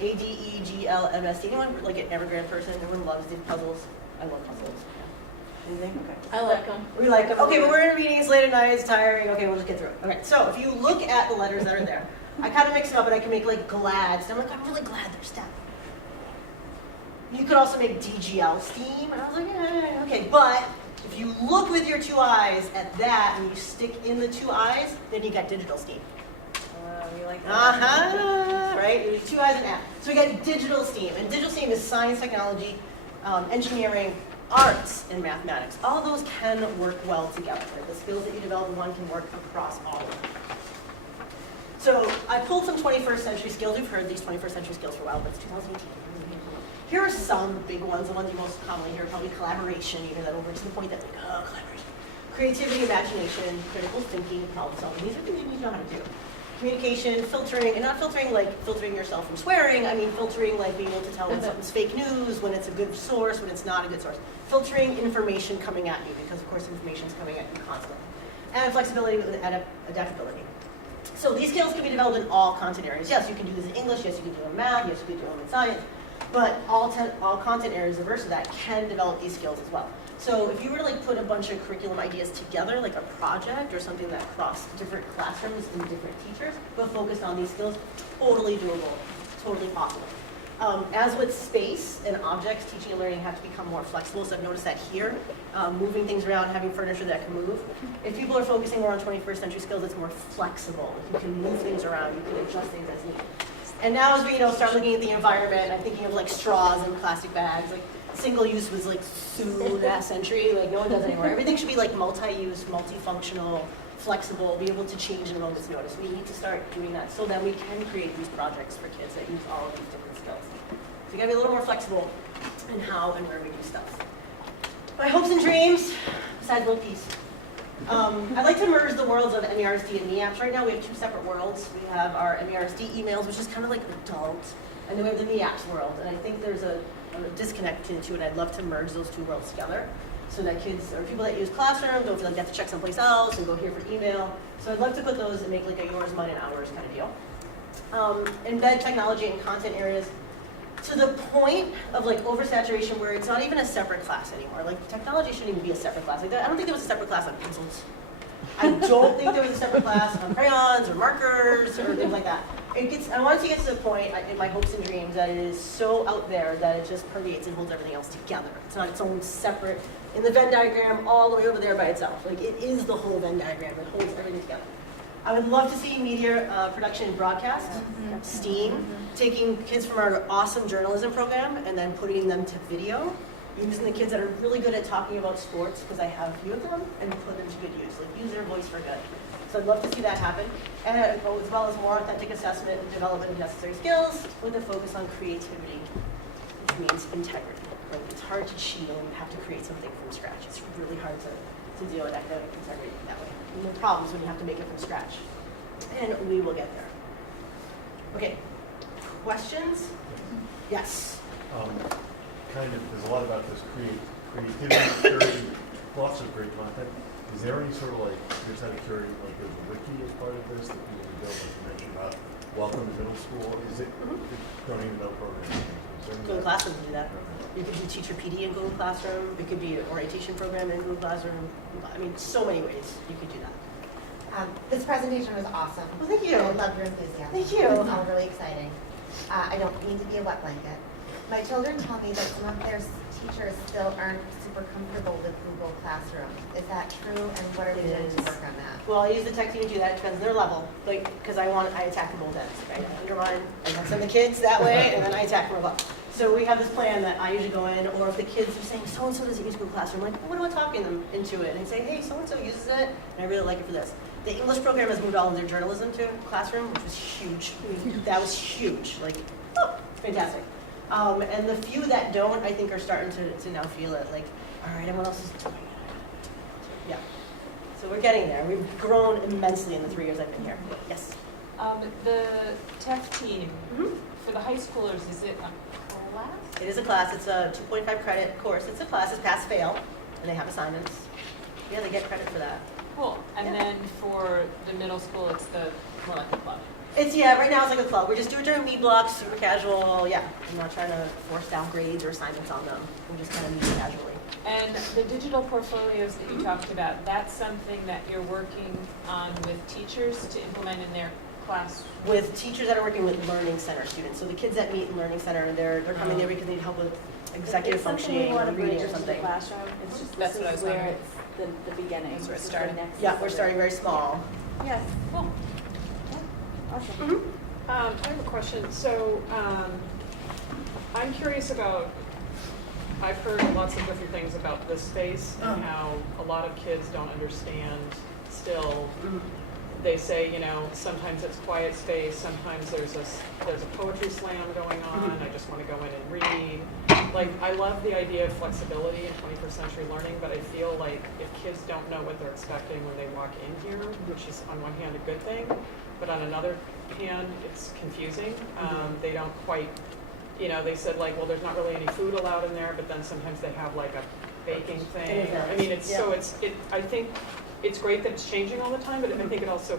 ADEGLMST. Anyone like an Evergrande person? Everyone loves these puzzles. I love puzzles. Yeah. Anything? Okay. I like them. We like them. Okay, but we're in a meeting, it's late at night, it's tiring. Okay, we'll just get through it. Okay, so if you look at the letters that are there, I kind of mix them up and I can make like GLAD. So I'm like, I'm really glad they're STEM. You could also make DGL STEAM. And I was like, okay. But if you look with your two eyes at that and you stick in the two eyes, then you got digital STEAM. We like that. Right? There's two eyes and that. So we got digital STEAM. And digital STEAM is science, technology, engineering, arts, and mathematics. All those can work well together. Right? The skills that you develop in one can work across all of them. So I pulled some 21st century skills. We've heard these 21st century skills for a while, but it's 2018. Here are some big ones. The ones you most commonly hear are probably collaboration. You hear that over to the point that like, oh, collaboration. Creativity, imagination, critical thinking, problem solving. These are things you need to know how to do. Communication, filtering, and not filtering like filtering yourself from swearing. I mean filtering like being able to tell when something's fake news, when it's a good source, when it's not a good source. Filtering information coming at you, because of course information is coming at you constantly. And flexibility with adaptability. So these skills can be developed in all content areas. Yes, you can do this in English, yes, you can do it in math, yes, you can do it in science, but all content areas diverse of that can develop these skills as well. So if you were to like put a bunch of curriculum ideas together, like a project or something that crossed different classrooms and different teachers, but focused on these skills, totally doable, totally possible. As with space and objects, teaching and learning have to become more flexible. So I've noticed that here, moving things around, having furniture that can move. If people are focusing more on 21st century skills, it's more flexible. You can move things around, you can adjust things as needed. And now as we start looking at the environment, I'm thinking of like straws and plastic bags. Like single use was like soon that century, like no one does anymore. Everything should be like multi-use, multifunctional, flexible, be able to change in a moment's notice. We need to start doing that so that we can create these projects for kids that use all of these different skills. So you gotta be a little more flexible in how and where we do stuff. My hopes and dreams, besides little piece. I'd like to merge the worlds of MERSD and NEAPS. Right now we have two separate worlds. We have our MERSD emails, which is kind of like adult, and then we have the NEAPS world. And I think there's a disconnect between the two, and I'd love to merge those two worlds together so that kids or people that use Classroom don't feel like they have to check someplace else and go here for email. So I'd love to put those and make like a yours, mine, and ours kind of deal. Embed technology in content areas to the point of like oversaturation where it's not even a separate class anymore. Like technology shouldn't even be a separate class. Like that, I don't think there was a separate class on pencils. I don't think there was a separate class on crayons or markers or things like that. I want it to get to the point in my hopes and dreams that it is so out there that it just permeates and holds everything else together. It's not its own separate, in the Venn diagram all the way over there by itself. Like it is the whole Venn diagram. It holds everything together. I would love to see media production and broadcast, STEAM, taking kids from our awesome journalism program and then putting them to video, using the kids that are really good at talking about sports, because I have a few of them, and put them to good use, like use their voice for good. So I'd love to see that happen, and as well as more authentic assessment and development of necessary skills with a focus on creativity, which means integrity. Like it's hard to cheat when you have to create something from scratch. It's really hard to deal with academic integrity that way. And the problems when you have to make it from scratch. And we will get there. Okay, questions? Yes. There's a lot about this creativity, lots of great content. Is there any sort of like, just out of curiosity, like there's a wiki as part of this that people can build, like you mentioned about welcome to middle school? Is it, don't even know programming? Google Classroom can do that. You could do teacher PD in Google Classroom. It could be an orientation program in Google Classroom. I mean, so many ways you could do that. This presentation was awesome. Well, thank you. I love your enthusiasm. Thank you. It's all really exciting. I don't mean to be a wet blanket. My children tell me that some of their teachers still aren't super comfortable with Google Classroom. Is that true? And what are we doing to work on that? Well, I use the tech team to do that. It depends on their level. Like, because I attack from both ends, right? I undermine, I send the kids that way, and then I attack from above. So we have this plan that I usually go in, or if the kids are saying, so-and-so doesn't use Google Classroom, I'm like, what about talking them into it? And say, hey, so-and-so uses it, and I really like it for this. The English program has moved all of their journalism to Classroom, which was huge. I mean, that was huge. Like, oh, fantastic. And the few that don't, I think, are starting to now feel it. Like, all right, everyone else is doing it. Yeah. So we're getting there. We've grown immensely in the 3 years I've been here. Yes? The tech team, for the high schoolers, is it a class? It is a class. It's a 2.5 credit course. It's a class. It's pass-fail, and they have assignments. Yeah, they get credit for that. Cool. And then for the middle school, it's the Millennium Club. Right now it's like a club. We just do it during meet blocks, super casual. Yeah, I'm not trying to force down grades or assignments on them. We just kind of meet casually. And the digital portfolios that you talked about, that's something that you're working on with teachers to implement in their class? With teachers that are working with Learning Center students. So the kids that meet in Learning Center, they're coming there because they need help with executive functioning or reading or something. Classroom. It's just That's this what I is was where wondering. it's the beginning. That's where it's This is starting. the next Yeah, step we're of starting it. very small. Yes. Cool. Awesome. I have a question. So I'm curious about, I've heard lots of different things about this space and how a lot of kids don't understand still. They say, sometimes it's quiet space, sometimes there's a poetry slam going on, I just want to go in and read. Like, I love the idea of flexibility in 21st century learning, but I feel like if kids don't know what they're expecting when they walk in here, which is on one hand a good thing, but on another hand, it's confusing. They don't quite, they said like, well, there's not really any food allowed in there, but then sometimes they have like a baking thing. I mean, I think it's great that it's changing all the time, but I think it also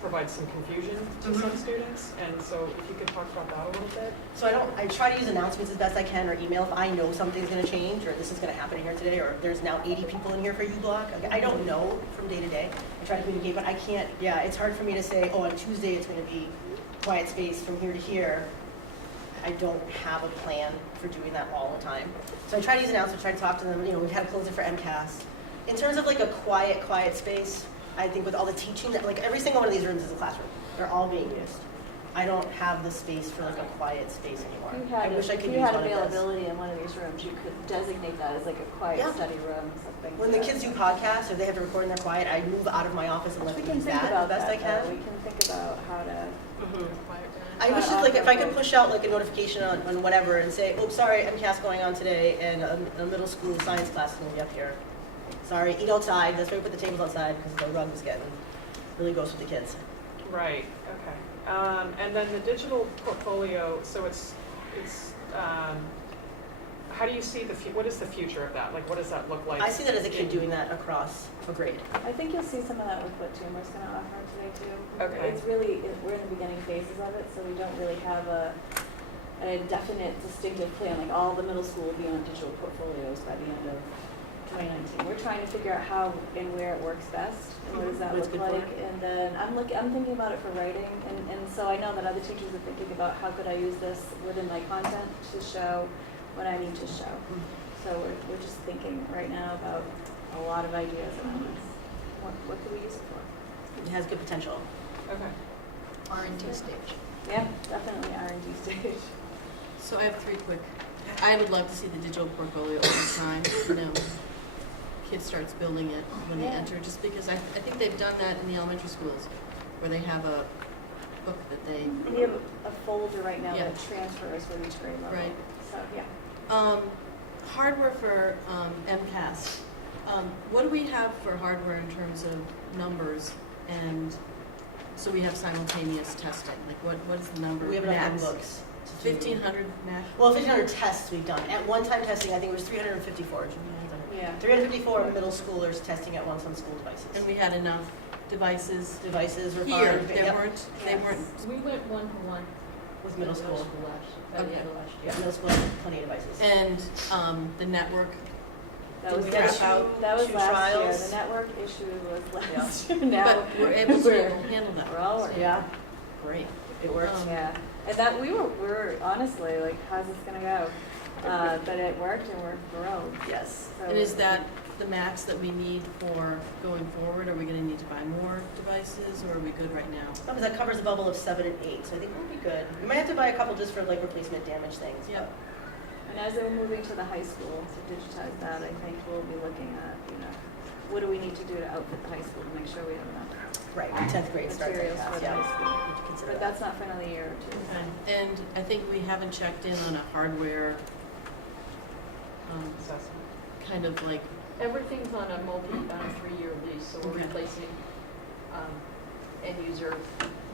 provides some confusion to some students. And so if you could talk about that a little bit. So I try to use announcements as best I can, or email if I know something's going to change, or this is going to happen here today, or there's now 80 people in here for U-Block. Like, I don't know from day to day. I try to communicate, but I can't, it's hard for me to say, on Tuesday it's going to be quiet space from here to here. I don't have a plan for doing that all the time. So I try to use announcements, try to talk to them. We've had to close it for MCAS. In terms of like a quiet space, I think with all the teaching, that like every single one of these rooms is a classroom. They're all being used. I don't have the space for like a quiet space anymore. I wish I could if use you had one of this. availability in one of these rooms, you could designate that as like a quiet study room, something. When the kids do podcasts or they have to record in their quiet, I move out of my office and let we them can use think that about the best I that, can. We can think about how to. I wish that, like, if I could push out like a notification on whatever and say, "Oh, sorry, MCAS going on today, and a middle school science class is going to be up here. Sorry, eat outside. That's why we put the tables outside because the rug is getting really gross with the kids." Right, okay. And then the digital portfolio, so it's how do you see what is the future of that? Like, what does that look like? I see that as a kid doing that across a grade. I think you'll see some of that with what Tumor's going to offer today too. Okay. It's really, we're in the beginning phases of it, so we don't really have a definite, distinctive plan. Like all the middle school will be on digital portfolios by the end of 2019. We're trying to figure out how and where it works best, and what does that That's look good like. point. And then I'm thinking about it for writing, and so I know that other teachers are thinking about how could I use this within my content to show what I need to show. So we're just thinking right now about a lot of ideas around this. What could we use it for? It has good potential. Okay. R&D stage. Yeah, definitely R&D stage. So I have three quick. I would love to see the digital portfolio over time. Kids starts building it when they enter, just because I think they've done that in the elementary schools, where they have a book that they. And you have a folder right now Yeah. that transfers with each grade level. Right. So yeah. Hardware for MCAS. What do we have for hardware in terms of numbers? And so we have simultaneous testing. Like what is the number? We have enough max? books. 1,500 max. Well, 1,500 tests we've done. At one-time testing, I think it was 354. Yeah. 354 middle schoolers testing at some school devices. And we had enough devices Devices were here. fine. They Yep. weren't. They Yes. weren't. We went 1-to-1. With middle school. By the Okay. end of last year. Yeah, middle school had plenty of devices. And the network. That was we have that was two last trials? year. The network issue was last year. Now But we're able to handle that. we're all working. Yeah, great. It works. Yeah. And that we were honestly like, how's this gonna go? But it worked, and we're thrilled. Yes. So And is that the max that we need for going forward? Are we going to need to buy more devices, or are we good right now? Because that covers a bubble of 7 and 8, so I think we'll be good. We might have to buy a couple just for like replacement damage things. Yep. And as we're moving to the high school to digitize that, I think we'll be looking at, what do we need to do to outfit the high school to make sure we have enough Right, 10th grade starts like materials that, for the yeah. high school. We have to consider But that. that's not for another year or two. And I think we haven't checked in on a hardware Assessment. kind of like, Everything's on a 3-year lease, so we're Okay. replacing end-user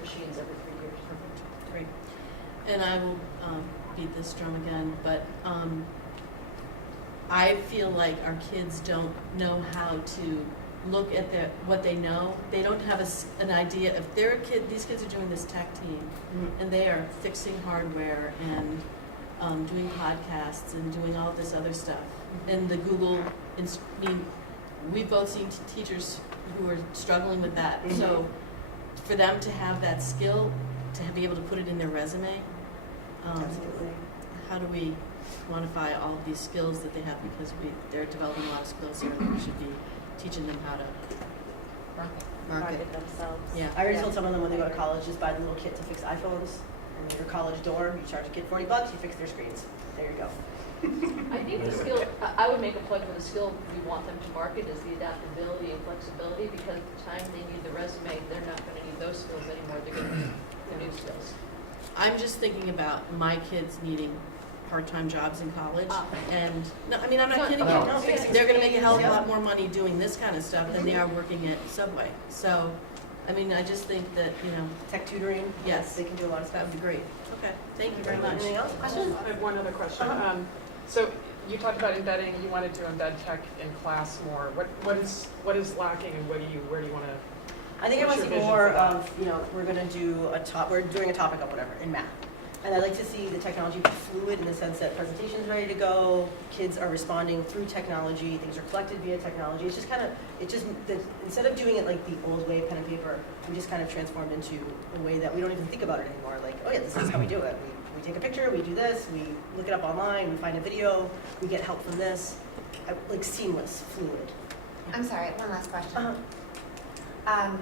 machines every 3 years. great. And I will beat this drum again, but I feel like our kids don't know how to look at what they know. They don't have an idea. If they're a kid, these kids are doing this tech team, and they are fixing hardware and doing podcasts and doing all this other stuff. And the Google, we've both seen teachers who are struggling with that. So for them to have that skill, to be able to put it in their resume, how do we quantify all of these skills that they have, because they're developing a lot of skills here that we should be teaching them how to market. themselves. Yeah. I already told someone that when they go to college, just buy the little kit to fix iPhones. And your college dorm, you charge a kid $40, you fix their screens. There you go. I think the skill, I would make a plug for the skill we want them to market is the adaptability and flexibility, because at the time they need the resume, they're not gonna need those skills anymore, they're gonna need the new skills. I'm just thinking about my kids needing part-time jobs in college, and no, I mean, I'm not kidding you. No, They're going to make a hell of a lot more money doing this kind of stuff than they are working at Subway. So, I mean, I just think that, Tech tutoring. Yes. They can do a lot of that stuff. would be great. Okay, thank you very much. Anything else? Questions? I have one other question. Uh-huh. So you talked about embedding, you wanted to embed tech in class more. What is lacking, and where do you want to? I think I want What's to your see vision more for that? of, we're going to do we're doing a topic of whatever in math. And I'd like to see the technology be fluid in the sense that presentation's ready to go, kids are responding through technology, things are collected via technology. It's just instead of doing it like the old way, pen and paper, we just kind of transformed into a way that we don't even think about it anymore. Like, oh yeah, this is how we do it. We take a picture, we do this, we look it up online, we find a video, we get help from this. Like seamless, fluid. I'm sorry, one last question. Uh-huh.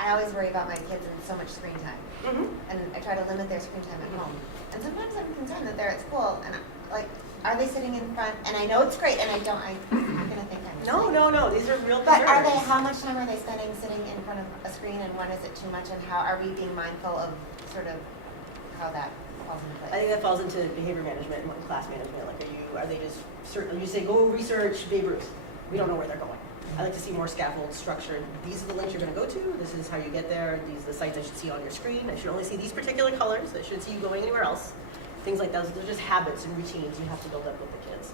I always worry about my kids and so much screen time. And I try to limit their screen time at home. And sometimes I'm concerned that they're at school and are they sitting in front? And I know it's great, and I'm gonna think I'm just No, these are real But concerns. how much time are they spending sitting in front of a screen, and when is it too much, and how are we being mindful of sort of how that falls into place? I think that falls into behavior management and class management. Like, are they just certain? You say go research Babe Ruth. We don't know where they're going. I like to see more scaffold structure. These are the links you're going to go to. This is how you get there. These are the sites I should see on your screen. I should only see these particular colors. I shouldn't see you going anywhere else. Things like those. They're just habits and routines you have to build up with the kids.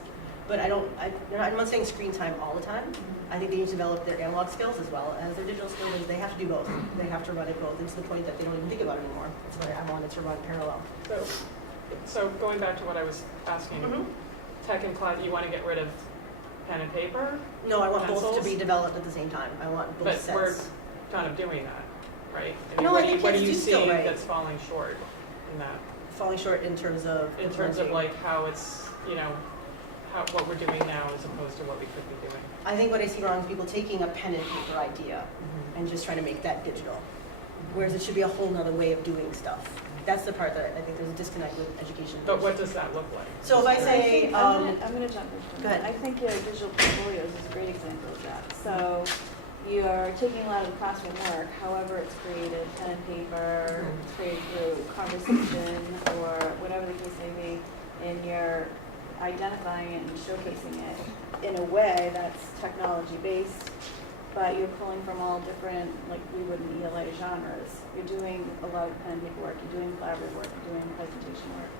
But I'm not saying screen time all the time. I think they need to develop their analog skills as well as their digital skills. They have to do both. They have to run it both, and to the point that they don't even think about it anymore. That's why I wanted to run parallel. So going back to what I was asking, tech and cloud, you want to get rid of pen and paper? No, I want both Pencils? to be developed at the same time. I want both But sets. we're kind of doing that, right? No, what I do think what do kids you do see still, right? that's falling short in that? Falling short in terms of Like how it's, what we're doing now as opposed to what we could be doing. I think what I see wrong is people taking a pen and paper idea and just trying to make that digital, whereas it should be a whole nother way of doing stuff. That's the part that I think there's a disconnect with education. But what does that look like? So if I say, I'm gonna jump in. Go ahead. I think your digital portfolios is a great example of that. So you're taking a lot of the classroom work, however it's created, pen and paper, it's created through conversation or whatever the case may be, and you're identifying it and showcasing it in a way that's technology based, but you're pulling from all different, like we would in ELA genres. You're doing a lot of pen and paper work, you're doing collaborative work, you're doing presentation work,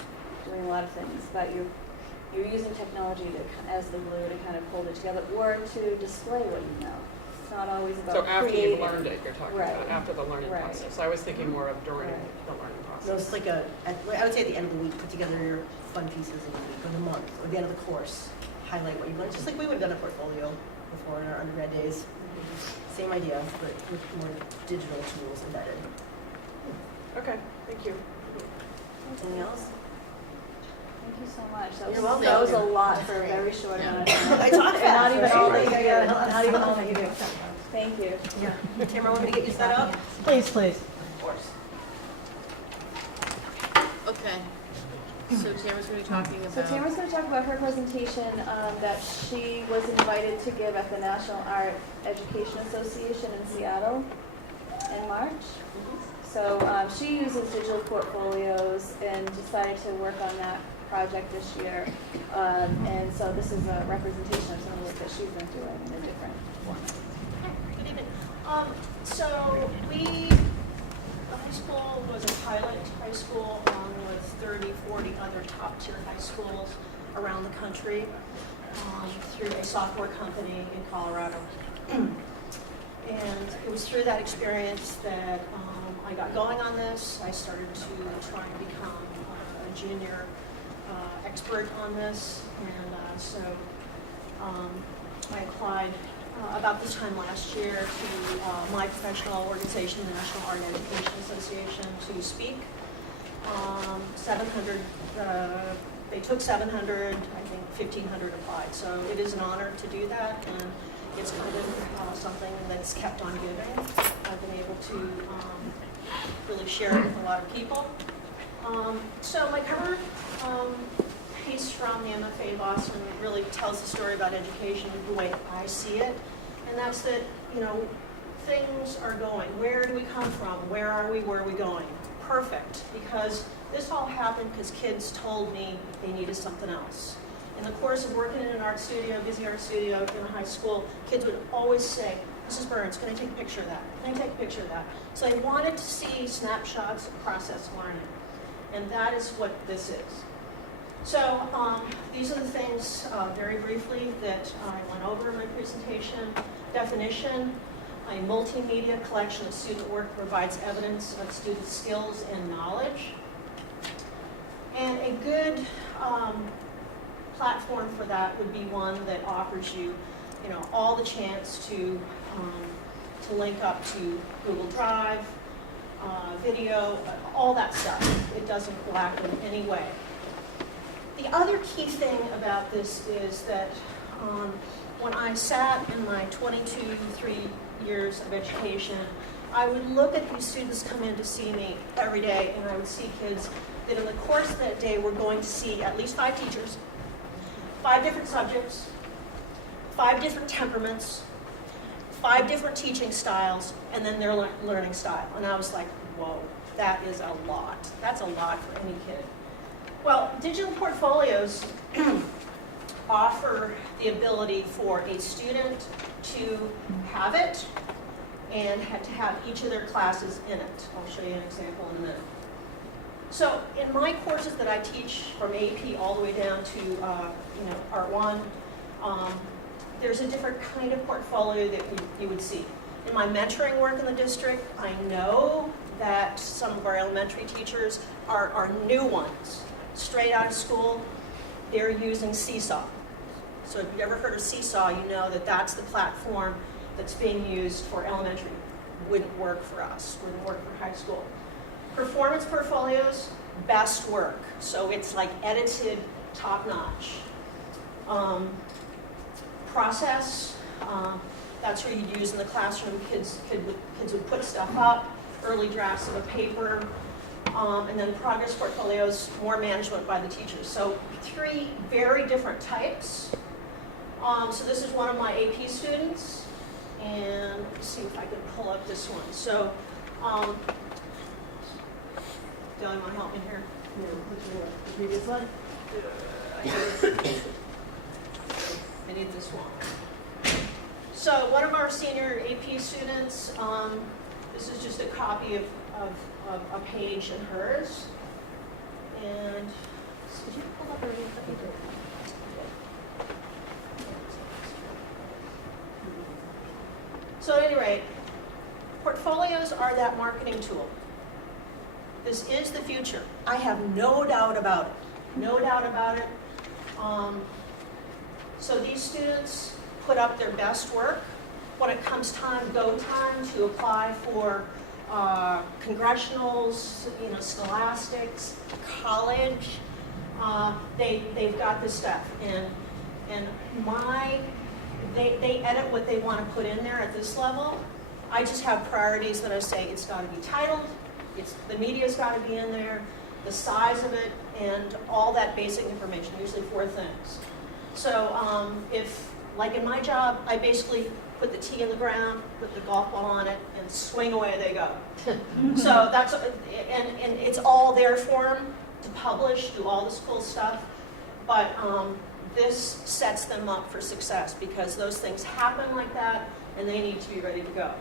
doing a lot of things, but you're using technology as the glue to kind of hold it together or to display what you know. It's not always about So after creating. you've learned it, you're talking about after the learning Right. process. I was thinking more of during Right. the learning process. no, it's like I would say at the end of the week, put together your fun pieces of the week or the month or the end of the course, highlight what you learned, just like we would have done a portfolio before in our undergrad days. Same idea, but with more digital tools embedded. Okay, thank you. Anything else? Thank you so much. You're welcome. That was a lot for a very short amount of time. I talk And fast. not even right? all Like, that I you gotta do. help Not even all us. that you do. Thank you. Yeah. Tamara, want me to get you set up? Please. Of course. Okay. So Tamara's going to be talking about. So Tamara's going to talk about her presentation that she was invited to give at the National Art Education Association in Seattle in March. So she uses digital portfolios and decided to work on that project this year. And so this is a representation of some of the work that she's been doing in a different format. Good evening. So the high school was a pilot high school along with 30, 40 other top tier high schools around the country through a software company in Colorado. And it was through that experience that I got going on this. I started to try and become a junior expert on this. And so I applied about this time last year to my professional organization, the National Art and Education Association, to speak. 700, they took 700, I think 1,500 applied. So it is an honor to do that, and it's kind of something that's kept on giving. I've been able to really share it with a lot of people. So my cover piece from the MFA Boston really tells the story about education the way I see it, and that's that, you know, things are going. Where do we come from? Where are we? Where are we going? Perfect, because this all happened because kids told me they needed something else. In the course of working in an art studio, busy art studio in a high school, kids would always say, Mrs. Burns, can I take a picture of that? Can I take a picture of that? So I wanted to see snapshots of process learning, and that is what this is. So these are the things, very briefly, that I went over in my presentation. Definition: a multimedia collection of student work provides evidence of student skills and knowledge. And a good platform for that would be one that offers you, you know, all the chance to link up to Google Drive, video, all that stuff. It doesn't lack in any way. The other key thing about this is that when I sat in my 3 years of education, I would look at these students come in to see me every day, and I would see kids that in the course of that day were going to see at least 5 teachers, 5 different subjects, 5 different temperaments, 5 different teaching styles, and then their learning style. And I was like, whoa, that is a lot. That's a lot for any kid. Well, digital portfolios offer the ability for a student to have it and to have each of their classes in it. I'll show you an example in a minute. So in my courses that I teach from AP all the way down to Art 1, there's a different kind of portfolio that you would see. In my mentoring work in the district, I know that some of our elementary teachers are new ones, straight out of school. They're using Seesaw. So if you've ever heard of Seesaw, you know that that's the platform that's being used for elementary. Wouldn't work for us, wouldn't work for high school. Performance portfolios, best work. So it's like edited, top-notch. Process, that's where you'd use in the classroom. Kids would put stuff up, early drafts of a paper, and then progress portfolios, more management by the teachers. So 3 very different types. So this is one of my AP students, and let's see if I can pull up this one. So, Dale, you want to help me here? The previous one? I need this one. So one of our senior AP students, this is just a copy of a page in hers. And did you pull up already? So at any rate, portfolios are that marketing tool. This is the future. I have no doubt about it. No doubt about it. So these students put up their best work. When it comes go time to apply for congressionals, scholastics, college, they've got this stuff. And they edit what they want to put in there at this level. I just have priorities that I say it's got to be titled, the media's got to be in there, the size of it, and all that basic information, usually 4 things. So if, like in my job, I basically put the tee in the ground, put the golf ball on it, and swing away they go. So that's, and it's all there for them to publish, do all this cool stuff, but this sets them up for success because those things happen like that, and they need to be ready to go.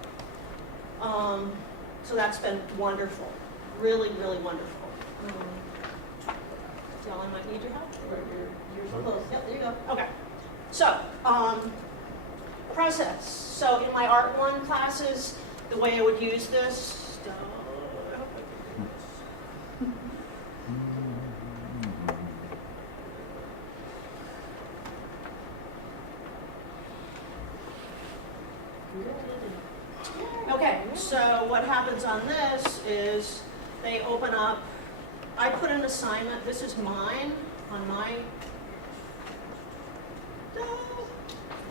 So that's been wonderful, really, really wonderful. Dale, I might need your help. Yours are close. Yep, there you go. Okay. So, Process. So in my Art 1 classes, the way I would use this, okay, so what happens on this is they open up, I put an assignment, this is mine, on my,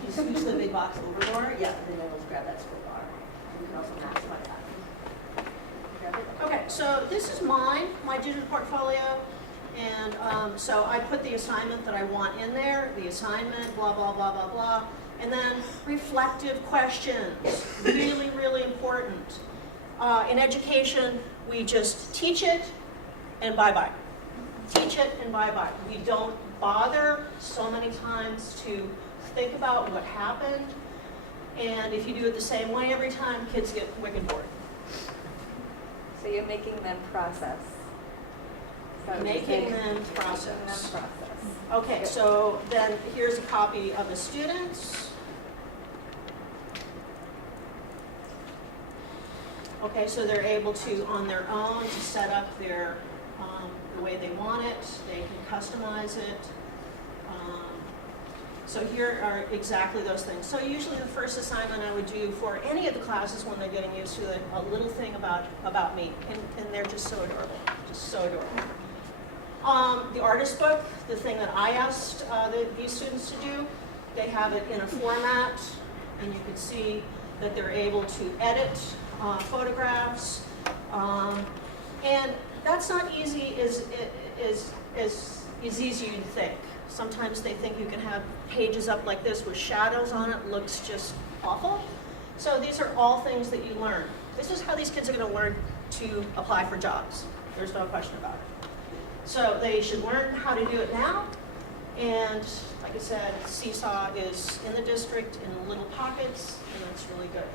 Just use the big box over more, yeah, and then we'll grab that scroll bar. You can also maximize that. Grab it. okay, so this is mine, my digital portfolio, and so I put the assignment that I want in there, the assignment, blah, blah, blah, blah, blah, and then reflective questions, really, really important. In education, we just teach it and bye-bye. Teach it and bye-bye. We don't bother so many times to think about what happened, and if you do it the same way every time, kids get wicked bored. So you're making them process. So Making them process. Okay, so then here's a copy of the students. Okay, so they're able to, on their own, to set up their, the way they want it. They can customize it. So here are exactly those things. So usually the first assignment I would do for any of the classes when they're getting used to it, a little thing about me. And they're just so adorable, just so adorable. The artist book, the thing that I asked these students to do, they have it in a format, and you can see that they're able to edit photographs. And that's not easy as easy as you think. Sometimes they think you can have pages up like this with shadows on it, looks just awful. So these are all things that you learn. This is how these kids are going to learn to apply for jobs. There's no question about it. So they should learn how to do it now. And like I said, Seesaw is in the district in little pockets, and that's really good.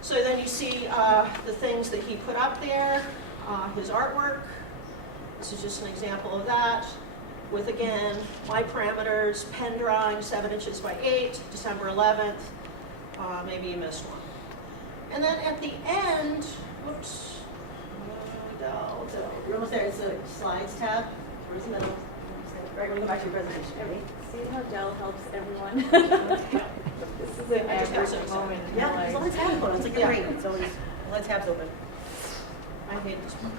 So then you see the things that he put up there, his artwork. This is just an example of that. With, again, my parameters, pen drawing, 7 inches by 8, December 11th, maybe you missed one. And then at the end, whoops, You're almost there, it's the slides tab, towards the middle. Right, we're going to go back to your presentation, ready? See how Dell helps everyone? This is an I just got so average excited. moment. in Yeah, your there's life. all the tabs open, it's like a Yeah. brain, it's always, all the tabs open. I hate this book.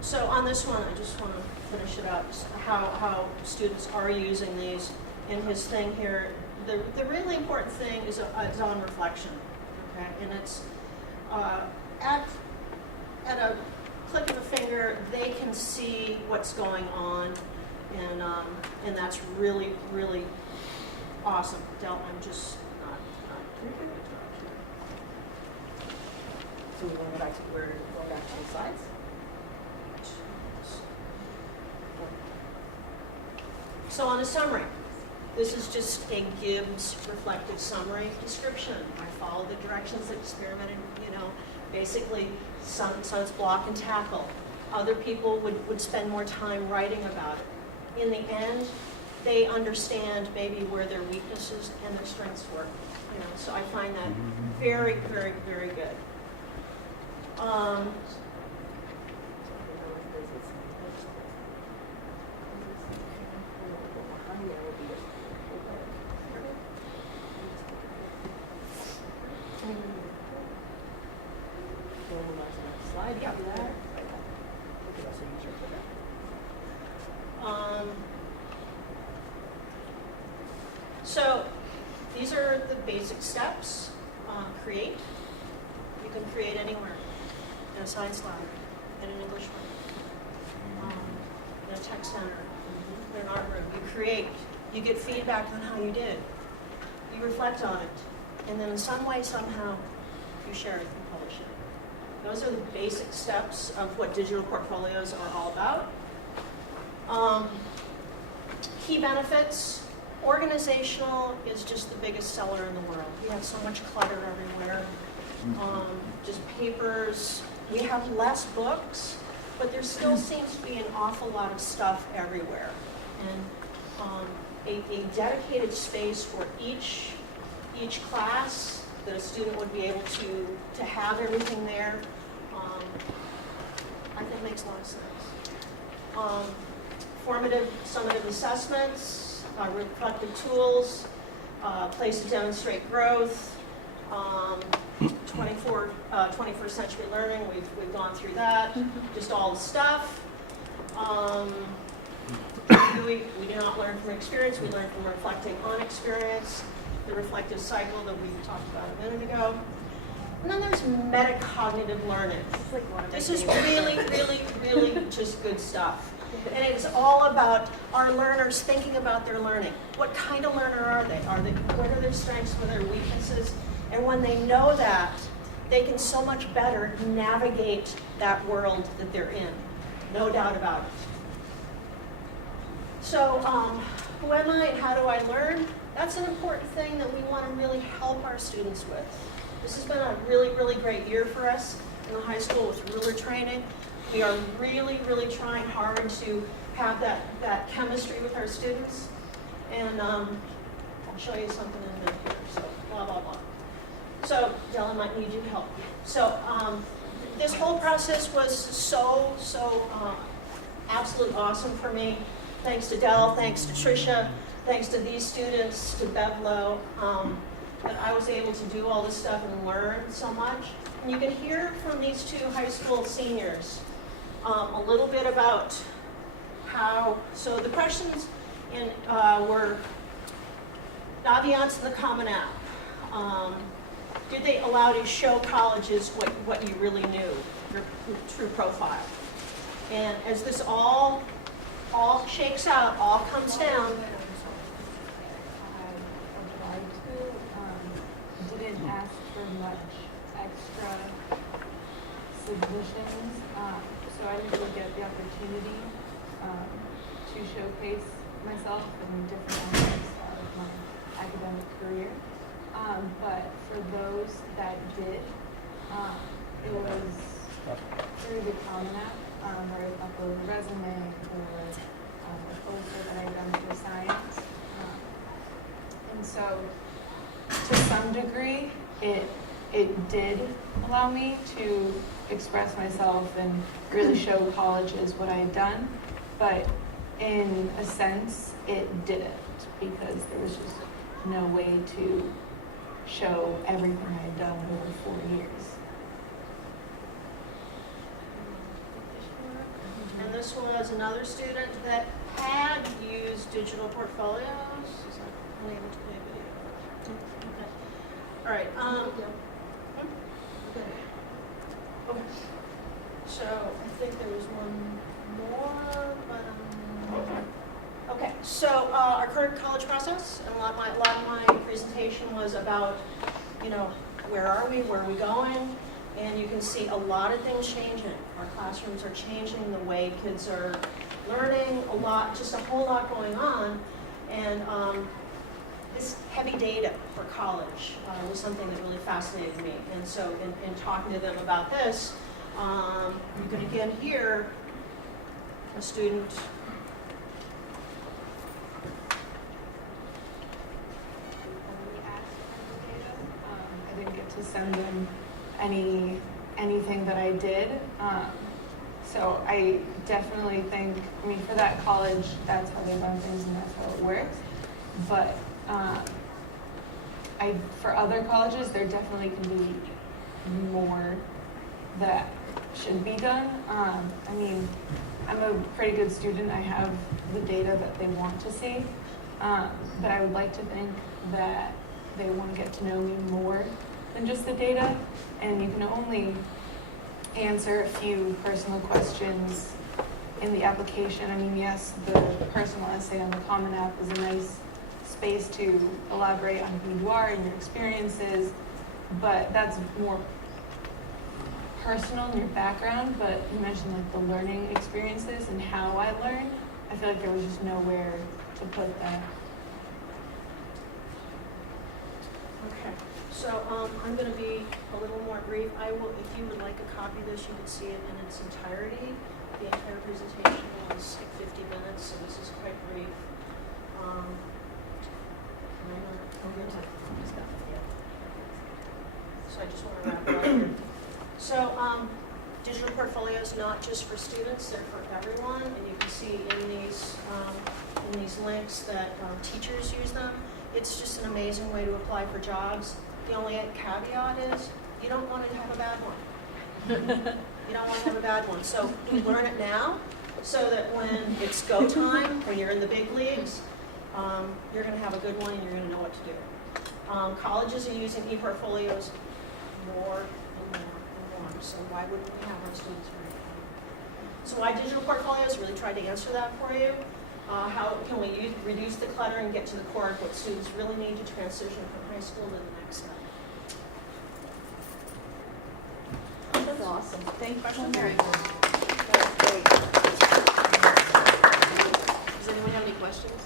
So on this one, I just want to finish it up, how students are using these. In his thing here, the really important thing is on reflection, okay? And it's at a click of a finger, they can see what's going on, and that's really, really awesome. Del, I'm just not very good at that. So we want to go back to where, going back to the slides? So on a summary, this is just a Gibbs reflective summary description. I followed the directions that experimented, basically some it's block and tackle. Other people would spend more time writing about it. In the end, they understand maybe where their weaknesses and their strengths were. So I find that very, very, very good. Slide, Yeah. copy that. So these are the basic steps. Create. You can create anywhere. In a science lab, in an English room, in a tech center, in an art room. You create. You get feedback on how you did. You reflect on it. And then in some way, somehow, you share it and publish it. Those are the basic steps of what digital portfolios are all about. Key benefits. Organizational is just the biggest seller in the world. We have so much clutter everywhere. Just papers. We have less books, but there still seems to be an awful lot of stuff everywhere. And a dedicated space for each class that a student would be able to have everything there, I think makes a lot of sense. Formative, summative assessments, reflective tools, place to demonstrate growth, 21st century learning, we've gone through that, just all the stuff. We do not learn from experience, we learn from reflecting on experience, the reflective cycle that we talked about a minute ago. And then there's metacognitive learning. This is really, really, really just good stuff. And it's all about our learners thinking about their learning. What kind of learner are they? What are their strengths, what are their weaknesses? And when they know that, they can so much better navigate that world that they're in. No doubt about it. So, who am I and how do I learn? That's an important thing that we want to really help our students with. This has been a really, really great year for us in the high school with ruler training. We are really, really trying hard to have that chemistry with our students. And I'll show you something in a minute here. So, blah, blah, blah. So, Dylan might need your help. So, this whole process was so absolutely awesome for me. Thanks to Dell, thanks to Tricia, thanks to these students, to Bevlo, that I was able to do all this stuff and learn so much. And you can hear from these two high school seniors a little bit about how, so the questions were Naviance and the Common App. Did they allow you to show colleges what you really knew, your true profile? And as this all shakes out, all comes down. Didn't ask for much extra submissions, so I didn't really get the opportunity to showcase myself in different aspects of my academic career. But for those that did, it was through the Common App, where I uploaded a resume or a poster that I had done for science. And so, to some degree, it did allow me to express myself and really show colleges what I had done, but in a sense, it didn't, because there was just no way to show everything I had done over 4 years. And this was another student that had used digital portfolios. Is that unable to play video? Okay. All right. Okay. So I think there was one more, but okay. So our current college process, and a lot of my presentation was about, where are we going? And you can see a lot of things changing. Our classrooms are changing, the way kids are learning, just a whole lot going on. And this heavy data for college was something that really fascinated me. And so in talking to them about this, you can again hear a student I didn't get to send them anything that I did. So I definitely think, for that college, that's how they run things and that's how it works. But for other colleges, there definitely can be more that should be done. I'm a pretty good student. I have the data that they want to see. But I would like to think that they want to get to know me more than just the data. And you can only answer a few personal questions in the application. Yes, the personal essay on the Common App is a nice space to elaborate on who you are and your experiences, but that's more personal in your background. But you mentioned the learning experiences and how I learned. I feel like there was just nowhere to put that. Okay, so I'm going to be a little more brief. I will, if you would like a copy of this, you can see it in its entirety. The entire presentation was like 50 minutes, so this is quite brief. is not just for students, they're for everyone, and you can see in these links that teachers use them. It's just an amazing way to apply for jobs. The only caveat is you don't want to have a bad one. You don't want to have a bad one. So we learn it now so that when it's go time, when you're in the big leagues, you're going to have a good one and you're going to know what to do. Colleges are using e-portfolios more and more and more. So why wouldn't we have our students right now? So why digital portfolios? Really tried to answer that for you. How can we reduce the clutter and get to the core of what students really need to transition from high school to the next step? That's awesome. Thank you so much. Very That was great. Does anyone have any questions?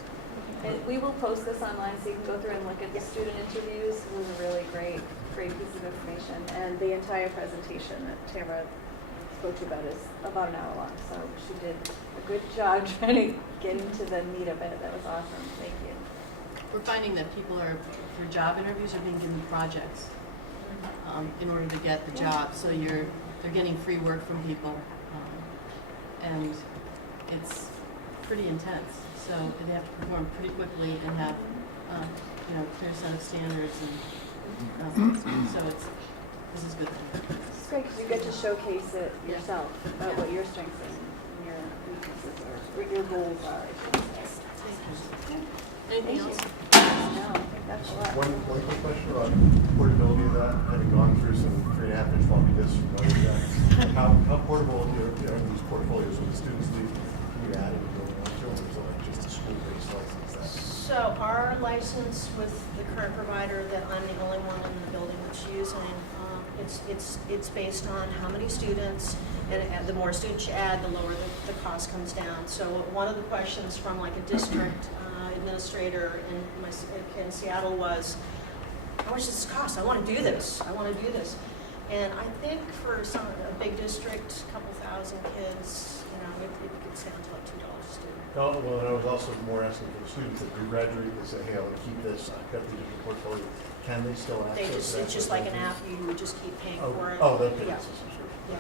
And we will post this online so you can go through and look at the student interviews. It was a really great piece of information. And the entire presentation that Tamara spoke to you about is about an hour long. So she did a good job trying to get into the meat of it. That was awesome. Thank you. We're finding that people are, for job interviews, are being given projects in order to get the job. So they're getting free work from people, and it's pretty intense. So they have to perform pretty quickly and have clear set of standards, and so this is good. It's great because you get to showcase it yourself about what your strengths and your weaknesses are, what your goals are. I should say. Anything Thank else? you. No, I think that's a lot. One quick question about portability of that, having gone through some 3.5-inch floppy disks from Notre Dame. How portable are these portfolios when the students leave? Can you add it and go on to them, or is it like just a school-based license? So our license with the current provider that I'm the only one in the building that's using, it's based on how many students, and the more students you add, the lower the cost comes down. So one of the questions from like a district administrator in Seattle was, how much does this cost? I want to do this. I want to do this. And I think for a big district, a couple thousand kids, it gets down to like $2 a student. Oh, well, and I was also more asking for the students that do graduate, they say, hey, I want to keep this, I've got the digital portfolio. Can they still access that? It's just like an app, you would just keep paying for it. Oh, okay. Yeah. Yeah.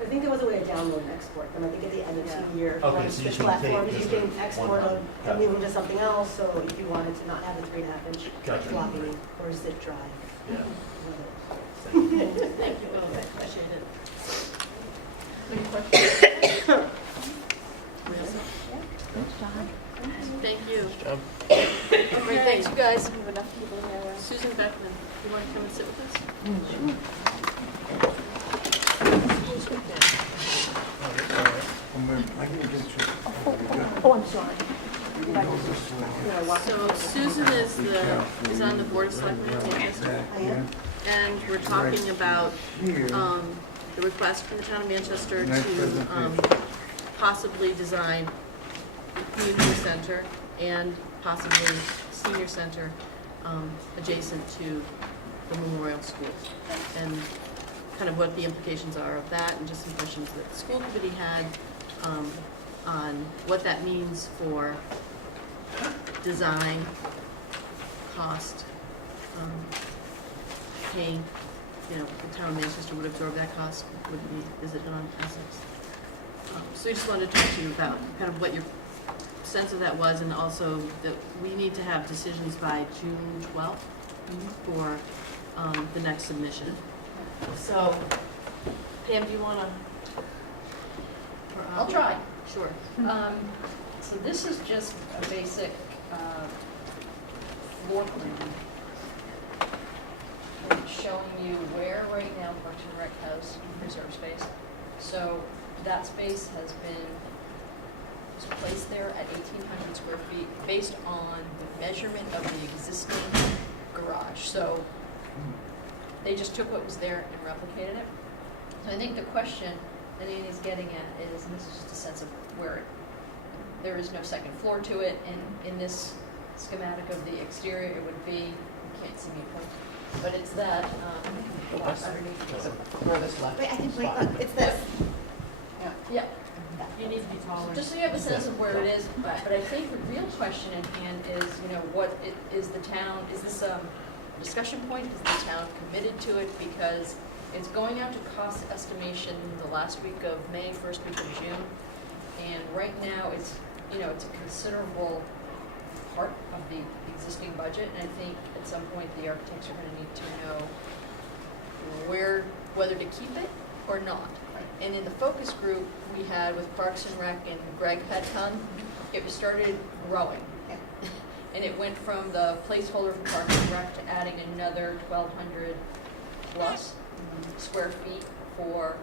I think there was a way to download and export them. I think at the end of 2 years, Okay, once so the you can platform, take you just can like export one them copy. and move them to something else. So if you wanted to not have a 3.5-inch Gotcha. floppy or zip drive. Yeah. Thank you both. Appreciate it. Any questions? Thank you. Great, thanks you guys. We have enough people here. Susan Beckman, you want to come and sit with us? Oh, I'm sorry. So Susan is on the board of selectmen in Manchester, I am. and we're talking about the request from the town of Manchester to possibly design a community center and possibly senior center adjacent to the Memorial Schools, and kind of what the implications are of that, and just some questions that the school committee had on what that means for design, cost, paying, the town of Manchester would absorb that cost, would be, is it on Essex? So we just wanted to talk to you about kind of what your sense of that was, and also that we need to have decisions by June 12th for the next submission. So, Pam, do you want to? I'll try. Sure. So this is just a basic floor plan showing you where right now Parks and Rec has reserve space. So that space has been placed there at 1,800 square feet based on the measurement of the existing garage. So they just took what was there and replicated it. So I think the question that Annie's getting at is, and this is just a sense of where there is no second floor to it, and in this schematic of the exterior, it would be, you can't see me, but it's that underneath. Wait, I can wait, look, it's this. Yeah, You need to be taller. just so you have a sense of where it is, but I think the real question at hand is, what is the town, is this a discussion point? Is the town committed to it? Because It's going out to cost estimation the last week of May, first week of June. And right now, it's a considerable part of the existing budget. And I think at some point, the architects are gonna need to know whether to keep it or not. And in the focus group we had with Parks and Rec and Greg had come, it started growing. Yeah. And it went from the placeholder for Parks and Rec to adding another 1,200 plus square feet for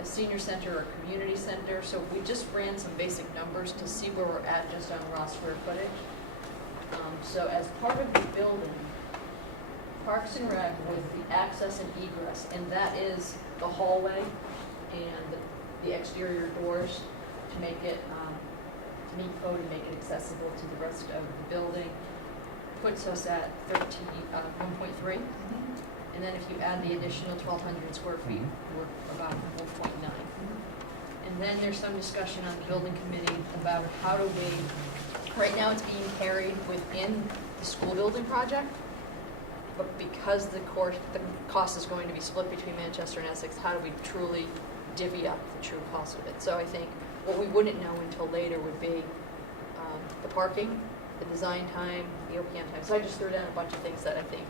a senior center or community center. So we just ran some basic numbers to see where we're at just on raw square footage. So as part of the building, Parks and Rec with the access and egress, and that is the hallway and the exterior doors to make it meet code and make it accessible to the rest of the building, puts us at 1.3. And then if you add the additional 1,200 square feet, we're about 1.9. And then there's some discussion on the building committee about how do we, right now it's being carried within the school building project, but because the cost is going to be split between Manchester and Essex, how do we truly divvy up the true cost of it? So I think what we wouldn't know until later would be the parking, the design time, the OPM time. So I just threw down a bunch of things that I think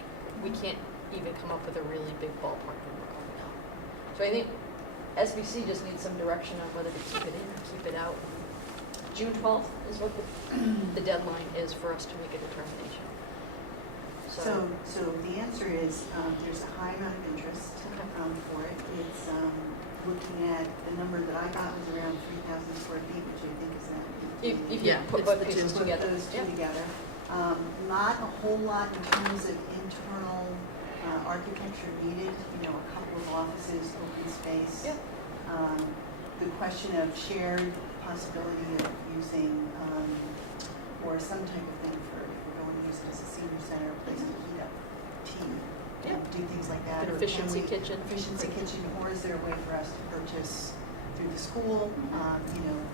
we can't even come up with a really big ballpark number on now. So I think SBC just needs some direction on whether to keep it in or keep it out. June 12th is what the deadline is for us to make a determination. So the answer is there's a high amount of interest for it. It's looking at the number that I got was around 3,000 square feet, which I think is that. Yeah, put both pieces together. Those two together. Not a whole lot in terms of internal architecture needed. A couple of offices, open space. Yeah. The question of shared possibility of using or some type of thing for if we're going to use it as a senior center, a place to heat up tea, do things like that. An Or efficiency kitchen. Efficiency kitchen, or is there a way for us to purchase through the school,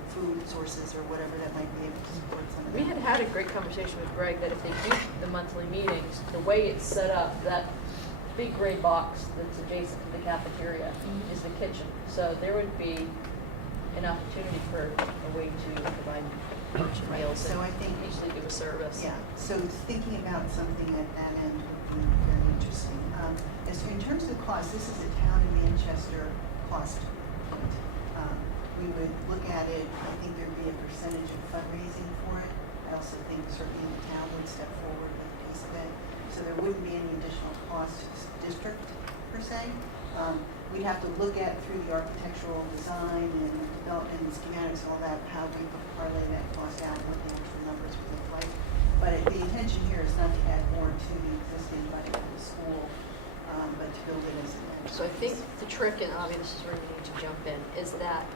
food sources or whatever that might be able to support some of that? We had a great conversation with Greg that if they do the monthly meetings, the way it's set up, that big gray box that's adjacent to the cafeteria is the kitchen. So there would be an opportunity for a way to provide meals So I and think usually do a service. Yeah, so thinking about something at that end would be very interesting. In terms of the cost, this is a town in Manchester cost point. We would look at it, I think there'd be a percentage of fundraising for it. I also think certainly the town would step forward with a piece of it. So there wouldn't be any additional cost to the district per se. We'd have to look at through the architectural design and development and schematics and all that, how we could parlay that cost out and what the actual numbers would look like. But the intention here is not to add more to the existing budget of the school, but to build it as a. So I think the trick, and Avi, this is where you need to jump in, is that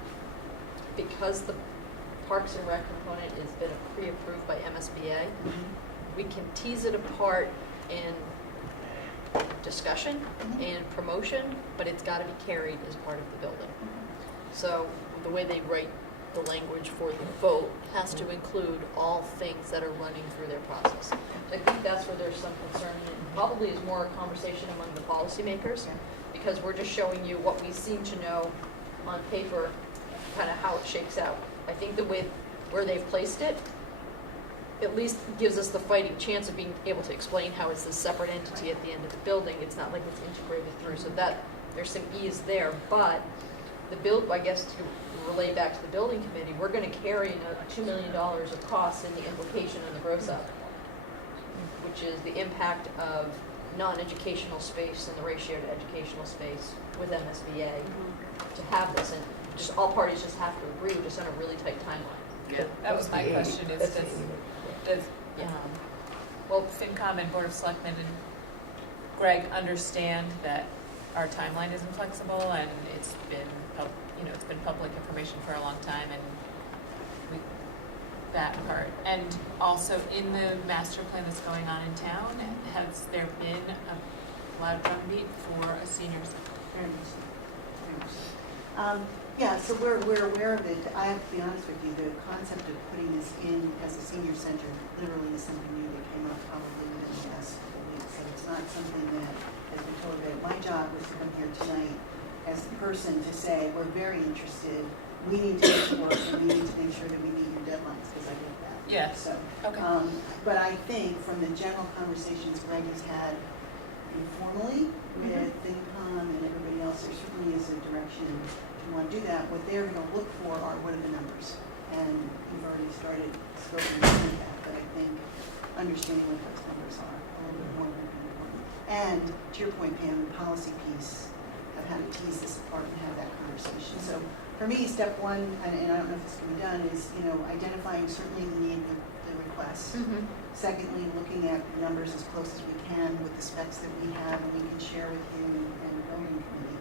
because the Parks and Rec component has been pre-approved by MSBA, we can tease it apart in discussion and promotion, but it's got to be carried as part of the building. So the way they write the language for the vote has to include all things that are running through their process. So I think that's where there's some concern, and probably is more a conversation among the policymakers, because we're just showing you what we seem to know on paper, kind of how it shakes out. I think the way where they've placed it at least gives us the fighting chance of being able to explain how it's a separate entity at the end of the building. It's not like it's integrated through, so that there's some ease there. But I guess to relay back to the building committee, we're going to carry $2 million of costs in the implication of the gross up, which is the impact of non-educational space and the ratio to educational space with MSBA to have this, and just all parties just have to agree, just on a really tight timeline. Yeah, that was my question, is does FinCom and Board of Selectmen and Greg understand that our timeline is inflexible, and it's been public information for a long time, and that part. And also in the master plan that's going on in town, has there been a loud drumbeat for a senior center? Yeah, so we're aware of it. I have to be honest with you, the concept of putting this in as a senior center literally is something new that came up probably within the last couple of weeks. So it's not something that has been told about. My job was to come here tonight as the person to say, we're very interested, we need to make it work, and we need to make sure that we meet your deadlines, because I get that. Yeah. So, Okay. but I think from the general conversations Greg has had informally with FinCom and everybody else, there certainly is a direction to want to do that. What they're going to look for are what are the numbers. And you've already started scoping into that, but I think understanding what those numbers are a little bit more would be important. And to your point, Pam, the policy piece of how to tease this apart and have that conversation. So for me, step one, and I don't know if this can be done, is identifying certainly the need, the requests. Secondly, looking at the numbers as close as we can with the specs that we have and we can share with you and the building committee.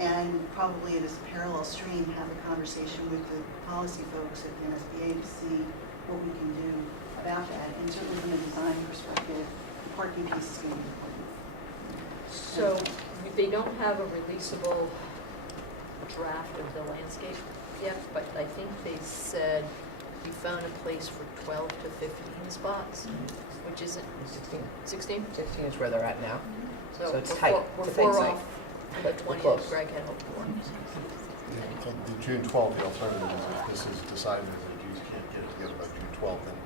And probably at a parallel stream, have a conversation with the policy folks at the NSBA to see what we can do about that. And certainly from a design perspective, the parking piece is going to be important. So they don't have a releasable draft of the landscape yet, but I think they said we found a place for 12 to 15 spots, which isn't 16? 16 is where they're at now. So it's we're tight. We're It's a tight 4 site. off the 20 close. that Greg had hoped for. The June 12th, the alternative is if this is decided that you can't get it together by June 12th, then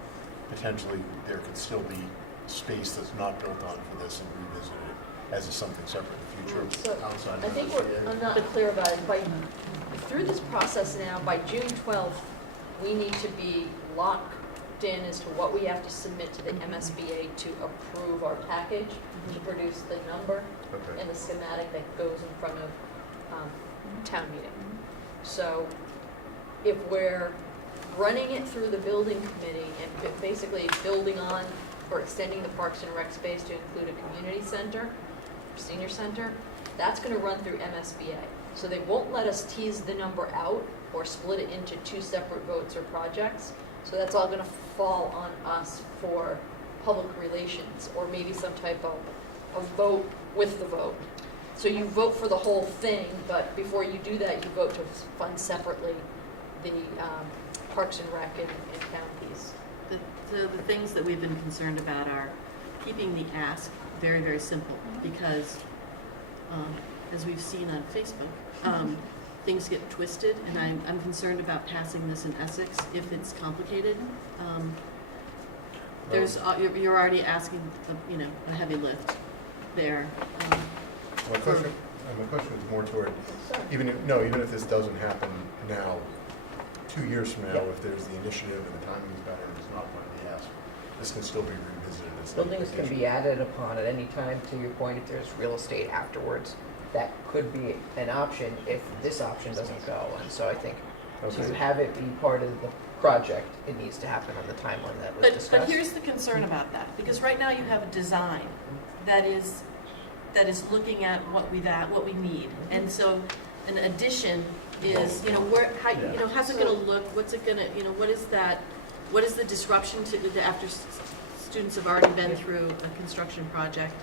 potentially there could still be space that's not built on for this and revisit it as something separate in the future So outside I of think the I'm not clear about it. Through this process now, by June 12th, we need to be locked in as to what we have to submit to the MSBA to approve our package, to produce the number Okay. and the schematic that goes in front of town meeting. So if we're running it through the building committee and basically building on or extending the Parks and Rec space to include a community center, senior center, that's going to run through MSBA. So they won't let us tease the number out or split it into 2 separate votes or projects. So that's all going to fall on us for public relations or maybe some type of vote with the vote. So you vote for the whole thing, but before you do that, you vote to fund separately the Parks and Rec and town piece. The things that we've been concerned about are keeping the ask very, very simple, because as we've seen on Facebook, things get twisted, and I'm concerned about passing this in Essex if it's complicated. You're already asking, a heavy lift there. My question is more toward, even if this doesn't happen now, 2 years from now, Yep. if there's the initiative and the timing is better and it's not going to be asked, this can still be revisited as Buildings can be added upon at any time, to your point, if there's real estate afterwards. That could be an option if this option doesn't go. And so I think to have it be part of the project, it needs to happen on the timeline that was discussed. But here's the concern about that, because right now you have a design that is looking at what we need, and so an addition is, how's it going to look? What's it going to, what is that? What is the disruption to the after students have already been through a construction project?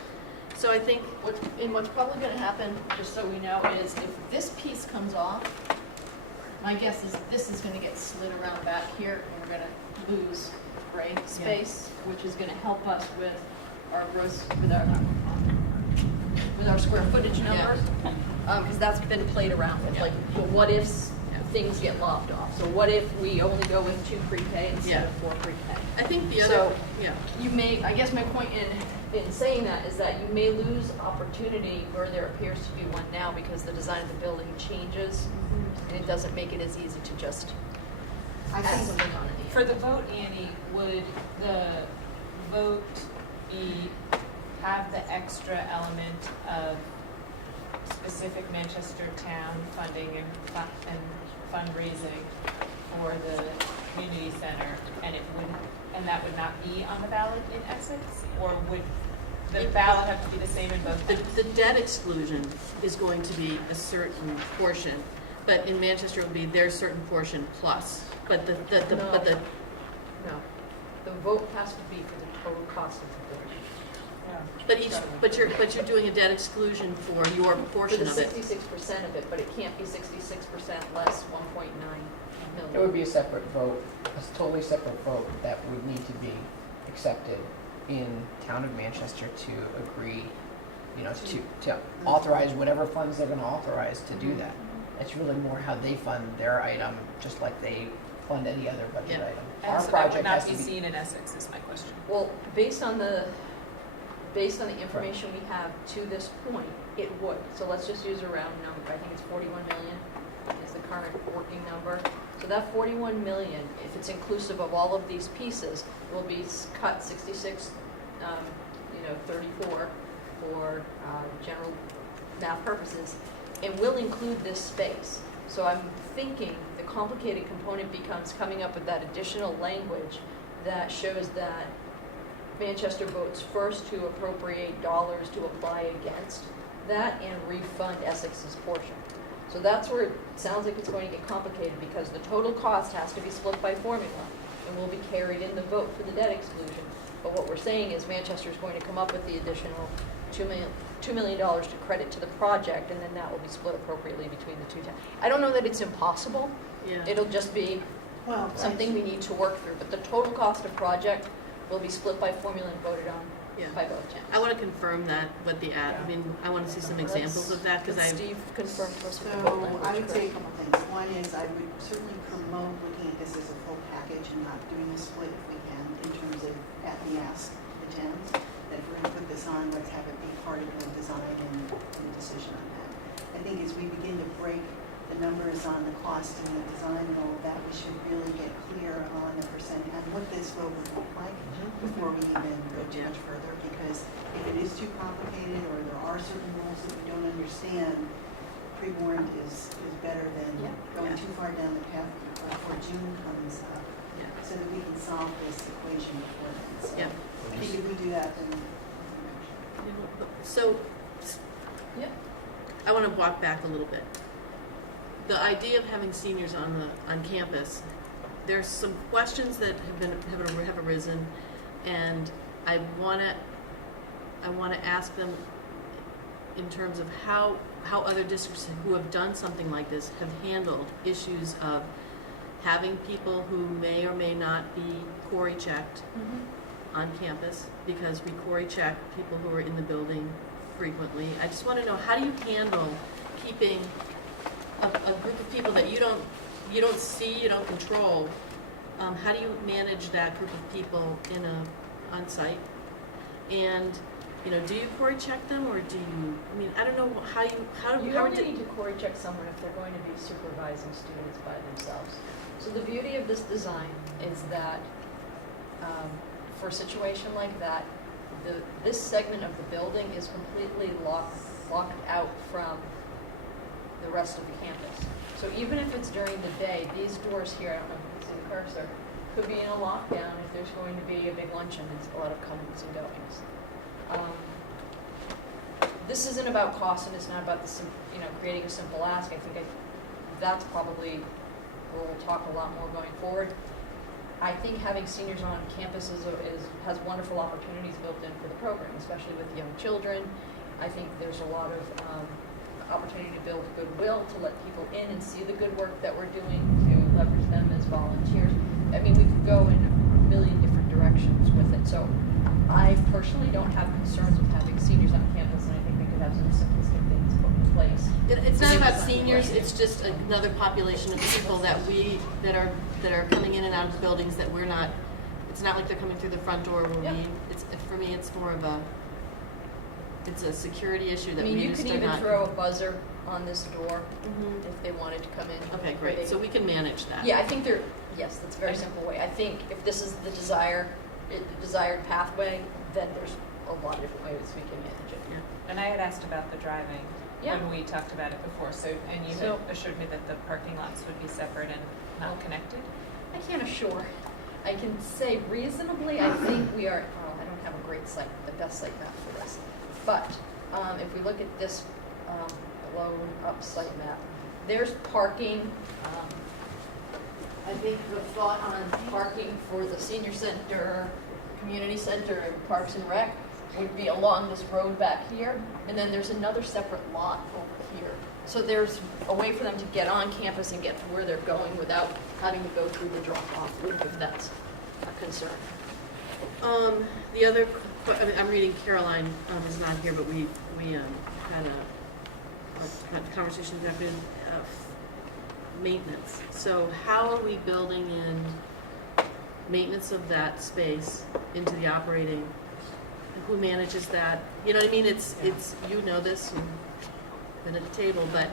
So I think What's probably going to happen, just so we know, is if this piece comes off, my guess is this is going to get slid around back here, and we're going to lose gray space, which is going to help us with our with our square footage numbers, because that's been played around with. Like, but what if things get lopped off? So what if we only go with 2 pre-K instead of 4 pre-K? I think the other, You may, I guess my point in saying that is that you may lose opportunity where there appears to be one now because the design of the building changes and it doesn't make it as easy to just I add think something on it. For the vote, Annie, would the vote have the extra element of specific Manchester town funding and fundraising for the community center, and that would not be on the ballot in Essex? Or would the ballot have to be the same in both towns? the debt exclusion is going to be a certain portion, but in Manchester it will be their certain portion plus. But No, the vote has to be for the total cost of the building. But you're doing a debt exclusion for your For portion the of it. 66% of it, but it can't be 66% less 1.9 million. It would be a separate vote, a totally separate vote that would need to be accepted in town of Manchester to agree, to authorize whatever funds they're gonna authorize to do that. It's really more how they fund their item, just like they fund any other budget Yeah. item. And Our so that project would has not to be be. seen in Essex, is my question. Well, based on the information we have to this point, it would. So let's just use a round number. I think it's 41 million is the current working number. So that 41 million, if it's inclusive of all of these pieces, will be cut 66, 34 for general math purposes, and will include this space. So I'm thinking the complicated component becomes coming up with that additional language that shows that Manchester votes first to appropriate dollars to apply against that and refund Essex's portion. So that's where it sounds like it's going to get complicated, because the total cost has to be split by formula and will be carried in the vote for the debt exclusion. But what we're saying is Manchester is going to come up with the additional $2 million to credit to the project, and then that will be split appropriately between the two towns. I don't know that it's impossible. Yeah. It'll just be Well, something we need to work through. But the total cost of project will be split by formula and voted on Yeah. by both towns. I want to confirm that, what the ad, I mean, I want to see some examples of that, because Let's- I, Steve confirmed to us So with the vote language. I would say a couple things. One is I would certainly promote looking at this as a full package and not doing a split if we can, in terms of at the ask the towns. That if we're going to put this on, let's have it be part of the design and the decision on that. I think as we begin to break the numbers on the cost and the design and all of that, we should really get clear on the percent and what this vote would look like before we even go too much further. Because if it is too complicated or there are certain rules that we don't understand, pre-warned is better than Yeah. going Yeah. too far down the path before June comes up, yeah, so that we can solve this equation before then. So yeah. I think if we do that, then. So, Yep. I want to walk back a little bit. The idea of having seniors on campus, there's some questions that have arisen, and I want to ask them in terms of how other districts who have done something like this have handled issues of having people who may or may not be Corey checked on campus, because we Corey check people who are in the building frequently. I just want to know, how do you handle keeping a group of people that you don't see, you don't control? How do you manage that group of people on site? And do you Corey check them, or do you? I mean, I don't know You only need to Corey check someone if they're going to be supervising students by themselves. So the beauty of this design is that for a situation like that, this segment of the building is completely locked out from the rest of the campus. So even if it's during the day, these doors here, I don't know if you can see the cursor, could be in a lockdown if there's going to be a big luncheon and a lot of comings and goings. This isn't about cost, and it's not about creating a simple ask. I think that's probably where we'll talk a lot more going forward. I think having seniors on campus has wonderful opportunities built in for the program, especially with young children. I think there's a lot of opportunity to build goodwill, to let people in and see the good work that we're doing, to leverage them as volunteers. I mean, we could go in a million different directions with it. So I personally don't have concerns with having seniors on campus, and I think we could have some simplistic things put in place. It's not about seniors, it's just another population of people that are coming in and out of the buildings that we're not, it's not like they're coming through the front door when Yep. for me, it's more of it's a security issue that I mean, we you just could are even not. throw a buzzer on this door Mhm. if they wanted to come in. Okay, great, so we can manage that. Yeah, I think yes, that's a very simple way. I think if this is the desired pathway, then there's a lot of different ways we can manage it. Yeah. And I had asked about the driving Yeah. when we talked about it before, and you So- had assured me that the parking lots would be separate and Oh. not connected. I can't assure. I can say reasonably, I think we are, I don't have the best site map for this. But if we look at this blown up site map, there's parking. I think the thought on parking for the senior center, community center, and Parks and Rec would be along this road back here, and then there's another separate lot over here. So there's a way for them to get on campus and get to where they're going without having to go through the drop-off loop, if that's a concern. The other, I mean, I'm reading Caroline is not here, but we had a conversation this afternoon of maintenance. So how are we building in maintenance of that space into the operating? Who manages that? You know what I mean? It's you know this and been at the table, but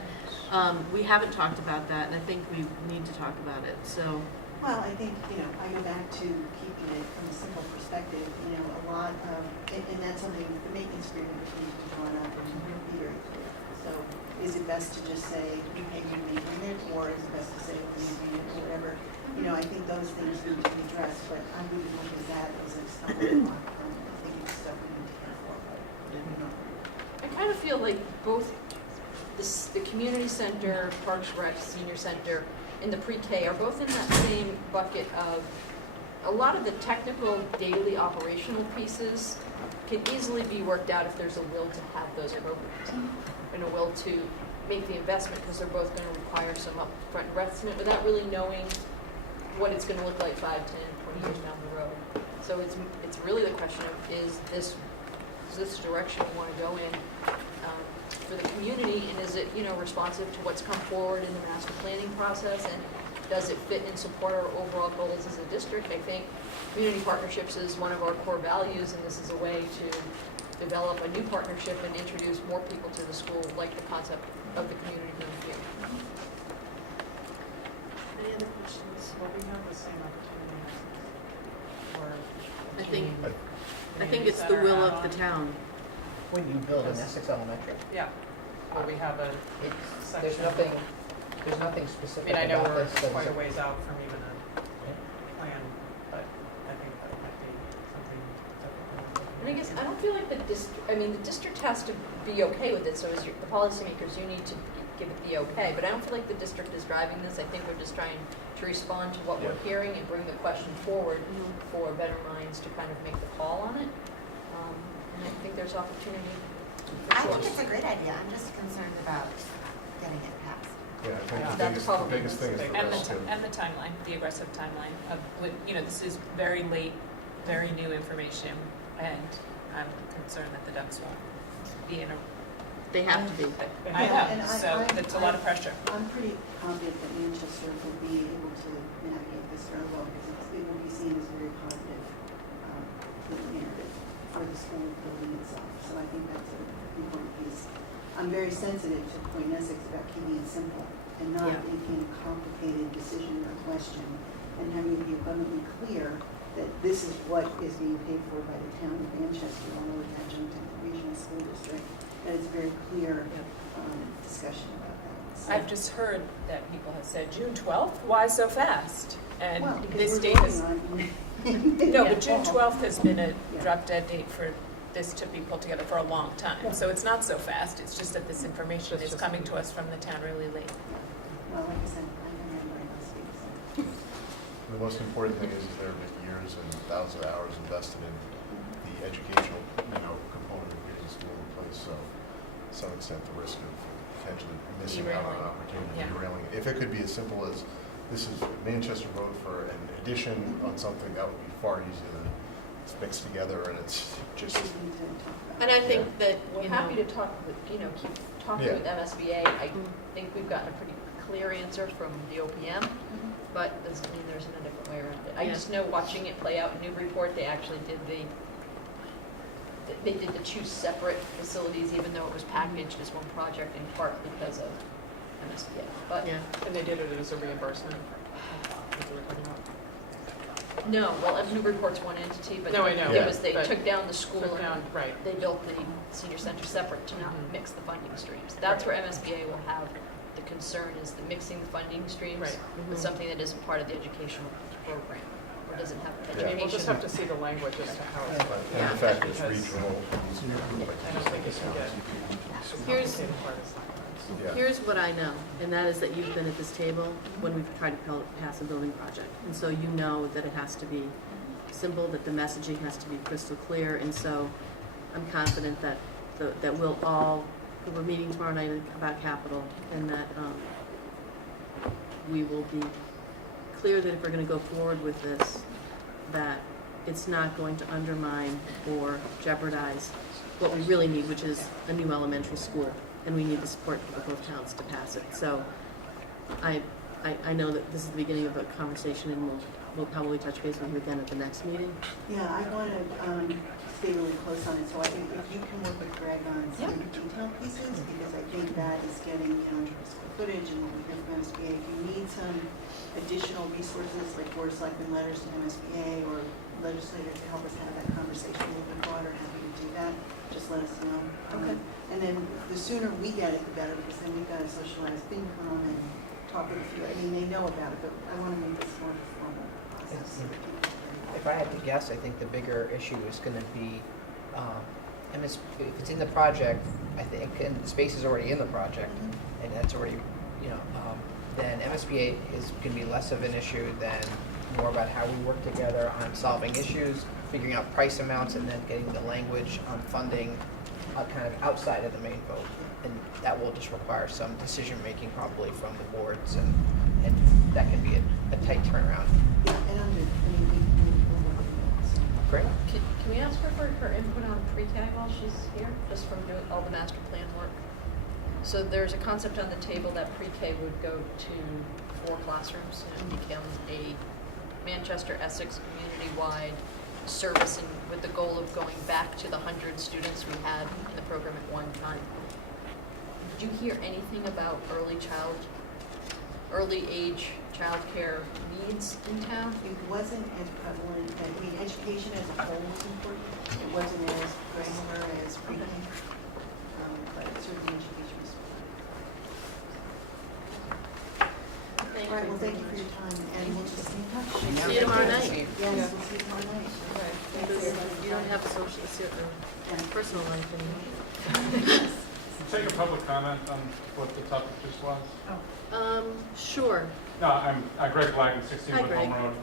we haven't talked about that, and I think we need to talk about it. So. Well, I think, I go back to keeping it from a simple perspective, a lot of, and that's something, the maintenance agreement which needs to be drawn up and be very clear. So is it best to just say, we pay you to maintain it, or is it best to say, we maintain it, or whatever? I think those things need to be addressed, but I wouldn't look at that as a stumbling block. I think it's stuff we need to care for, but, I kind of feel like both the community center, Parks Rec, senior center, and the pre-K are both in that same bucket of a lot of the technical daily operational pieces can easily be worked out if there's a will to have those programs and a will to make the investment, because they're both going to require some upfront investment without really knowing what it's going to look like 5, 10, 20 years down the road. So it's really the question of is this the direction we want to go in for the community, and is it responsive to what's come forward in the master planning process, and does it fit and support our overall goals as a district? I think community partnerships is one of our core values, and this is a way to develop a new partnership and introduce more people to the school, like the concept of the community room here. Any other questions? Well, we have the same opportunity for I think it's the will of the town. When you build an Essex Elementary, Yeah, well, we have a there's section. nothing I specific mean, I know about we're this. that quite a is- ways out from even a plan, but I think that might be something that. And I guess I don't feel like the district has to be okay with it. So as the policymakers, you need to give it the okay. But I don't feel like the district is driving this. I think we're just trying to respond to what we're hearing and bring the question forward for better minds to kind of make the call on it. And I think there's opportunity. I think it's a great idea. I'm just concerned about getting it passed. Yeah, I think Yeah. the That's biggest, probably the biggest thing is the And rest too. the timeline, the aggressive timeline of, this is very late, very new information, and I'm concerned that the ducks won't be in a, They have to be. I And know, so that's a lot of pressure. I'm pretty confident that Manchester will be able to navigate this very well, because it will be seen as a very positive narrative for the school building itself. So I think that's an important piece. I'm very sensitive to Point Essex about keeping it simple and not making a complicated decision or question, and having it be abundantly clear that this is what is being paid for by the town of Manchester, although it's adjunct to the regional school district, that it's very clear discussion about that. So, I've just heard that people have said, June 12th, why so fast? And well, because this we're date is, voting on- no, but June 12th has been a Yeah. drop dead date for this to be pulled together for a long time. So it's not so fast, it's just that this information is coming to us from the town really late. Well, like I said, I'm remembering last week, so. The most important thing is there have been years and thousands of hours invested in the educational, component of getting school in place. So, to some extent, the risk of potentially missing out on an Derailing. opportunity, Yeah. derailing it. If it could be as simple as this is Manchester Road for an addition on something, that would be far easier than it's mixed together and it's just. Just need to talk about And I think that, We're happy to talk with, keep talking Yeah. with MSBA. I think we've gotten a pretty clear answer from the OPM, but doesn't mean there's a different way around it. I just know watching it play out in Newburyport, they actually did they did the two separate facilities, even though it was packaged as one project in part because of MSBA. But And they did it as a reimbursement. That's what we're talking about. no, well, Newburyport's one entity, but No, I know, it was but they took down the school Took and down, right. they built the senior center separate to not Mhm. mix the funding streams. That's where MSBA will have the concern, is the mixing the funding streams Right. with something that isn't part of the educational program, or doesn't have Yeah. education. We'll just have to see the language as to how it's. And the fact it's Because regional. I don't think it can get Here's- complicated part of science. Yeah. here's what I know, and that is that you've been at this table when we've tried to pass a building project. And so you know that it has to be simple, that the messaging has to be crystal clear. And so I'm confident that, that we're meeting tomorrow night about capital, and that we will be clear that if we're gonna go forward with this, that it's not going to undermine or jeopardize what we really need, which is a new elementary school, and we need the support of both towns to pass it. So I know that this is the beginning of a conversation, and we'll probably touch base with you again at the next meeting. Yeah, I want to stay really close on it, so I think if you can work with Greg on some detail pieces, because I think that is getting, in terms of square footage and what we hear from MSBA, if you need some additional resources, like Board of Selectmen letters to MSBA or legislators to help us have that conversation a little bit broader, happy to do that, just let us know. Okay. And then the sooner we get it, the better, because then we've got a socialized FinCom and talk with a few, I mean, they know about it, but I want to make this more of a formal process. If I had to guess, I think the bigger issue is going to be, if it's in the project, I think, and the space is already in the project, and that's already, then MSBA is going to be less of an issue than more about how we work together on solving issues, figuring out price amounts, and then getting the language on funding kind of outside of the main vote. And that will just require some decision-making probably from the boards, and that can be a tight turnaround. Yeah, and I'm good. I mean, we'll work with it. Great. Can we ask her for her input on pre-K while she's here, just from doing all the master plan work? So there's a concept on the table that pre-K would go to 4 classrooms and become a Manchester-Essex community-wide service, and with the goal of going back to the 100 students we had in the program at one time. Did you hear anything about early age childcare needs in town? It wasn't as prevalent, I mean, education as a whole was important. It wasn't as granular as pre-K, but certainly education was important. Thank All right, you well, thank you very for your much. time, and we'll just stay in touch. See you tomorrow night. Yes, we'll see you tomorrow night. Because you don't have a social, personal life anymore. Take a public comment on what the topic just was. Sure. No, I'm Greg Black, 16 Hi, Wood Greg. Home Road.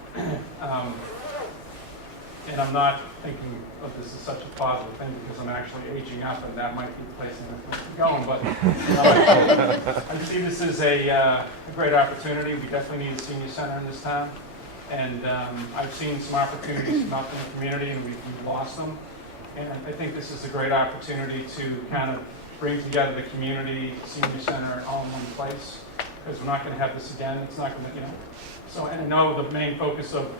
And I'm not thinking of this as such a positive thing because I'm actually aging up and that might be the place I'm going. But I see this as a great opportunity. We definitely need a senior center in this town. And I've seen some opportunities come up in the community and we've lost them. And I think this is a great opportunity to kind of bring together the community, senior center all in one place. Because we're not going to have this again. It's not going to, So, and I know the main focus of,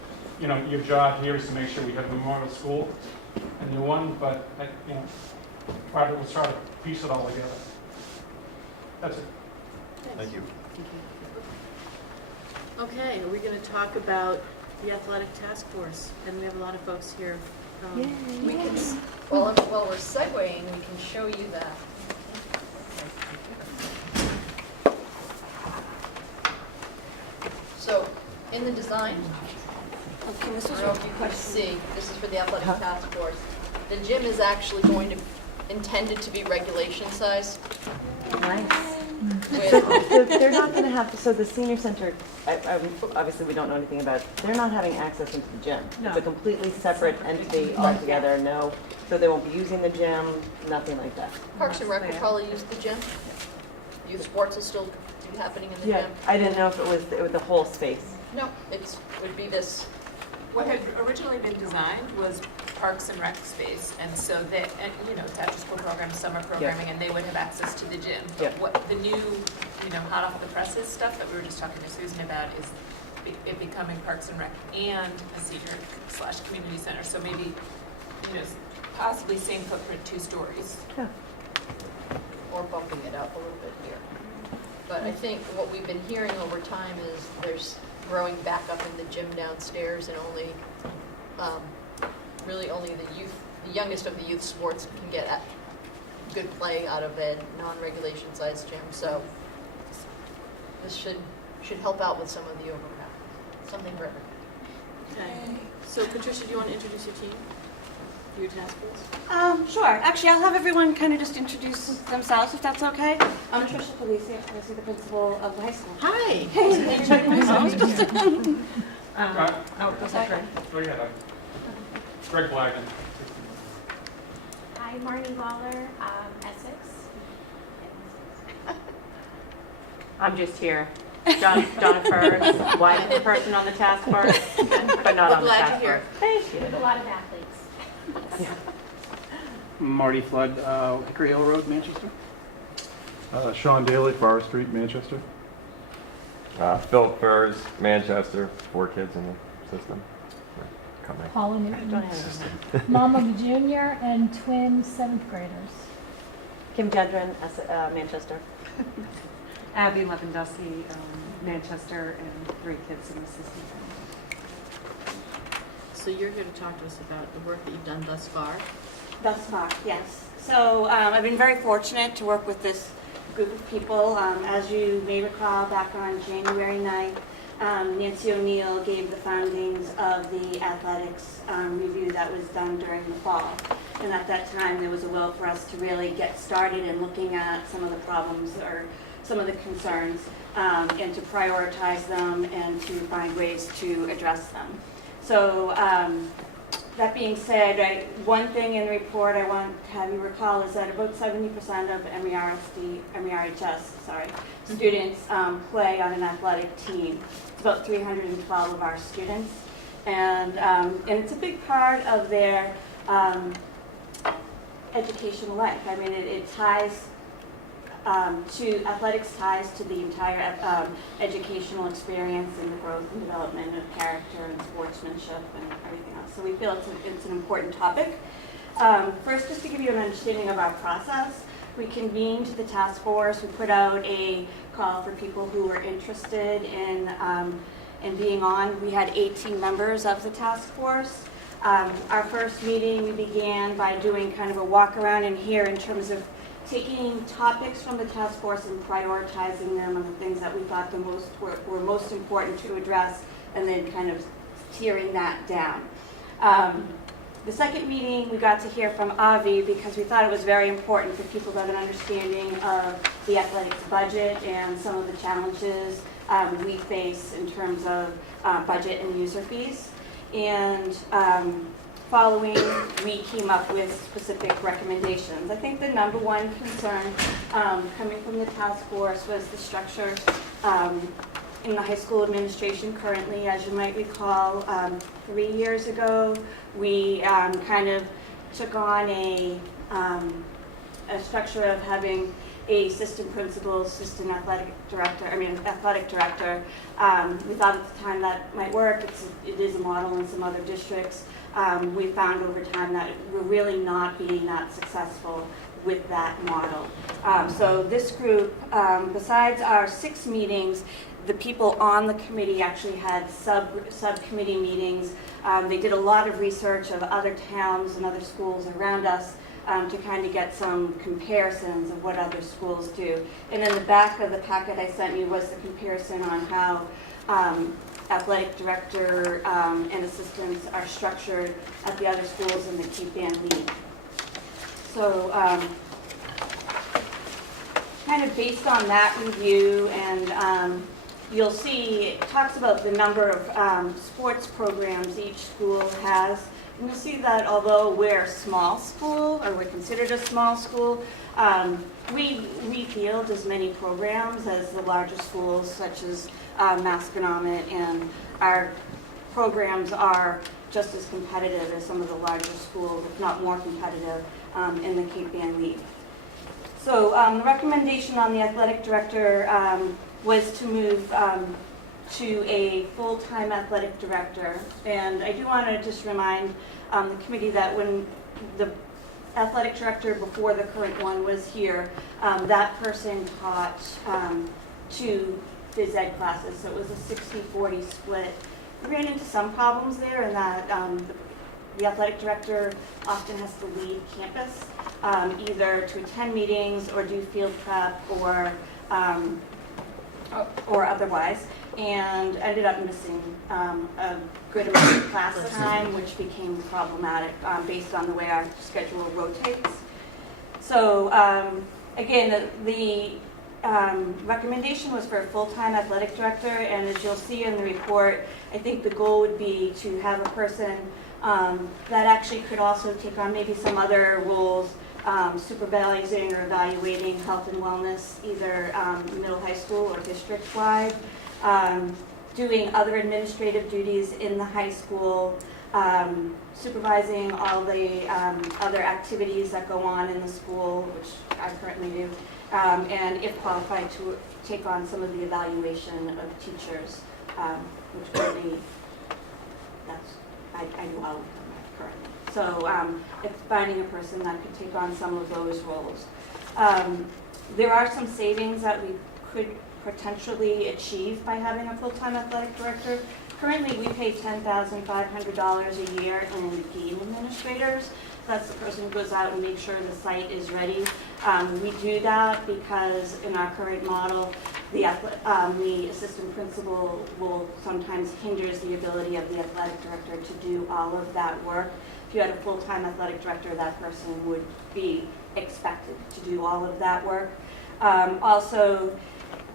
your job here is to make sure we have a memorial school, a new one, but, we'll try to piece it all together. That's it. Thank you. Okay, are we going to talk about the athletic task force? And we have a lot of folks here. We can, while we're segueing, we can show you that. So, in the design, I don't know if you can see, this is for the athletic task force. The gym is actually intended to be regulation size. Nice. With, So they're not going to have, so the senior center, obviously we don't know anything about, they're not having access into the gym. It's a completely separate entity altogether, so they won't be using the gym, nothing like that. Parks and Rec will probably use the gym. Youth sports will still be happening in the Yeah, gym. I didn't know if it was the whole space. No, would be this. What had originally been designed was Parks and Rec space, and so that, after-school programs, summer programming, and they would have access to the gym. Yeah. But what the new, hot off the presses stuff that we were just talking to Susan about is it becoming Parks and Rec and a senior/community center. So maybe, possibly same footprint, 2 stories. Yeah. Or bumping it up a little bit here. But I think what we've been hearing over time is there's growing back up in the gym downstairs, and really only the youngest of the youth sports can get good play out of a non-regulation sized gym. So this should help out with some of the overcrowding. Something for everyone. Okay. So Patricia, do you want to introduce your team? Your task force? Sure. Actually, I'll have everyone kind of just introduce themselves, if that's okay. I'm Nhs Policy, obviously the principal of the high school. Hi. Hey, introduce myself. Go ahead. Greg Black. Hi, Marnie Lawler, Essex. I'm just here. Jennifer, one person on the task force, but not on the task force. Thank you. With a lot of athletes. Marty Flood, Hickory Hill Road, Manchester. Sean Daly, Forest Street, Manchester. Philip Furs, Manchester, 4 kids in the system. Coming. Paula Newton, Mama Junior, and twin 7th graders. Kim Gendron, Manchester. Abby Lewandowski, Manchester, and 3 kids in the system. So you're here to talk to us about the work that you've done thus far? Thus far, yes. So I've been very fortunate to work with this group of people. As you may recall, back on January 9th, Nancy O'Neill gave the findings of the athletics review that was done during the fall. And at that time, there was a will for us to really get started in looking at some of the problems or some of the concerns and to prioritize them and to find ways to address them. So that being said, one thing in the report I want to have you recall is that about 70% of MERHS students play on an athletic team. It's about 312 of our students. And it's a big part of their educational life. I mean, it ties to athletics ties to the entire educational experience and the growth and development of character and sportsmanship and everything else. So we feel it's an important topic. First, just to give you an understanding of our process, we convened the task force. We put out a call for people who were interested in being on. We had 18 members of the task force. Our first meeting, we began by doing kind of a walk around in here in terms of taking topics from the task force and prioritizing them on the things that we thought were most important to address, and then kind of tearing that down. The second meeting, we got to hear from Avi because we thought it was very important for people to have an understanding of the athletics budget and some of the challenges we face in terms of budget and user fees. And following, we came up with specific recommendations. I think the number one concern coming from the task force was the structure in the high school administration currently. As you might recall, 3 years ago, we kind of took on a structure of having a assistant principal, assistant athletic director. We thought at the time that might work. It is a model in some other districts. We found over time that we're really not being that successful with that model. So this group, besides our 6 meetings, the people on the committee actually had subcommittee meetings. They did a lot of research of other towns and other schools around us to kind of get some comparisons of what other schools do. And in the back of the packet I sent you was the comparison on how athletic director and assistants are structured at the other schools in the Cape Ann League. So kind of based on that review, and you'll see it talks about the number of sports programs each school has. And you'll see that although we're a small school, or we're considered a small school, we field as many programs as the larger schools, such as Masconomet, and our programs are just as competitive as some of the larger schools, if not more competitive, in the Cape Ann League. So the recommendation on the athletic director was to move to a full-time athletic director. And I do want to just remind the committee that when the athletic director before the current one was here, that person taught 2 phys ed classes, so it was a 60-40 split. We ran into some problems there in that the athletic director often has to leave campus, either to attend meetings or do field prep or otherwise, and ended up missing a good amount of class time, which became problematic based on the way our schedule rotates. So again, the recommendation was for a full-time athletic director, and as you'll see in the report, I think the goal would be to have a person that actually could also take on maybe some other roles, supervising or evaluating health and wellness, either middle high school or district-wide, doing other administrative duties in the high school, supervising all the other activities that go on in the school, which I currently do, and if qualified to take on some of the evaluation of teachers, which currently, I do all of them currently. So it's finding a person that could take on some of those roles. There are some savings that we could potentially achieve by having a full-time athletic director. Currently, we pay $10,500 a year in game administrators. That's the person who goes out and makes sure the site is ready. We do that because in our current model, the assistant principal will sometimes hinders the ability of the athletic director to do all of that work. If you had a full-time athletic director, that person would be expected to do all of that work. Also,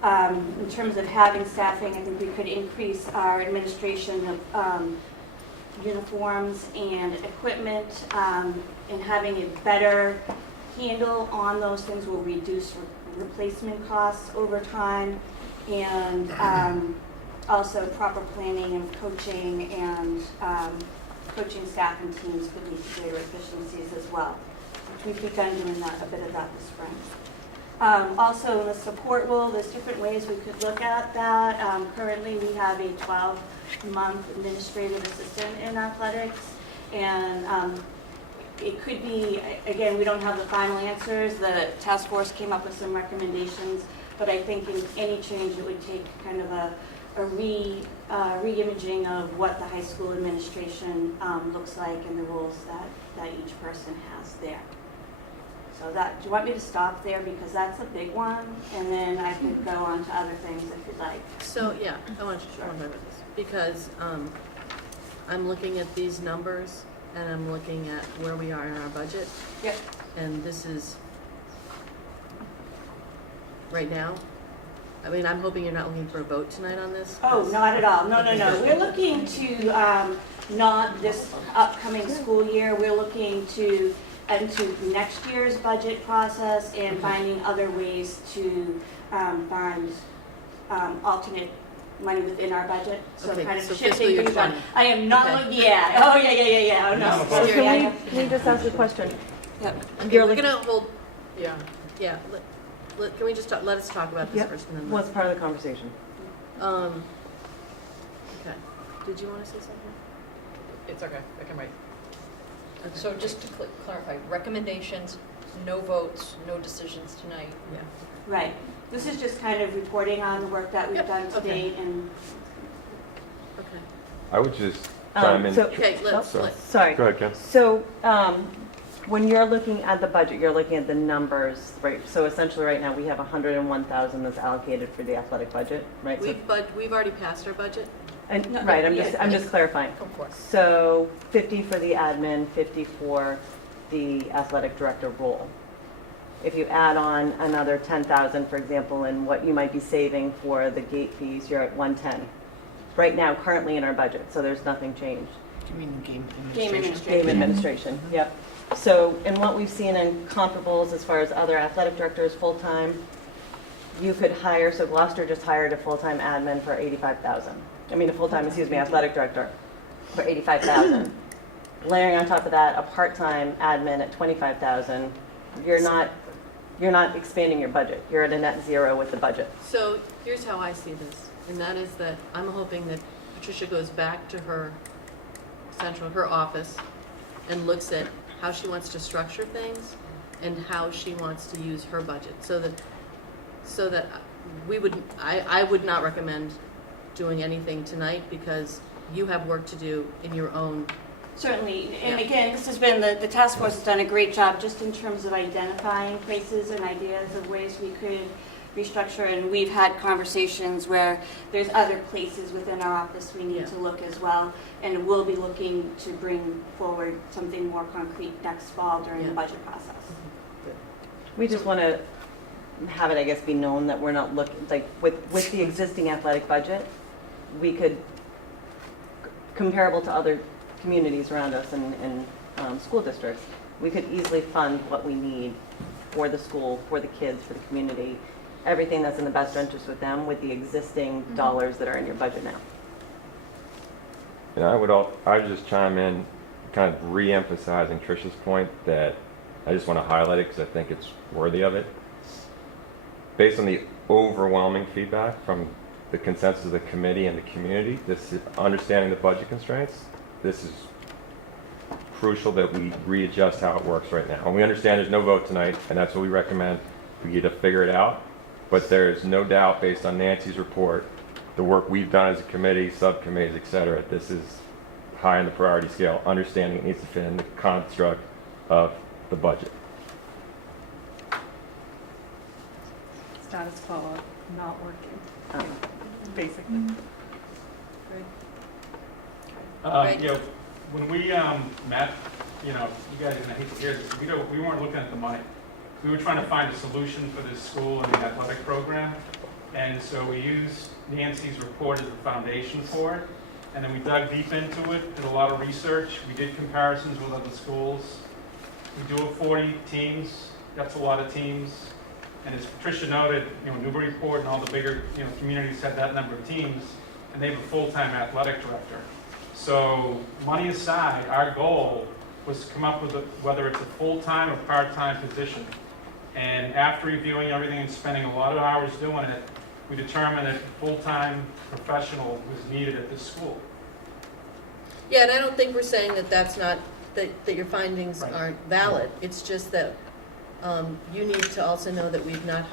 in terms of having staffing, I think we could increase our administration of uniforms and equipment, and having a better handle on those things will reduce replacement costs over time, and also proper planning and coaching and coaching staff and teams could lead to greater efficiencies as well, which we've begun doing a bit of that this spring. Also in the support role, there's different ways we could look at that. Currently we have a 12-month administrative assistant in athletics, and it could be, again, we don't have the final answers. The task force came up with some recommendations, but I think in any change it would take kind of a re-imaging of what the high school administration looks like and the roles that each person has there. So that, do you want me to stop there, because that's a big one, and then I could go on to other things if you'd like. So, yeah, I want to talk about this, because I'm looking at these numbers, and I'm looking at where we are in our budget. Yep. And this is, right now, I mean, I'm hoping you're not looking for a vote tonight on this. Oh, not at all. No. We're looking to not this upcoming school year. We're looking to into next year's budget process and finding other ways to find alternate money within our budget. So Okay, kind of so shifting fiscal year things on. 20. I am not Okay. looking, yeah. Oh, yeah. Oh, no. So Sorry, I have- can we just ask a question? Yep. Okay, we're gonna hold, yeah. Can we just let us talk about this Yep. first, and then What's part of the conversation? okay. Did you want to say something? It's okay, I can write. Okay. So just to clarify, recommendations, no votes, no decisions tonight. Yeah. Right. This is just kind of reporting on the work that we've Yep, done to okay. date and Okay. I would just chime in. Okay, let's, Sorry. Go ahead, Ken. So, when you're looking at the budget, you're looking at the numbers, right? So essentially right now, we have 101,000 that's allocated for the athletic budget, right? So- we've already passed our budget. And, right, I'm just clarifying. Go for it. So 50 for the admin, 50 for the athletic director role. If you add on another 10,000, for example, in what you might be saving for the gate fees, you're at 110. Right now, currently in our budget, so there's nothing changed. Do you mean game Game administration, yep. So, in what we've seen in comparables as far as other athletic directors full-time, you could hire, so Gloucester just hired a full-time admin for 85,000. I mean, a full-time, athletic director for 85,000. Layering on top of that, a part-time admin at 25,000, you're not expanding your budget. You're at a net zero with the budget. So here's how I see this, and that is that I'm hoping that Patricia goes back to her office, and looks at how she wants to structure things and how she wants to use her budget, so that I would not recommend doing anything tonight, because you have work to do in your own. certainly, and Yeah. again, this has been, the task force has done a great job just in terms of identifying places and ideas of ways we could restructure, and we've had conversations where there's other places within our office we need to look as well, and we'll be looking to bring forward something more concrete next fall during the budget process. We just want to have it, I guess, be known that we're not looking, like, with the existing athletic budget, we could, comparable to other communities around us and school districts, we could easily fund what we need for the school, for the kids, for the community, everything that's in the best interest with them with the existing dollars that are in your budget now. And I would just chime in, kind of re-emphasizing Tricia's point that I just want to highlight it because I think it's worthy of it. Based on the overwhelming feedback from the consensus of the committee and the community, this is understanding the budget constraints, this is crucial that we readjust how it works right now. And we understand there's no vote tonight, and that's what we recommend. We get to figure it out. But there is no doubt, based on Nancy's report, the work we've done as a committee, subcommittees, et cetera, this is high on the priority scale, understanding it needs to fit in the construct of the budget. Status quo, not working, basically. When we met, you guys are gonna hate to hear this, we weren't looking at the money. We were trying to find a solution for this school and the athletic program, and so we used Nancy's report as the foundation for it, and then we dug deep into it, did a lot of research, we did comparisons with other schools. We do have 40 teams, that's a lot of teams, and as Patricia noted, Newburyport and all the bigger communities had that number of teams, and they have a full-time athletic director. So money aside, our goal was to come up with whether it's a full-time or part-time position. And after reviewing everything and spending a lot of hours doing it, we determined that a full-time professional was needed at this school. Yeah, and I don't think we're saying that that's not, that your findings aren't valid. It's just that you need to also know that we've not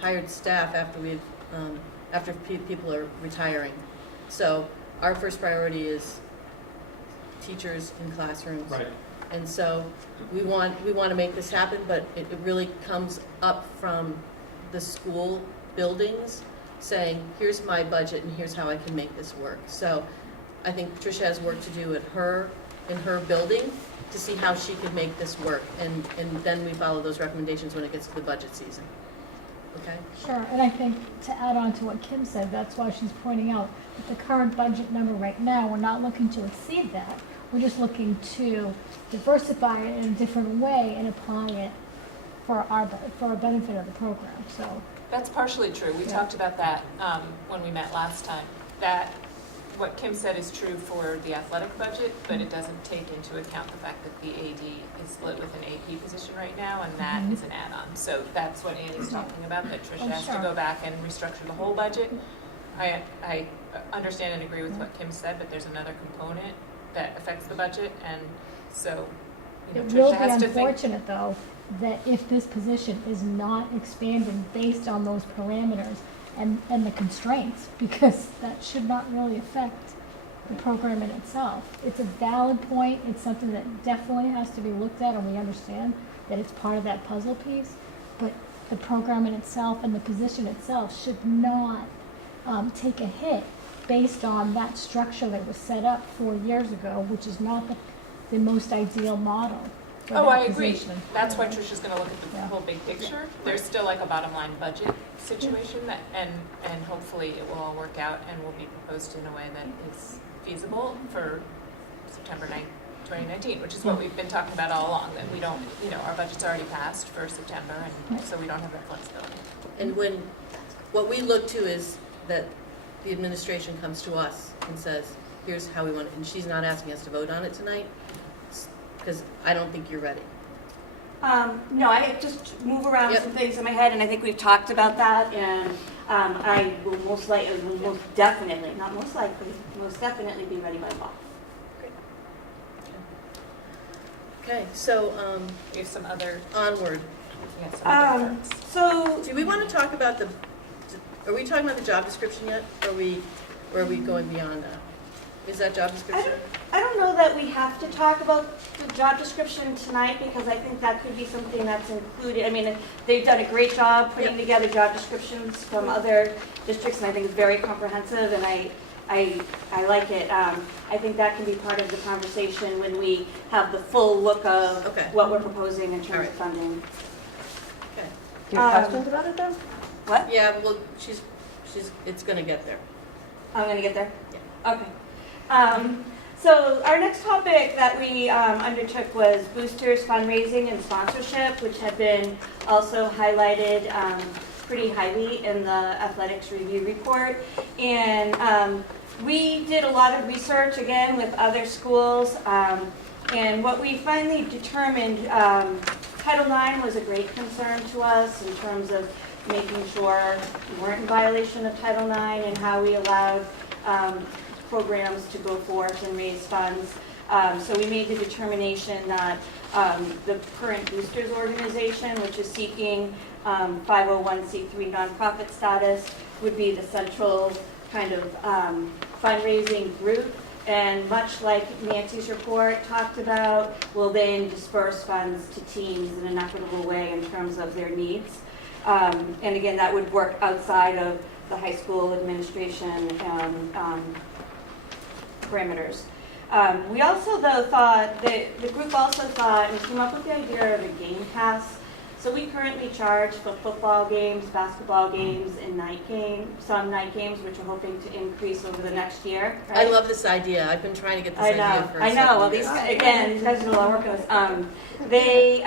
hired staff after people are retiring. So our first priority is teachers in classrooms. Right. And so we want to make this happen, but it really comes up from the school buildings saying, here's my budget and here's how I can make this work. So I think Tricia has work to do in her building to see how she can make this work. And then we follow those recommendations when it gets to the budget season. Okay? Sure, and I think to add on to what Kim said, that's why she's pointing out that the current budget number right now, we're not looking to exceed that. We're just looking to diversify it in a different way and apply it for a benefit of the program. So That's partially true. We talked about that when we met last time. That what Kim said is true for the athletic budget, but it doesn't take into account the fact that the AD is split with an AP position right now, and that is an add-on. So that's what Annie's talking about, that Tricia has to go back and restructure the whole budget. I understand and agree with what Kim said, but there's another component that affects the budget, and so it will Tricia be has to think. unfortunate, though, that if this position is not expanded based on those parameters and the constraints, because that should not really affect the program in itself. It's a valid point. It's something that definitely has to be looked at, and we understand that it's part of that puzzle piece. But the program in itself and the position itself should not take a hit based on that structure that was set up 4 years ago, which is not the most ideal model. Oh, I agree. That's why Tricia's going to look at the whole big picture. There's still like a bottom line budget situation that, and hopefully it will all work out and will be proposed in a way that is feasible for September 9th, 2019, which is what we've been talking about all along, that we don't, our budget's already passed for September, and so we don't have that flexibility. And what we look to is that the administration comes to us and says, here's how we want it, and she's not asking us to vote on it tonight, because I don't think you're ready. No, I just move around some things in my head, and I think we've talked about that, and I will most definitely be ready by law. Okay, so we have some other onward. So do we want to talk about are we talking about the job description yet, or are we going beyond that? Is that job description? I don't know that we have to talk about the job description tonight, because I think that could be something that's included. I mean, they've done a great job putting together job descriptions from other districts, and I think it's very comprehensive, and I like it. I think that can be part of the conversation when we have the full look of what we're proposing in terms of funding. Okay. Do you have questions about it though? What? Yeah, well, it's gonna get there. I'm gonna get there? Yeah. Okay. So our next topic that we undertook was boosters, fundraising, and sponsorship, which had been also highlighted pretty highly in the athletics review report. And we did a lot of research, again, with other schools. And what we finally determined, Title IX was a great concern to us in terms of making sure we weren't in violation of Title IX and how we allowed programs to go forth and raise funds. So we made the determination that the current boosters organization, which is seeking 501c3 nonprofit status, would be the central kind of fundraising group. And much like Nancy's report talked about, will then disperse funds to teams in an equitable way in terms of their needs. And again, that would work outside of the high school administration parameters. We also, though, thought that the group also thought and came up with the idea of a game pass. So we currently charge for football games, basketball games, and some night games, which we're hoping to increase over the next year. Right? I love this idea. I've been trying to get this idea for a I know. second Well, these guys do a lot of work on this.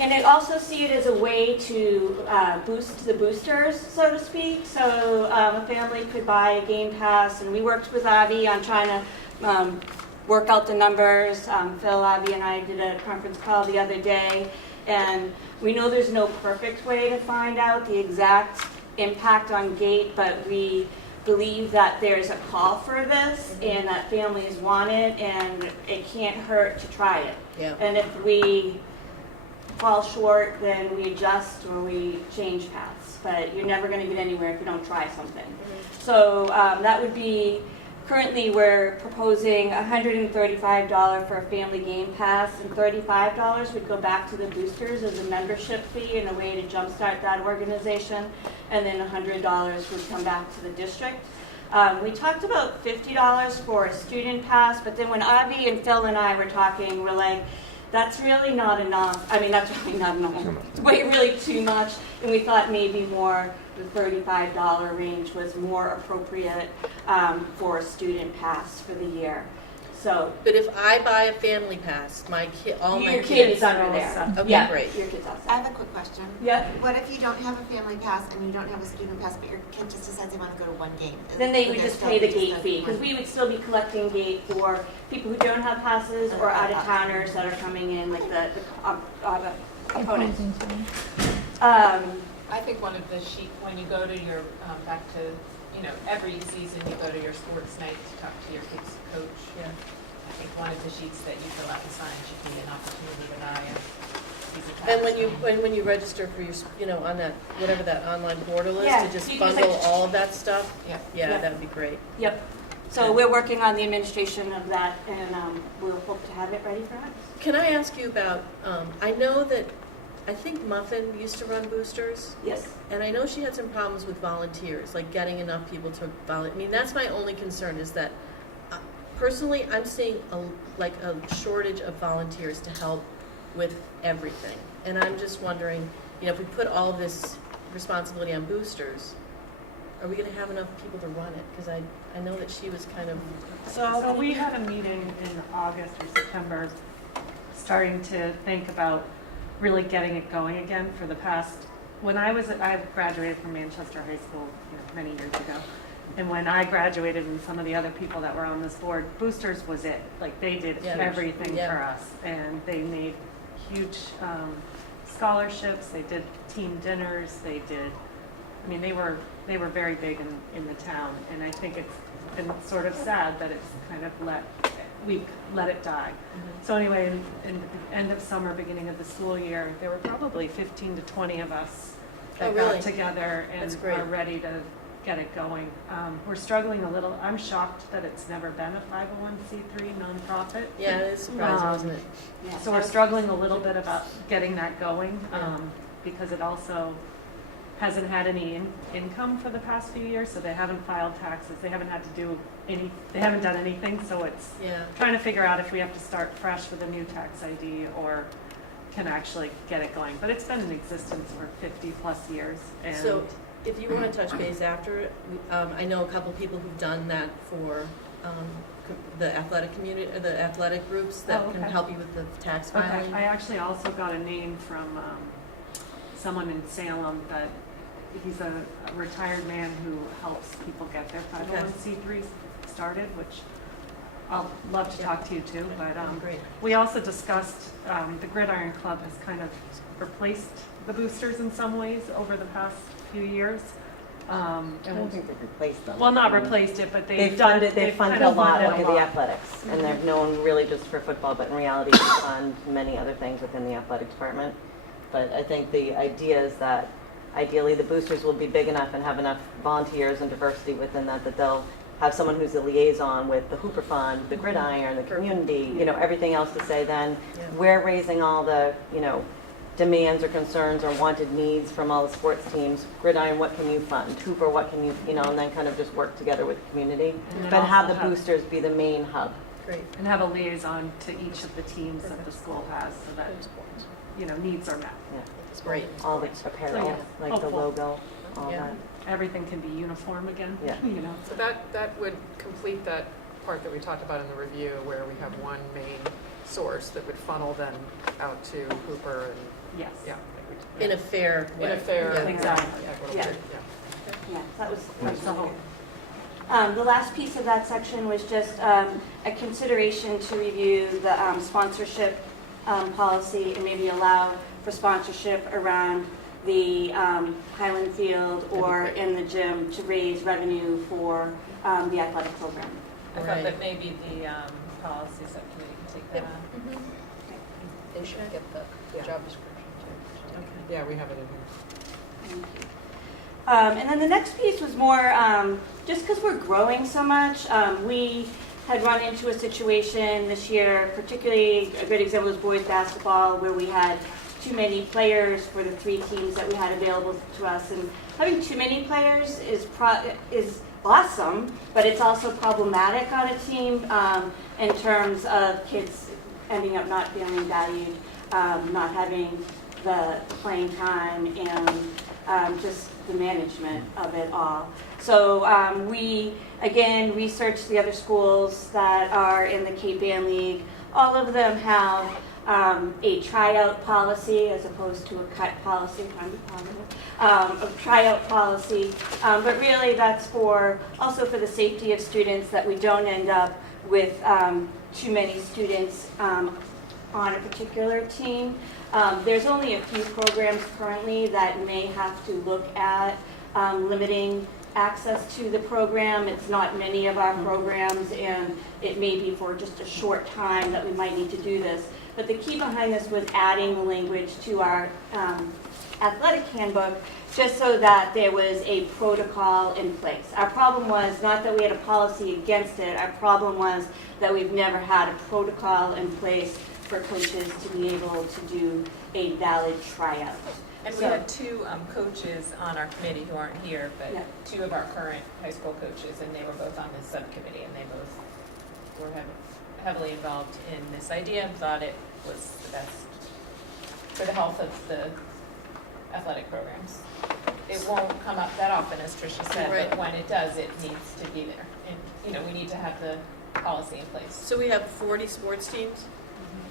And they also see it as a way to boost the boosters, so to speak. So a family could buy a game pass, and we worked with Avi on trying to work out the numbers. Phil, Avi, and I did a conference call the other day, and we know there's no perfect way to find out the exact impact on gate, but we believe that there's a call for this, and that families want it, and it can't hurt to try it. Yeah. And if we fall short, then we adjust or we change paths. But you're never going to get anywhere if you don't try something. So that would be, currently we're proposing $135 for a family game pass, and $35 would go back to the boosters as a membership fee and a way to jumpstart that organization, and then $100 would come back to the district. We talked about $50 for a student pass, but then when Avi and Phil and I were talking, we're like, that's really not enough. I mean, that's really not enough. It's really too much. And we thought maybe more the $35 range was more appropriate for a student pass for the year. So, but if I buy a family pass, all my your kids kid is under there. Okay, yeah, great. Your kid's outside. I have a quick question. Yeah. What if you don't have a family pass and you don't have a student pass, but your kid just decides they want to go to one game? Then they would just pay the gate fee, because we would still be collecting gate for people who don't have passes or out-of-towners that are coming in, like the opponents. I think one of the when you go to your, back to, every season you go to your sports night to talk to your kid's coach. Yeah. I think one of the sheets that you fill out and sign should be an opportunity to buy a season pass. And when you register for your, on that, whatever that online portal is, Yeah, to just you can bundle just- all of that stuff, Yeah. Yeah. that would be great. Yep. So we're working on the administration of that, and we'll hope to have it ready for us. Can I ask you about, I know that, I think Muffin used to run boosters. Yes. And I know she had some problems with volunteers, like getting enough people to volunteer. I mean, that's my only concern is that, personally, I'm seeing a shortage of volunteers to help with everything. And I'm just wondering, if we put all of this responsibility on boosters, are we going to have enough people to run it? Because I know that she was kind of... So we had a meeting in August or September starting to think about really getting it going again for the past, I graduated from Manchester High School many years ago. And when I graduated and some of the other people that were on this board, boosters was it. Like they did everything for us. And they made huge scholarships, they did team dinners, they were very big in the town. And I think it's been sort of sad that it's kind of we've let it die. Mm-hmm. So anyway, in the end of summer, beginning of the school year, there were probably 15 to 20 of us that got together and are ready to get it going. We're struggling a little. I'm shocked that it's never been a 501c3 nonprofit. Yeah, it is surprising, isn't it? Yeah, so we're struggling a little bit about getting that going because it also hasn't had any income for the past few years, so they haven't filed taxes. They haven't had to do they haven't done anything, so it's trying to figure out if we have to start fresh with a new tax ID or can actually get it going. But it's been in existence for 50+ years. And So if you want to touch base after, I know a couple people who've done that for the athletic community, the athletic groups that can help you with the tax filing. okay, I actually also got a name from someone in Salem that he's a retired man who helps people get their 501c3 started, which I'll love to talk to you too. But Great. we also discussed the Gridiron Club has kind of replaced the boosters in some ways over the past few years. I don't think they've replaced them. Well, not replaced it, but They've funded funded a lot of the athletics, and they're known really just for football, but in reality, they fund many other things within the athletic department. But I think the idea is that ideally the boosters will be big enough and have enough volunteers and diversity within that they'll have someone who's a liaison with the Hooper Fund, the Gridiron, the community, everything else to say then we're raising all the, demands or concerns or wanted needs from all the sports teams. Gridiron, what can you fund? Hooper, what can you, and then kind of just work together with the community. But have the boosters be the main hub. Great. And have a liaison to each of the teams that the school has so that, needs are met. Yeah. It's great. All the apparel, like the logo, all Yeah. that. Everything can be uniform again. Yeah. So that would complete that part that we talked about in the review, where we have one main source that would funnel them out to Hooper and, Yes. yeah. In a fair way. In a fair, Yeah. Exactly. equitable Yeah. way, yeah. Yeah, that was the whole. The last piece of that section was just a consideration to review the sponsorship policy and maybe allow for sponsorship around the Highland Field or in the gym to raise revenue for the athletic program. I Right. thought that maybe the policy subcommittee can take that on. They should get the job description too. Yeah, we have it in here. Thank you. And then the next piece was more, just because we're growing so much, we had run into a situation this year, particularly a good example was boys basketball, where we had too many players for the 3 teams that we had available to us. And having too many players is awesome, but it's also problematic on a team in terms of kids ending up not feeling valued, not having the playing time, and just the management of it all. So we, again, researched the other schools that are in the Cape Ann League. All of them have a tryout policy as opposed to a cut policy, trying to be positive, a tryout policy. But really that's also for the safety of students, that we don't end up with too many students on a particular team. There's only a few programs currently that may have to look at limiting access to the program. It's not many of our programs, and it may be for just a short time that we might need to do this. But the key behind this was adding the language to our athletic handbook, just so that there was a protocol in place. Our problem was not that we had a policy against it. Our problem was that we've never had a protocol in place for coaches to be able to do a valid tryout. And we had 2 coaches on our committee who aren't here, but 2 of our current high school coaches, and they were both on this subcommittee, and they both were heavily involved in this idea and thought it was the best for the health of the athletic programs. It won't come up that often, as Tricia said, Right. but when it does, it needs to be there. And, we need to have the policy in place. So we have 40 sports teams?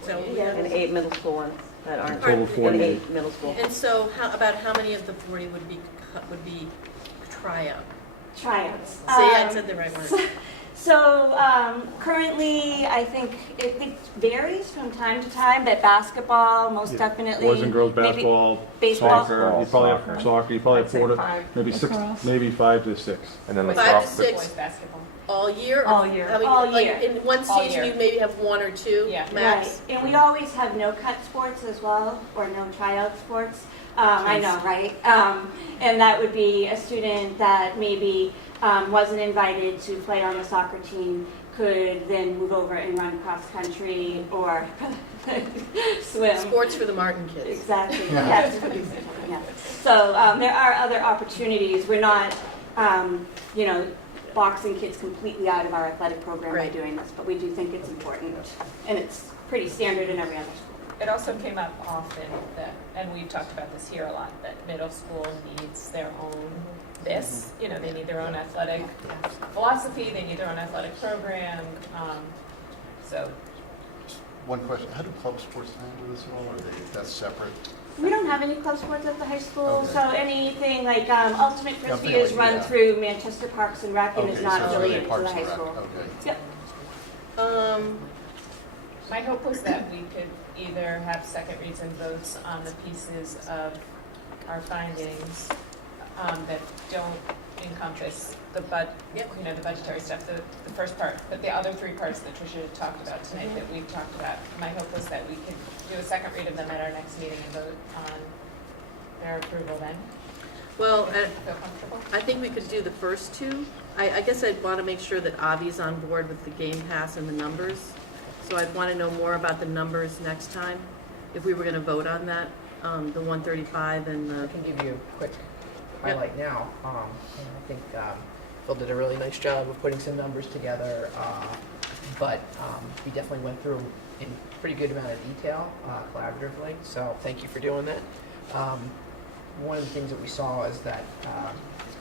So And 8 middle school ones that aren't. Total 40. 8 middle school. And so about how many of the 40 would be tryout? Tryouts. See, I said the right word. So currently, I think it varies from time to time, but basketball, most definitely. Boys and girls maybe basketball, baseball. soccer, you probably have soccer, you probably have 4 to, maybe 6, Lacrosse. maybe 5 to 6. And then 5 to lacrosse. 6 Boys basketball. all year? Or All year. I mean, All like, year. in one All season, year. you maybe have 1 or 2 Yeah. max? Right, and we always have no-cut sports as well, or no tryout sports. I know, right? And that would be a student that maybe wasn't invited to play on the soccer team, could then move over and run cross-country or swim. Sports for the Martin kids. Exactly, yes. Yeah. So there are other opportunities. We're not, boxing kids completely out of our athletic program by Right. doing this, but we do think it's important, and it's pretty standard in every other school. it also came up often that, and we've talked about this here a lot, that middle school needs their own this, you know, they need their own athletic philosophy, they need their own athletic program, so. One question, how do club sports handle this at all, or are that's separate? We don't have any club sports at the high school, Okay. so anything like ultimate frisbee Something is like run that. through Manchester Parks and Rec and is Okay, not so it's really affiliated to Parks the and high Rec, school. okay. Yep. My hope was that we could either have second reads and votes on the pieces of our findings that don't encompass the the budgetary stuff, the first part, but the other three parts that Tricia talked about tonight that we've talked about. My hope was that we could do a second read of them at our next meeting and vote on their approval then. Well, Feel comfortable? I think we could do the first two. I guess I'd want to make sure that Avi's on board with the Game Pass and the numbers. So I'd want to know more about the numbers next time, if we were going to vote on that, the 135 and the. I can give you a quick highlight now. And I think Phil did a really nice job of putting some numbers together, but we definitely went through in pretty good amount of detail collaboratively, so thank you for doing that. One of the things that we saw is that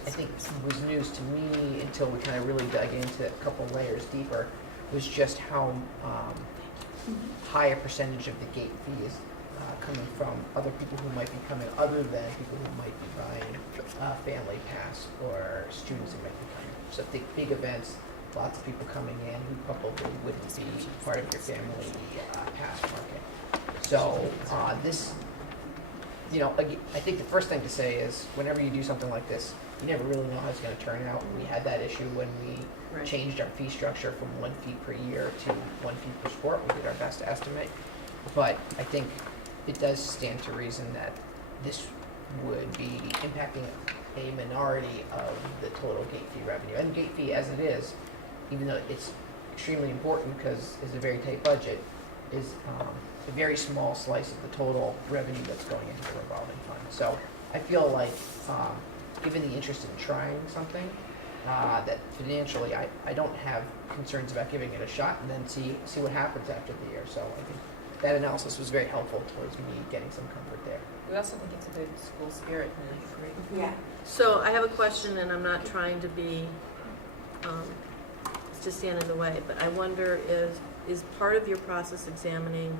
I think was news to me until we kind of really dug into a couple layers deeper, was just how high a percentage of the gate fee is coming from other people who might be coming, other than people who might be buying family pass or students who might be coming. So think big events, lots of people coming in who probably wouldn't be part of your family pass market. So this, you know, I think the first thing to say is whenever you do something like this, you never really know how it's going to turn out. We had that issue when we changed our fee structure from 1 fee per year to 1 fee per sport. We did our best to estimate. But I think it does stand to reason that this would be impacting a minority of the total gate fee revenue. And gate fee as it is, even though it's extremely important because it's a very tight budget, is a very small slice of the total revenue that's going into the revolving fund. So I feel like given the interest in trying something, that financially I don't have concerns about giving it a shot and then see what happens after the year. So I think that analysis was very helpful towards me getting some comfort there. We also think it's a good school spirit and I agree. Yeah. So I have a question, and I'm not trying to be, to stand in the way, but I wonder is part of your process examining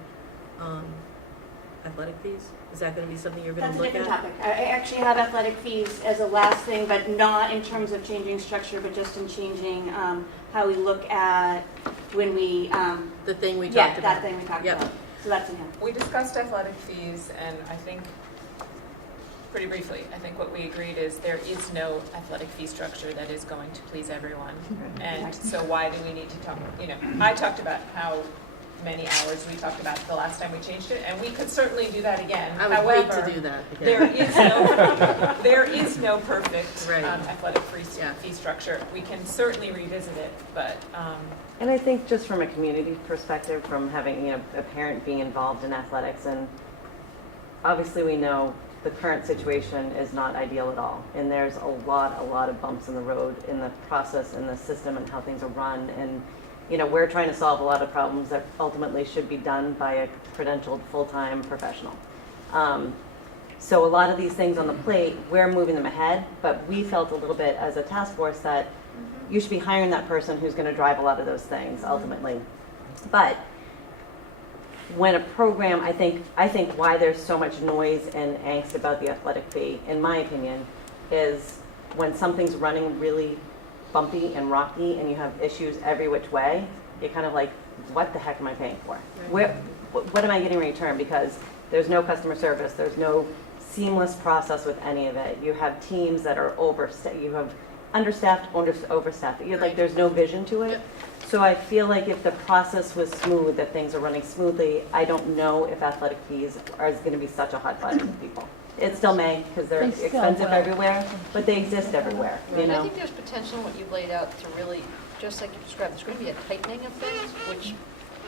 athletic fees? Is that going to be something you're going to look at? That's a different topic. I actually have athletic fees as a last thing, but not in terms of changing structure, but just in changing how we look at when we. The thing we talked yeah, about. that thing we talked about. So that's in here. We discussed athletic fees, and I think, pretty briefly, I think what we agreed is there is no athletic fee structure that is going to please everyone. And so why do we need to talk, you know, I talked about how many hours we talked about the last time we changed it, and we could certainly do that again. I would However, hate to do that again. there is no perfect Right. athletic fee structure. We can certainly revisit it, but And I think just from a community perspective, from having, a parent being involved in athletics, and obviously we know the current situation is not ideal at all. And there's a lot of bumps in the road in the process, in the system, and how things are run. And, we're trying to solve a lot of problems that ultimately should be done by a credentialed full-time professional. So a lot of these things on the plate, we're moving them ahead, but we felt a little bit as a task force that you should be hiring that person who's going to drive a lot of those things ultimately. But when a program, I think why there's so much noise and angst about the athletic fee, in my opinion, is when something's running really bumpy and rocky and you have issues every which way, you're kind of like, what the heck am I paying for? What am I getting in return? Because there's no customer service, there's no seamless process with any of it. You have teams that are you have understaffed, overstaffed. You're like, there's no vision to it. So I feel like if the process was smooth, that things are running smoothly, I don't know if athletic fees are going to be such a hot button for people. It still may, because they're expensive everywhere, but they exist everywhere, I think there's potential in what you've laid out to really, just like you described, there's going to be a tightening of things, which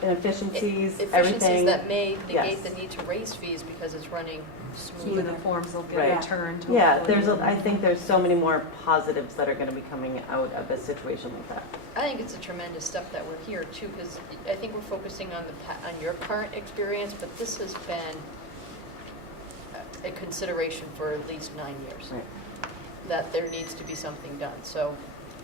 inefficiencies, Efficiencies everything. that may negate Yes. the need to raise fees because it's running Some smoother. of the forms will get Right. returned. Yeah, hopefully. I think there's so many more positives that are gonna be coming out of a situation like that. I think it's a tremendous step that we're here too, because I think we're focusing on on your current experience, but this has been a consideration for at least 9 years. Right. That there needs to be something done. So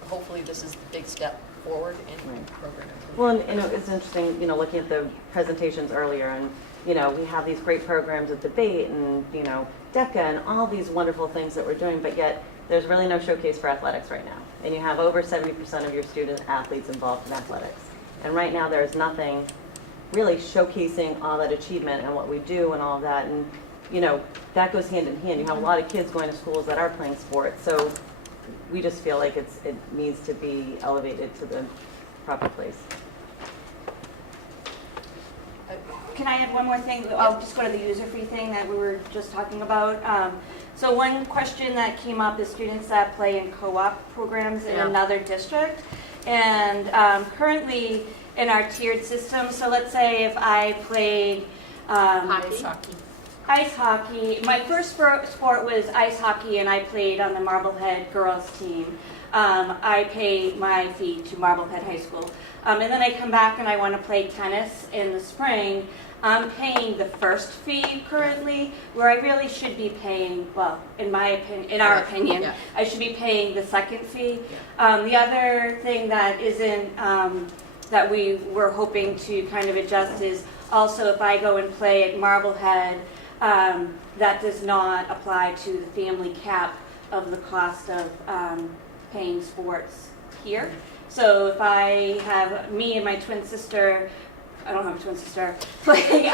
hopefully this is the big step forward in Right. program improvement. Well, and it's interesting, looking at the presentations earlier, and, we have these great programs of debate and, DECA and all these wonderful things that we're doing, but yet there's really no showcase for athletics right now. And you have over 70% of your student athletes involved in athletics. And right now, there's nothing really showcasing all that achievement and what we do and all of that. And, that goes hand in hand. You have a lot of kids going to schools that are playing sports, so we just feel like it needs to be elevated to the proper place. Can I add one more thing? I'll just go to the user-free thing that we were just talking about. So one question that came up is students that play in co-op programs in another district. And currently in our tiered system, so let's say if I played ice hockey. My first sport was ice hockey, and I played on the Marblehead girls team. I pay my fee to Marblehead High School. And then I come back and I want to play tennis in the spring. I'm paying the first fee currently, where I really should be paying, well, in our opinion, I should be paying the second fee. The other thing that isn't, that we were hoping to kind of adjust is also if I go and play at Marblehead, that does not apply to the family cap of the cost of paying sports here. So if I have me and my twin sister, I don't have a twin sister, play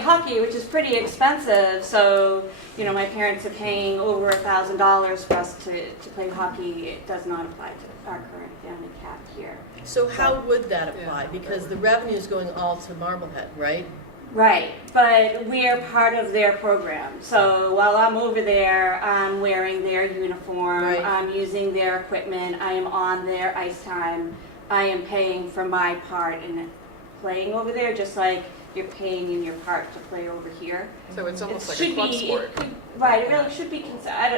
hockey, which is pretty expensive. So, my parents are paying over $1,000 for us to play hockey. It does not apply to our current family cap here. So how would that apply? Because the revenue is going all to Marblehead, right? Right, but we're part of their program. So while I'm over there, I'm wearing their uniform, Right. I'm using their equipment, I am on their ice time, I am paying for my part in playing over there, just like you're paying in your part to play over here. So it's almost like should a club be, sport. Right, it really should be,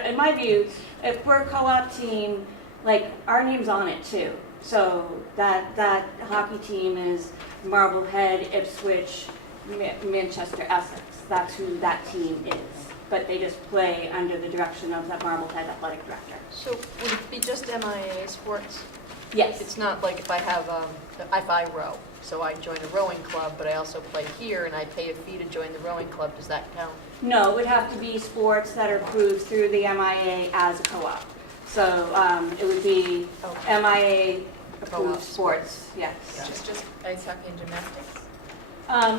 in my view, if we're a co-op team, like, our name's on it too. So that hockey team is Marblehead, Ipswich, Manchester-Essex. That's who that team is. But they just play under the direction of that Marblehead athletic director. So would it be just MIA sports? Yes. It's not like if I have, if I row, so I join a rowing club, but I also play here and I pay a fee to join the rowing club, does that count? No, it would have to be sports that are approved through the MIA as a co-op. So it would be MIA approved sports, yes. Just ice hockey and gymnastics?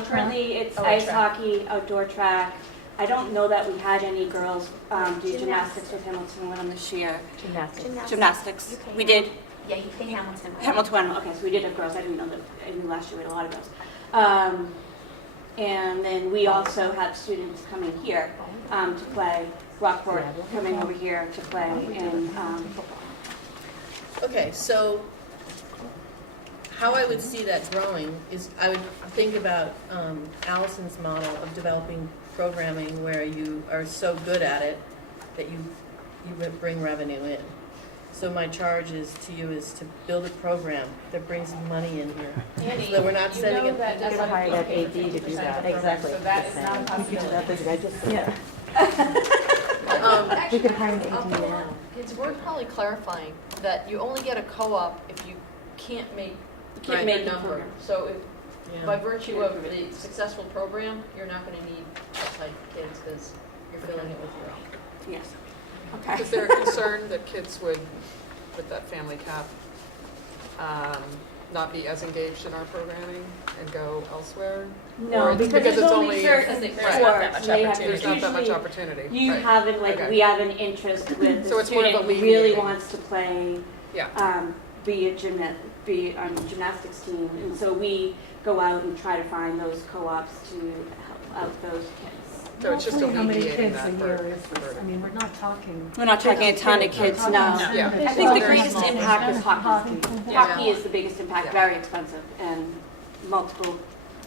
Currently, it's Oh, ice track. hockey, outdoor track. I don't know that we had any girls do gymnastics with Hamilton Wenham this year. Gymnastics. We did. Yeah, you pay Hamilton. Hamilton Wenham. Okay, so we did have girls. I didn't know that. I knew last year we had a lot of girls. And then we also have students coming here to play. Rockport coming over here to play in football. Okay, so how I would see that growing is I would think about Allison's model of developing programming where you are so good at it that you bring revenue in. So my charge is to you is to build a program that brings money in here. Andy, So that we're not setting you it. know that You're gonna hire that AD to do that. Exactly. So that is not a possibility. Yeah. Actually, We could hire an AD now. it's worth probably clarifying that you only get a co-op if you can't make Can't the make the number. program. So if, Yeah. by virtue of the successful program, you're not going to need outside kids because you're filling it with your own. Yes. Okay. Is there a concern that kids would, with that family cap, not be as engaged in our programming and go elsewhere? No, Or it's because there's it's only certain Right. sports. They have There's not that much usually- opportunity. You Right. haven't, like, Okay. we have an interest with So the it's more of student who really alleviating. wants to play, Yeah. be on the gymnastics team. And so we go out and try to find those co-ops to help out those kids. So it's just Roughly how many alleviating kids that a year burden. is this? I mean, we're not talking. We're not talking a ton of kids, no. Yeah. I think the Very greatest small. impact is hockey. Yeah. Hockey is the biggest impact, Yeah. very expensive, and multiple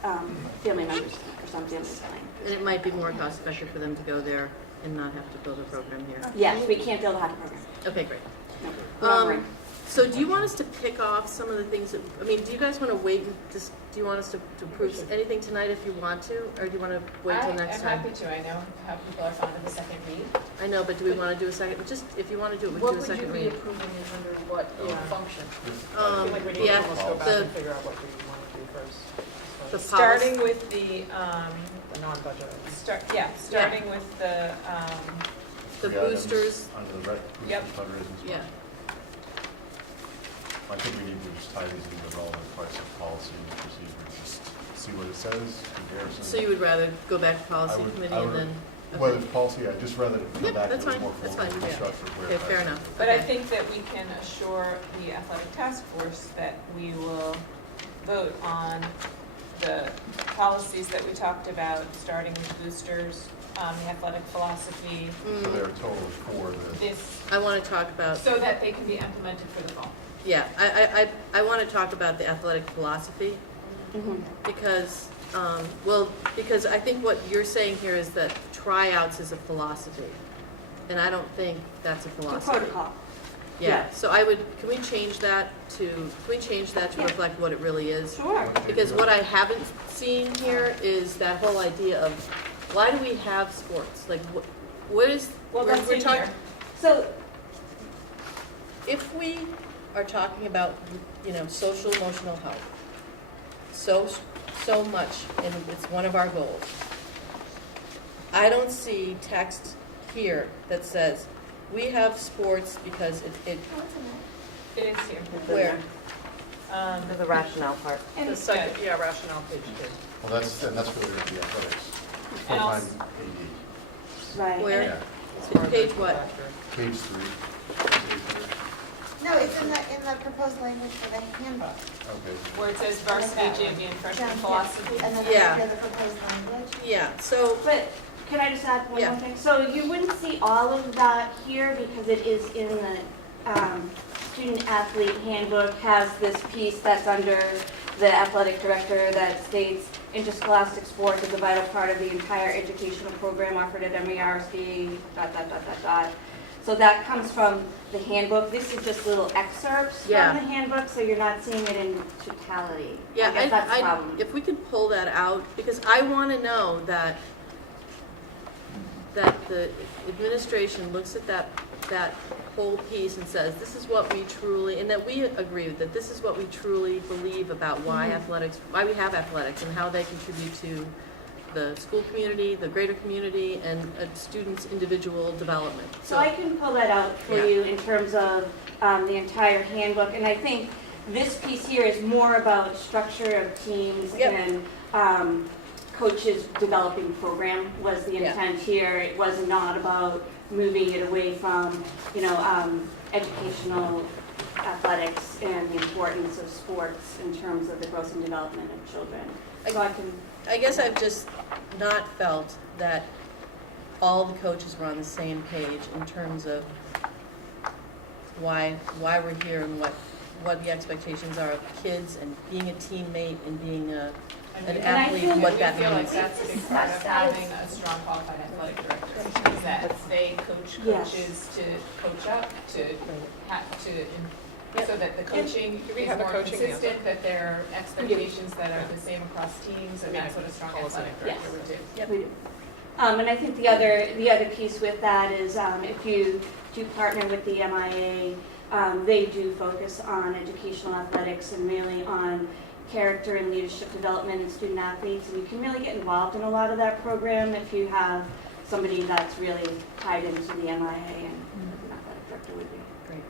family members, or some families playing. And it might be more cost effective for them to go there and not have to build a program here. Yes, we can't build a hockey program. Okay, great. No, we're not Um, worried. So do you want us to pick off some of the things that, I mean, do you guys want to wait and just, do you want us to approve anything tonight if you want to? Or do you want to wait till next time? I'm happy to. I know how people are fond of the second read. I know, but do we want to do a second, just if you want to do it, we What do a would you second be read. approving it under what function? I feel like we need to almost go back and figure out what we want to do first. The Starting with the, The non-budget. starting with the, The Three items boosters, Under the rec, Yep. fundraising. yeah. I think we need to just tie these into the relevant parts of policy and procedure, just see what it says, comparison. So you would rather go back to policy I would- committee I and would- then? Whether it's policy, I'd just rather come Yep, back that's with a fine, more that's formal fine, yeah. structure of where. Okay, it fair ties enough. but I Okay. think that we can assure the athletic task force that we will vote on the policies that we talked about, starting with boosters, the athletic philosophy, So there are a total of 4 that. this, I want to talk about, so that they can be implemented for the fall. yeah, I want to talk about the athletic philosophy because, because I think what you're saying here is that tryouts is a philosophy. And I don't think that's a The philosophy. protocol. Yeah, so can we change that to reflect what it really is? Sure. Because what I haven't seen here is that whole idea of, why do we have sports? Like, what is, Well, that's we're in talking, here. So, if we are talking about, social emotional health, so much, and it's one of our goals, I don't see text here that says, we have sports because it It is here. where? There's a rationale part. The second, yeah, rationale page 2. Well, that's really going to be athletics, And full-time also- AD. right. Where? Yeah, Page what? page 3. No, it's in the proposed language for the handbook. Okay. Where it says varsity champion freshman Down here. philosophy. And then Yeah. after the proposed language. Yeah, so, But can I just add one Yeah. more thing? So you wouldn't see all of that here because it is in the student athlete handbook, has this piece that's under the athletic director that states interscholastic sports is a vital part of the entire educational program offered at MERC, ... So that comes from the handbook. This is just little excerpts Yeah. from the handbook, so you're not seeing it in totality. yeah, I guess that's the problem. if we could pull that out, because I want to know that the administration looks at that whole piece and says, this is what we truly, and that we agree with, that this is what we truly believe about why why we have athletics and how they contribute to the school community, the greater community, and a student's individual development. So I can pull that out for Yeah. you in terms of the entire handbook, and I think this piece here is more about structure of teams Yep. and coaches developing program was the Yeah. intent here. It was not about moving it away from, educational athletics and the importance of sports in terms of the growth and development of children. So I guess I've just not felt that all the coaches were on the same page in terms of why we're here and what the expectations are of kids and being a teammate and being an athlete and what that We feel like means. that's a big part of having a strong qualified athletic director, is that they coach Yes. coaches to coach up, so that the coaching Do we is have a more coaching consistent, that there are expectations that are the same across teams, and that's what a strong athletic director Yes. would do. Yep. We do. And I think the other piece with that is if you do partner with the MIA, they do focus on educational athletics and really on character and leadership development in student athletes. And you can really get involved in a lot of that program if you have somebody that's really tied into the MIA, and an athletic director would be. Great.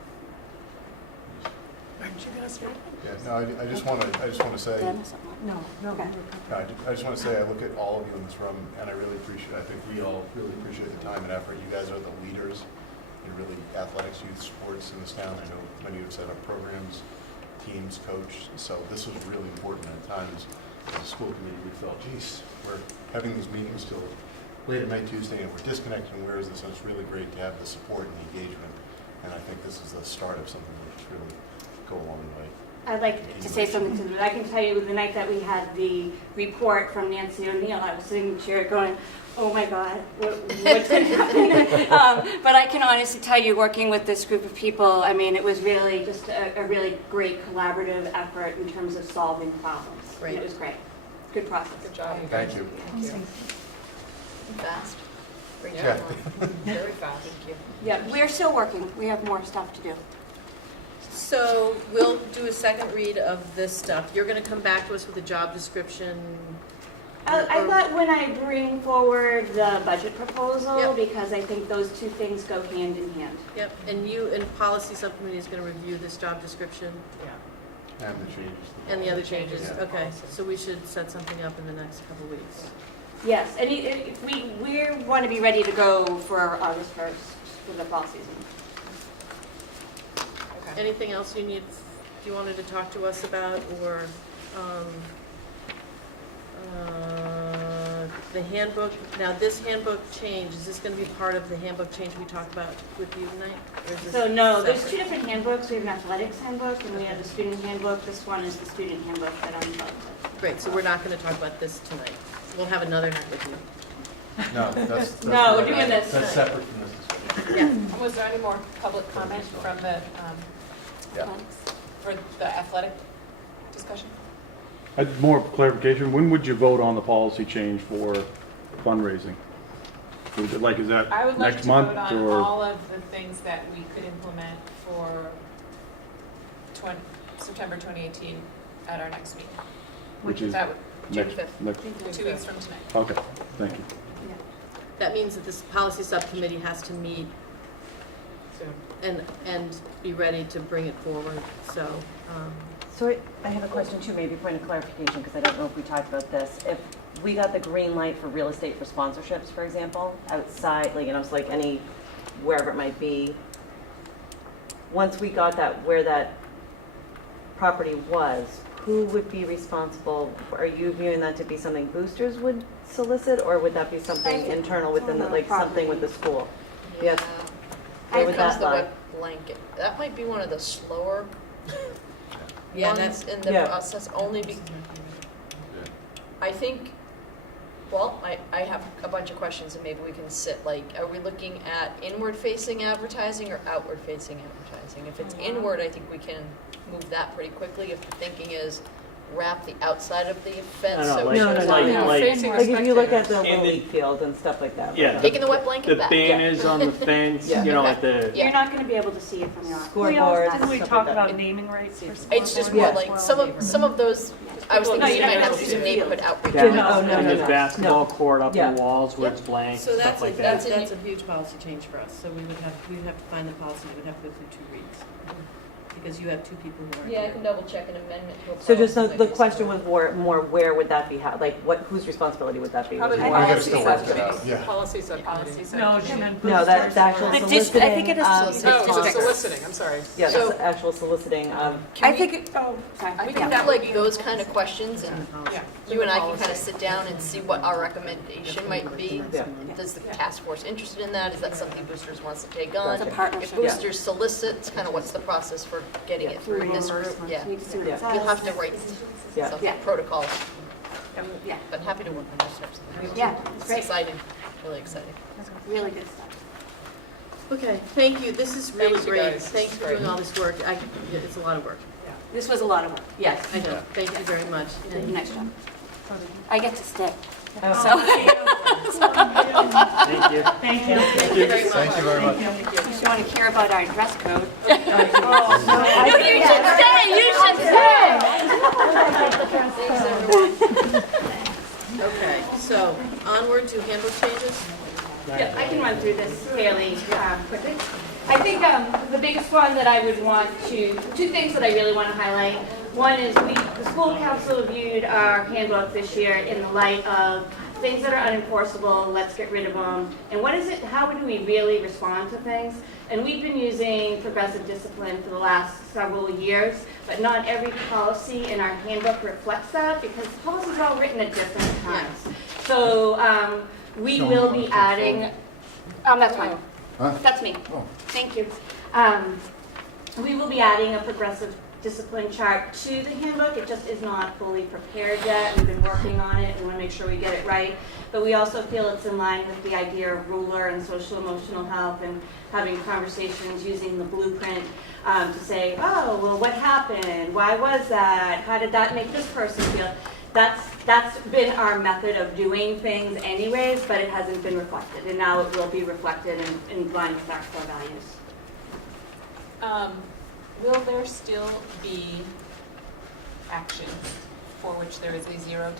Yeah, no, I just want to say, No. Okay. I just want to say, I look at all of you in this room, and I think we all really appreciate the time and effort. You guys are the leaders in really athletics, youth sports in this town. I know many of you have set up programs, teams, coach, so this was really important at times. As a school committee, we felt, geez, we're having these meetings till late at night Tuesday and we're disconnected and where is this? And it's really great to have the support and the engagement. And I think this is the start of something that should really go a long way. I'd like to say something to them. I can tell you the night that we had the report from Nancy O'Neill, I was sitting in the chair going, oh my God, what's going to happen? But I can honestly tell you, working with this group of people, I mean, it was really just a really great collaborative effort in terms of solving problems. Great. It was great. Good process. Good job. Thank you. Fast. Great Yeah. job. Very fast. Thank you. Yeah, we're still working. We have more stuff to do. So we'll do a second read of this stuff. You're going to come back to us with a job description. I thought when I bring forward the budget proposal, Yep. because I think those two things go hand in hand. Yep, and you and policy subcommittee is going to review this job description And the changes. and the other changes. Yeah. Okay, so we should set something up in the next couple weeks. Yes, and we want to be ready to go for August 1st for the fall season. Anything else you wanted to talk to us about, or the handbook? Now, this handbook change, is this going to be part of the handbook change we talked about with you tonight? Or is this So no, there's separate? two different handbooks. We have an athletics handbook and we have a student handbook. This one is the student handbook that I'm involved with. Great, so we're not going to talk about this tonight. We'll have another night with you. No, that's. No, we're doing this. That's separate from this discussion. Yeah. Was there any more public comment from the, Yeah. for the athletic discussion? More clarification, when would you vote on the policy change for fundraising? Like, is that I would like next to month vote on or? all of the things that we could implement for September 2018 at our next meeting. Which is That would, June next, 5th. next, 2 weeks from tonight. okay, thank you. That means that this policy subcommittee has to meet Soon. and be ready to bring it forward, so. So I have a question too, maybe point of clarification, because I don't know if we talked about this. If we got the green light for real estate for sponsorships, for example, outside, like, so like any, wherever it might be, once we got that, where that property was, who would be responsible? Are you viewing that to be something boosters would solicit, or would that be something internal within the, like something with the school? Yes. Where would that the lie? wet blanket. That might be one of the slower Yeah, ones in the Yeah. process, only I think, well, I have a bunch of questions and maybe we can sit, like, are we looking at inward-facing advertising or outward-facing advertising? If it's inward, I think we can move that pretty quickly. If the thinking is wrap the outside of the fence. No, so like- it No, shows like- on- like- Facing the Like if you look at the spectators. Little League field and stuff like that. Yeah. Taking the wet blanket The back, yeah. banners on the fence, Yeah. you know, at the, Yeah. You're not going to be able to see it from your office. Scoreboards, Didn't we stuff talk like that. about naming rights for scoreboards? It's just more Yeah. like, some of those, I was No, thinking you you don't might have have to to do some do neighborhood outreach. Yeah. and No, no, and no, the no. basketball court up Yeah. the walls where it's blank, So that's stuff like a, that. that's a huge policy change for us, so we would have to find the policy, we would have to go through 2 reads. Because you have two people who are Yeah, I here. can double check an amendment to a So just policy the might be question smart. was more where would that be, like whose responsibility would that be? How Was did it We gotta policy still work it subcommittee? out, yeah. Policy subcommittee. No, she meant No, that's the actual The soliciting. I think it is of- soliciting. Oh, it's soliciting, I'm sorry. Yes, So- it's actual soliciting of. I think, sorry. I think Yeah. like those kind of questions, and Yeah. you and I can kind of sit down and see what our recommendation might be. Yeah. Does the task force interested in that? Is that something Boosters wants to take on? It's a partnership. If Boosters solicits, kind of what's the process for getting it through this group? Yeah. Need to see what it Yeah. You'll have says. to write Yeah. some Yeah. protocols, Yeah, but happy to work on those types of things. yeah, it's It's great. exciting, really exciting. Really good stuff. Okay, thank you, this is really Thank you, great. guys. Thanks for doing all this work. It's a lot of work. This was a lot of work. Yes. I know, thank you very much. You did a nice job. I get to stay. Oh. So. Thank you. Thank you. Thank you very much. Thank you very much. If you want to hear about our dress code. No, You should stay, you should stay. Thanks, everyone. Okay, so onward to handbook changes? Yeah, I can run through this fairly quickly. I think the biggest one that I would want to, two things that I really want to highlight. One is the school council viewed our handbook this year in the light of things that are unenforceable, let's get rid of them. And what is it, how do we really respond to things? And we've been using progressive discipline for the last several years, but not every policy in our handbook reflects that because the policies are all written at different times. So We will be adding, that's fine. That's me. Thank you. We will be adding a progressive discipline chart to the handbook. It just is not fully prepared yet. We've been working on it. We want to make sure we get it right. But we also feel it's in line with the idea of ruler and social emotional health and having conversations using the blueprint to say, oh, well, what happened? Why was that? How did that make this person feel? That's been our method of doing things anyways, but it hasn't been reflected. And now it will be reflected in line with our core values. Will there still be actions for which there is a zero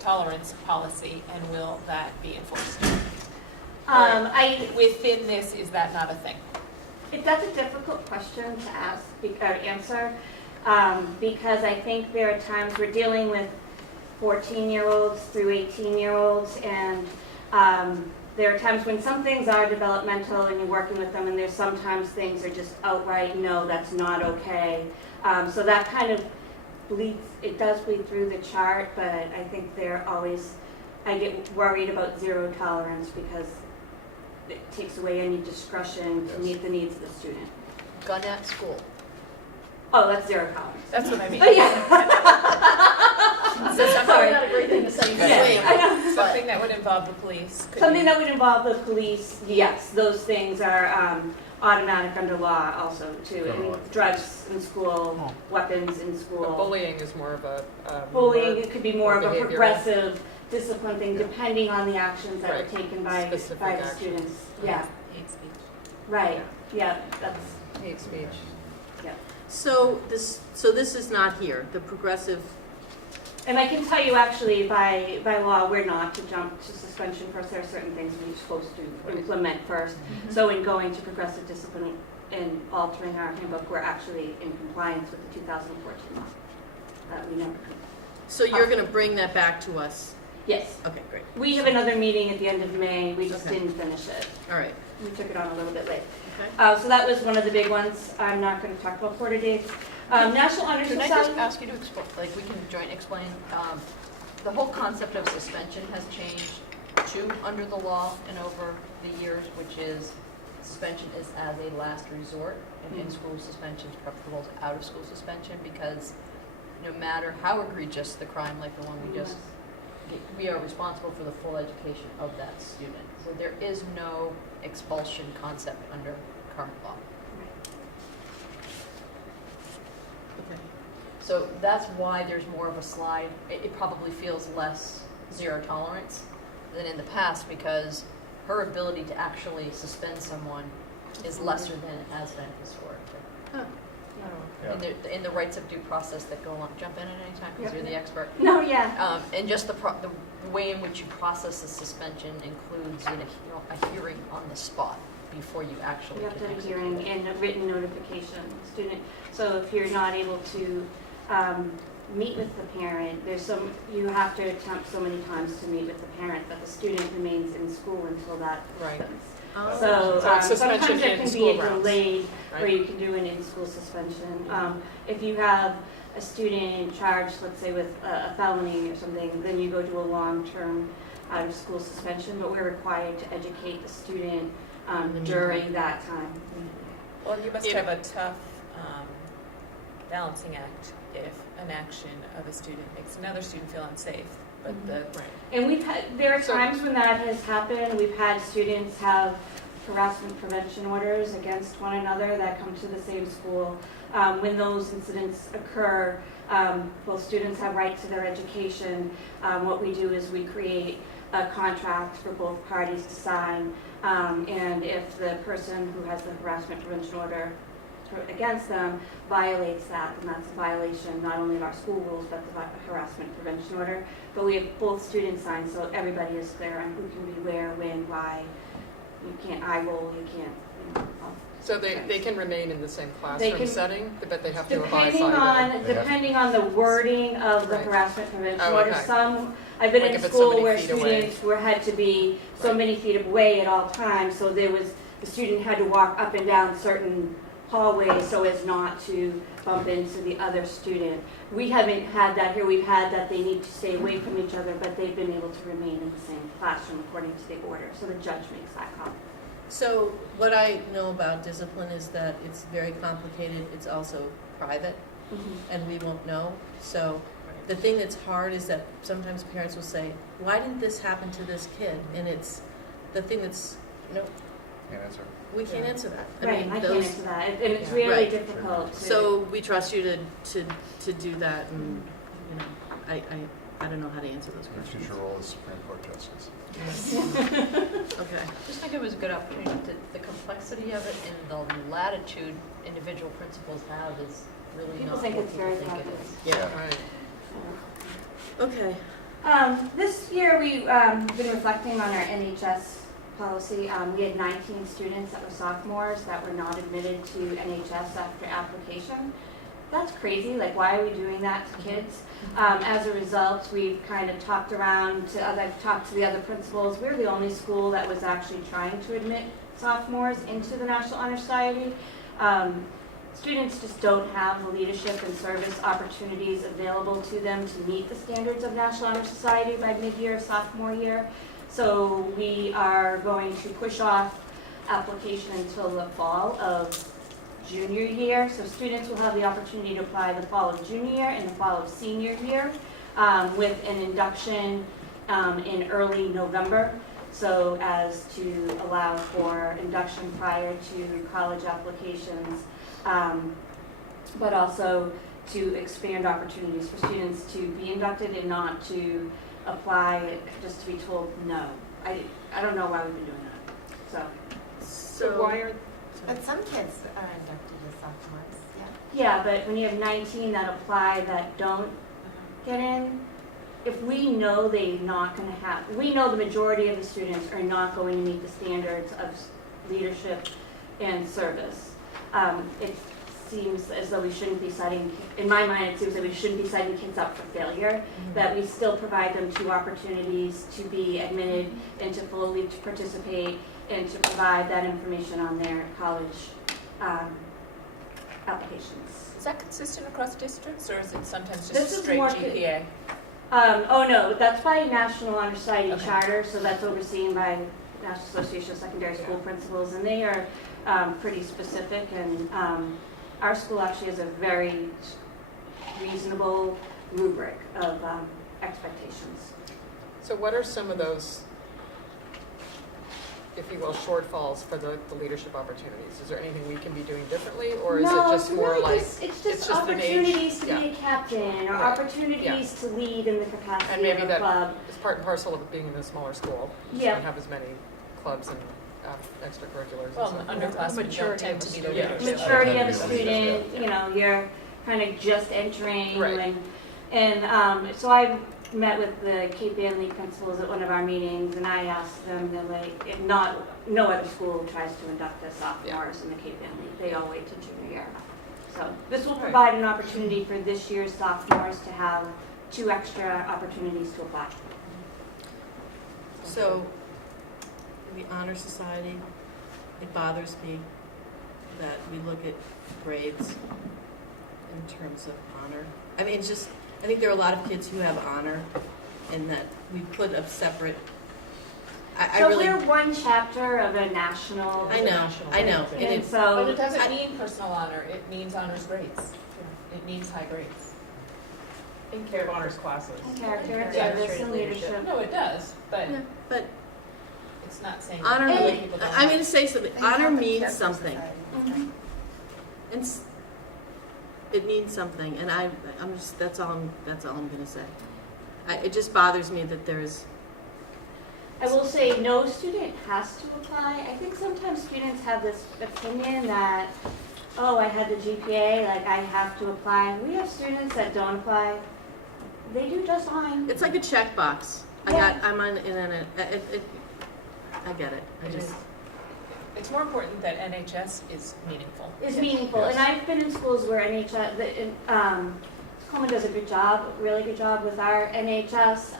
tolerance policy, and will that be enforced? Within this, is that not a thing? That's a difficult question to ask or answer because I think there are times we're dealing with 14-year-olds through 18-year-olds, and there are times when some things are developmental and you're working with them, and there's sometimes things are just outright, no, that's not okay. So that kind of it does bleed through the chart, but I think I get worried about zero tolerance because it takes away any discretion to meet the needs of the student. Gun at school. Oh, that's zero tolerance. That's what I mean. Oh, yeah. That's probably not a great thing to say. Yeah, I know. Something that would involve the police. Something that would involve the police, yes, those things are automatic under law also too. I mean, drugs in school, weapons in school. But bullying is more of a bullying, it could be more of a behavioral. Progressive discipline thing, depending on the actions that were taken by the students. Yeah. Hate speech. Right. Yeah. That's hate speech. Yeah. So this is not here. The progressive. And I can tell you, actually, by law, we're not to jump to suspension first. There are certain things we're supposed to implement first. Mm-hmm. So in going to progressive discipline and altering our handbook, we're actually in compliance with the 2014 law. We never. So you're going to bring that back to us? Yes. Okay, great. We have another meeting at the end of May. We just didn't finish it. All right. We took it on a little bit late. Okay. So that was one of the big ones. I'm not going to talk about quarter dates. National Honor Can Society. I just ask you to explain, like we can joint explain, the whole concept of suspension has changed too under the law and over the years, which is suspension is as a last resort, and in-school suspension is preferable to out-of-school suspension because no matter how egregious the crime, like the one we are responsible for the full education of that student. So there is no expulsion concept under current law. Okay. So that's why there's more of a slide. It probably feels less zero tolerance than in the past because her ability to actually suspend someone is lesser than it has been historically. Huh. In the rights of due process that go along. Jump in at any time because you're the expert. No, yeah. And just the way in which you process the suspension includes a hearing on the spot before you actually You have to can have a execute hearing it. and a written notification student. So if you're not able to meet with the parent, you have to attempt so many times to meet with the parent that the student remains in school until that happens. Oh. So sometimes there can be a delay where you can do an in-school suspension. If you have a student charged, let's say, with a felony or something, then you go to a long-term out-of-school suspension, but we're required to educate the student during that time. Well, you must have a tough balancing act if an action of a student makes another student feel unsafe. But And there are times when that has happened. We've had students have harassment prevention orders against one another that come to the same school. When those incidents occur, both students have rights to their education. What we do is we create a contract for both parties to sign. And if the person who has the harassment prevention order against them violates that, then that's a violation not only of our school rules but the harassment prevention order. But we have both students sign so everybody is clear on who can be where, when, why. You can't eye roll, you can't. So they can remain in the same classroom setting, but they have to abide by depending on the wording of the harassment prevention order. Okay. I've been Like in if it's school so many where feet away. students had to be so many feet away at all times, so the student had to walk up and down certain hallway so as not to bump into the other student. We haven't had that here. We've had that they need to stay away from each other, but they've been able to remain in the same classroom according to the order. So the judge makes that call. So what I know about discipline is that it's very complicated. It's also private, and we won't know. So the thing that's hard is that sometimes parents will say, why didn't this happen to this kid? And it's the thing that's, Can't answer. we can't answer that. Right, I can't answer that. And it's really Right. difficult to. So we trust you to do that, and, I don't know how to answer those Your questions. future role as Supreme Court Justice. Okay. Just think it was a good opportunity. The complexity of it and the latitude individual principals have is really People not think what it's people very think it complex. is. Yeah, right. Okay. This year we've been reflecting on our NHS policy. We had 19 students that were sophomores that were not admitted to NHS after application. That's crazy. Like, why are we doing that to kids? As a result, we've kind of talked I've talked to the other principals. We're the only school that was actually trying to admit sophomores into the National Honor Society. Students just don't have the leadership and service opportunities available to them to meet the standards of National Honor Society by mid-year, sophomore year. So we are going to push off application until the fall of junior year. So students will have the opportunity to apply the fall of junior year and the fall of senior year with an induction in early November. So as to allow for induction prior to college applications, but also to expand opportunities for students to be inducted and not to apply just to be told no. I don't know why we've been doing that. So why are, But some kids are inducted as sophomores, yeah. Yeah, but when you have 19 that apply that don't get in, if we know they're not going to have, we know the majority of the students are not going to meet the standards of leadership and service. It seems as though we shouldn't be setting, in my mind, it seems that we shouldn't be setting kids up for failure, that we still provide them 2 opportunities to be admitted and to fully participate and to provide that information on their college applications. Is that consistent across districts, or is it sometimes This just is straight more GPA? Oh no, that's by National Honor Society Okay. charter, so that's overseen by National Association of Secondary School Principals, and they are pretty specific, and our school actually has a very reasonable rubric of expectations. so what are some of those, if you will, shortfalls for the leadership opportunities? Is there anything we can be doing differently, or is it just more really like, it's just an age? opportunities to Yeah. be a captain, or Right. opportunities to lead in the And capacity maybe of a that club. is part and parcel of being in a smaller school. You Yeah. don't have as many clubs and extracurriculars. Well, and so underclassmen Maturity don't tend of to the be the student. leaders. Maturity of a Yeah. student, you know, you're kind of just entering, Right. and so I met with the Cape Ann League principals at one of our meetings, and I asked them, they're like, if not, no other school tries to induct their sophomores in the Cape Ann League, they all wait till junior year. So this will provide an opportunity for this year's sophomores to have 2 extra opportunities to apply. So, the Honor Society, it bothers me that we look at grades in terms of honor. I mean, it's just, I think there are a lot of kids who have honor, and that we put a separate, I So really, we're one chapter of a national. I know, and And it's, so. But it doesn't mean personal honor, it means honors grades. It means high grades. In care of honors classes. And character, and Yeah, service, and leadership. No, it does, but yeah, but it's not saying. honor, that mean- people don't I'm like gonna say something, They honor have the means character something. society. Mhm. And it means something, and I'm just, that's all I'm gonna say. It just bothers me that there's, I will say, no student has to apply. I think sometimes students have this opinion that, oh, I had the GPA, like I have to apply. We have students that don't apply. They do just fine. it's like a checkbox. Yeah. I'm on, I get it, I just. It's more important that NHS is meaningful. Is meaningful. And I've been in schools where Coleman does a good job, really good job with our NHS.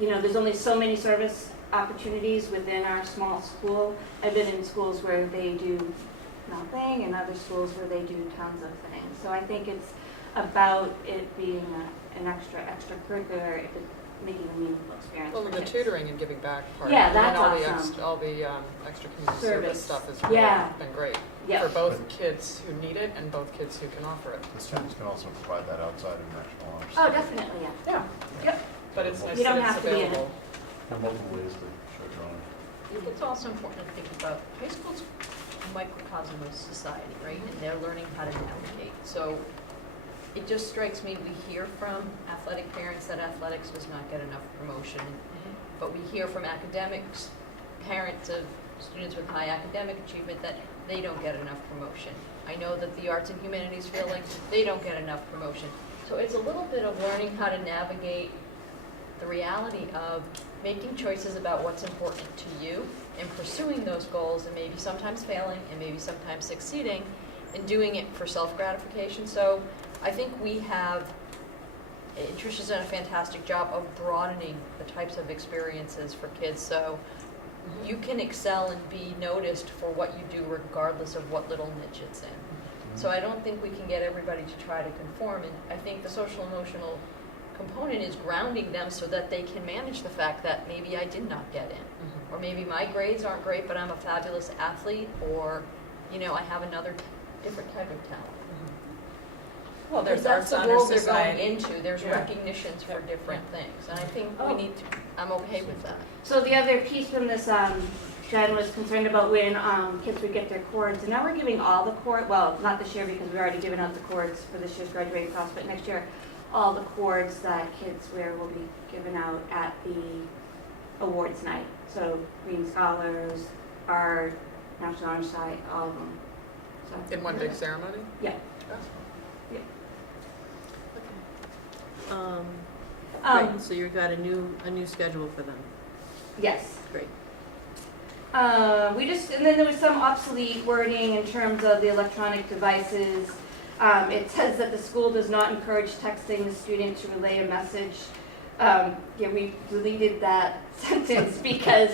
You know, there's only so many service opportunities within our small school. I've been in schools where they do nothing, and other schools where they do tons of things. So I think it's about it being an extracurricular, if it's making a meaningful experience Well, for the kids. tutoring and giving back part. Yeah, and that's all awesome. all the extra community Service. service stuff has really Yeah. been great. Yeah. For both kids who need it and both kids who can offer it. The students can also provide that outside of national honors. Oh, definitely, yeah. Yeah. Yep. But it's nice You don't that it's have to be in it. available. There are multiple ways to show drawing. I think it's also important to think about high school's a microcosm of society, right? And they're learning how to navigate. So it just strikes me, we hear from athletic parents that athletics does not get enough promotion. But we hear from academics, parents of students with high academic achievement, that they don't get enough promotion. I know that the arts and humanities feel like they don't get enough promotion. So it's a little bit of learning how to navigate the reality of making choices about what's important to you and pursuing those goals, and maybe sometimes failing and maybe sometimes succeeding, and doing it for self-gratification. So I think we have, Trisha's done a fantastic job of broadening the types of experiences for kids. So you can excel and be noticed for what you do regardless of what little niche it's in. So I don't think we can get everybody to try to conform, and I think the social emotional component is grounding them so that they can manage the fact that maybe I did not get in, or maybe my grades aren't great but I'm a fabulous athlete, or you know, I have another different type of talent. Well, there's Because that's Arts the Honor world they're Society. going into. There's Yeah. recognitions for different things, and I think we need to, I'm okay with that. So the other piece from this, Jen was concerned about when kids would get their cords, and now we're giving all the cord, well, not this year because we've already given out the cords for this year's graduating class, but next year, all the cords that kids wear will be given out at the awards night. So Green Scholars, Art, National Honor Society, all of them. So, In one big ceremony? Yeah. Yeah. Great, so you've got a new schedule for them. Yes. Great. And then there was some obsolete wording in terms of the electronic devices. It says that the school does not encourage texting the student to relay a message. We deleted that sentence because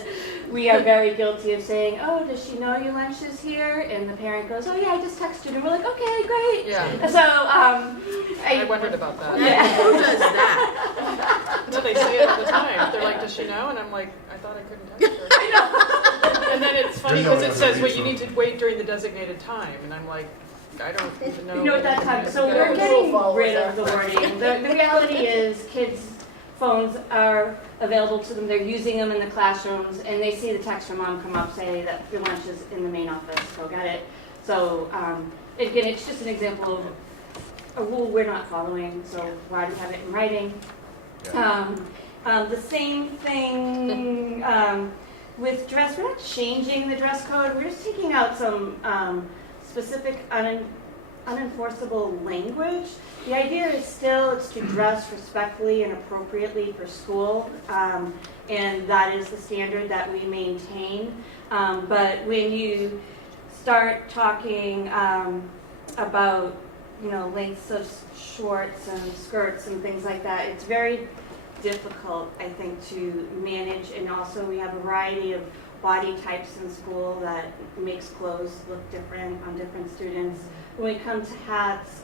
we are very guilty of saying, oh, does she know your lunch is here? And the parent goes, oh yeah, I just texted her. And we're like, okay, great. Yeah. So, I wondered about that. Yeah, who does that? No, they say it all the time. They're like, does she know? And I'm like, I thought I couldn't text her. I know. And then it's funny because it says, well, you need to wait during the designated time. And I'm like, I don't even know. You know, at that time, so we're getting rid of the wording. The reality is kids' phones are available to them. They're using them in the classrooms, and they see the text from mom come up, say that your lunch is in the main office, go get it. So again, it's just an example of a rule we're not following, so why do we have it in writing? The same thing with dress. We're not changing the dress code. We're just taking out some specific unenforceable language. The idea is still it's to dress respectfully and appropriately for school, and that is the standard that we maintain. But when you start talking about, you know, lengths of shorts and skirts and things like that, it's very difficult, I think, to manage. And also we have a variety of body types in school that makes clothes look different on different students. When we come to hats,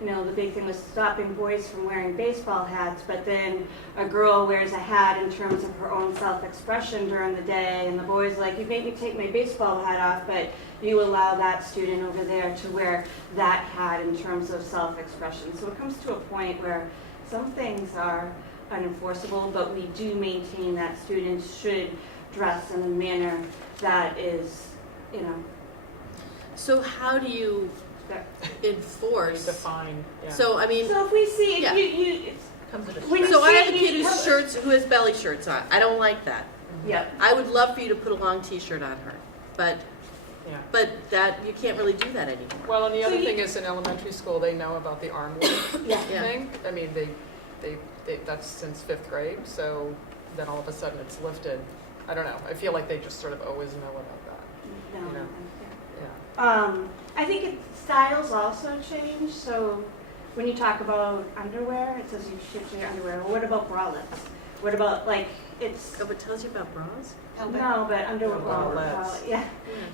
you know, the big thing was stopping boys from wearing baseball hats, but then a girl wears a hat in terms of her own self-expression during the day, and the boy's like, you made me take my baseball hat off, but you allow that student over there to wear that hat in terms of self-expression. So it comes to a point where some things are unenforceable, but we do maintain that students should dress in a manner that is, you know. So how do you enforce? Define. Yeah. So I mean. So if we see, if yeah. So I have a kid who has belly shirts on. I don't like that. Yeah. I would love for you to put a long T-shirt on her, but that you can't really do that anymore. Well, and the other thing is in elementary school they know about the arm work Yeah. thing. I mean, they that's since 5th grade. So then all of a sudden it's lifted. I don't know. I feel like they just sort of always know about that. No. You know? I think styles also change. So when you talk about underwear, it says you shift your underwear. Well, what about bralettes? What about, like, it's, Oh, it tells you about bras? no, but underwear, Bralettes. yeah.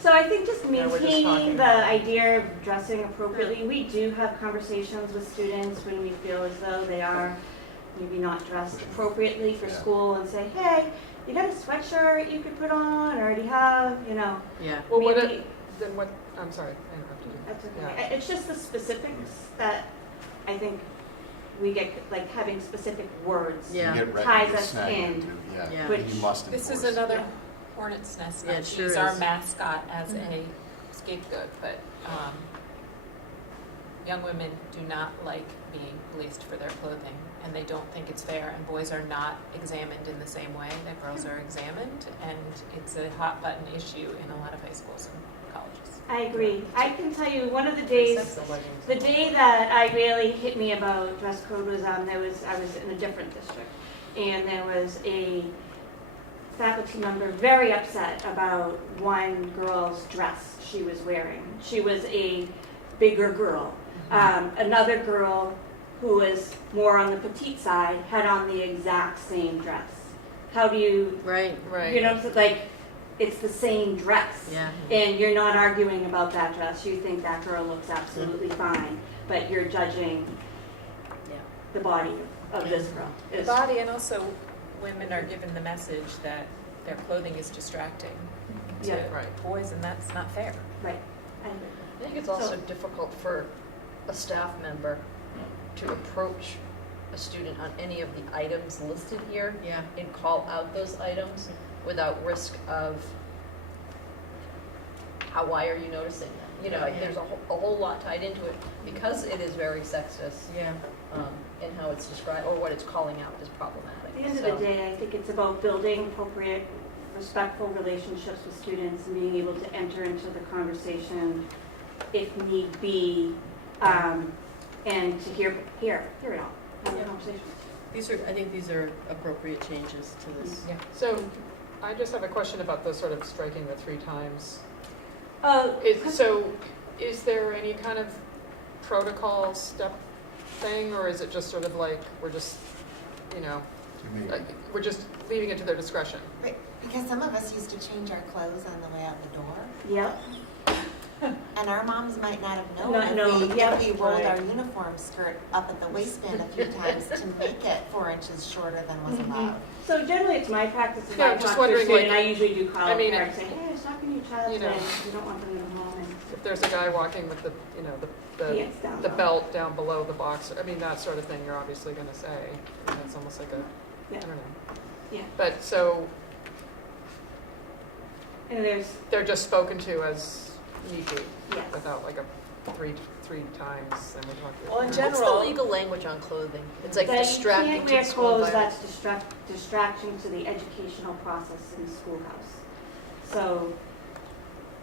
So I think just Yeah, we're just talking maintaining the about- idea of dressing appropriately, we do have conversations with students when we feel as though they are maybe not dressed appropriately for Yeah. school and say, hey, you got a sweatshirt you could put on, or do you have, you know, Yeah. Well, what, maybe, then what, I'm sorry, I interrupted you. that's Yeah. okay. It's just the specifics that I think we get, like having specific words Yeah. You get ready ties to us snag in. into, yeah, Yeah. Which- you must This enforce. is another Yeah. hornet's nest, Yeah, not it to sure use our is. mascot as a scapegoat, but young women do not like being policed for their clothing, and they don't think it's fair, and boys are not examined in the same way that girls are examined, and it's a hot button issue in a lot of high schools and colleges. I agree. I can tell you, one of the days, Sex the leggings. the day that I really hit me about dress code was I was in a different district, and there was a faculty member very upset about one girl's dress she was wearing. She was a bigger girl. Another girl who was more on the petite side had on the exact same dress. How do you, Right. Right. you know, so like, it's the same dress. Yeah. And you're not arguing about that dress. You think that girl looks absolutely fine, but you're judging Yeah. the body of this girl. The body, and also women are given the message that their clothing is distracting to Yeah. Right. boys, and that's not fair. Right. I agree. I think it's also difficult for a staff member to approach a student on any of the items listed here Yeah. and call out those items without risk of, why are you noticing that? You know, Yeah. there's a whole lot tied into it because it is very sexist Yeah. in how it's described, or what it's calling out as problematic. At the end of So- the day, I think it's about building appropriate, respectful relationships with students and being able to enter into the conversation if need be, and to hear it all, have a Yeah. conversation. I think these are appropriate changes to this. Yeah. So I just have a question about the sort of striking the 3 times. Oh, Is there any kind of protocol step thing, or is it just sort of like, we're just, you know, To me, we're just leaving it to their discretion? Right, Because some of us used to change our clothes on the way out the door, yep, and our moms might not have known Not known, yeah. if we rolled Right. our uniform skirt up at the waistband a few times to make it 4 inches shorter than was allowed. So generally, it's my practice, if Yeah, I I'm just talk to a wondering, student, like, I usually do call I mean, parents, say, hey, I was talking to your child you know. today, you don't want them to go home and If there's a guy walking with the, you know, the pants down the low. belt down below the boxer, I mean, that sort of thing, you're obviously gonna say. And it's almost like a, Yeah. I don't know. Yeah. But so And there's, they're just spoken to as need be, yes. without like a three times, and we talk to the Well, in parents. What's the general- legal language on clothing? It's like That distracting you to can't the wear school clothes environment. that's distraction to the educational process in the schoolhouse. So,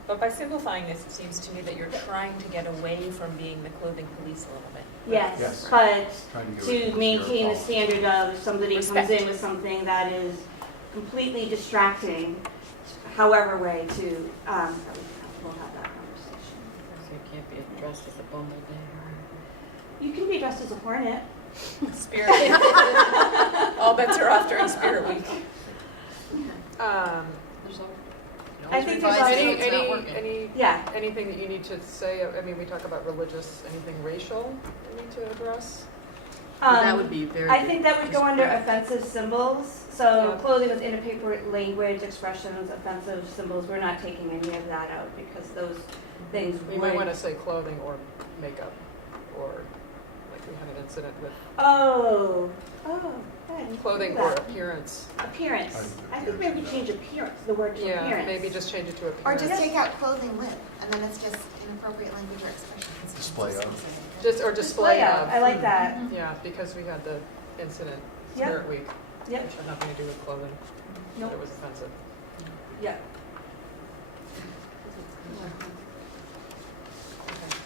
But by simplifying this, it seems to me that you're trying to get away from being the clothing police a little bit. yes, Yes. but trying to to get maintain the rid of standard of if somebody Respect. comes in with something that is completely distracting, however way to, we'll have that conversation. So you can't be dressed as a bumblebee. You can be dressed as a hornet. Spirit Week. All bets are off during Spirit Week. There's all- you I always think revise there's it also- if it's not working. any Yeah, anything that you need to say? I mean, we talk about religious, anything racial you need to address? That would be very. I think that would go under restrictive. offensive symbols. So Yeah. clothing with inappropriate language, expressions, offensive symbols, we're not taking any of that out because those things You might want would. to say clothing or makeup, or like we had an incident with Oh, good. clothing or appearance. Appearance. I think maybe change appearance, the word to Yeah, appearance. maybe just change it to Or appearance. just take out clothing with, and then it's just inappropriate language or expressions. Display of. Or display of. I like that. Yeah, because we had the incident, Yep. Spirit Week, Yep. which had nothing to do with clothing. Nope. It was offensive. Yeah.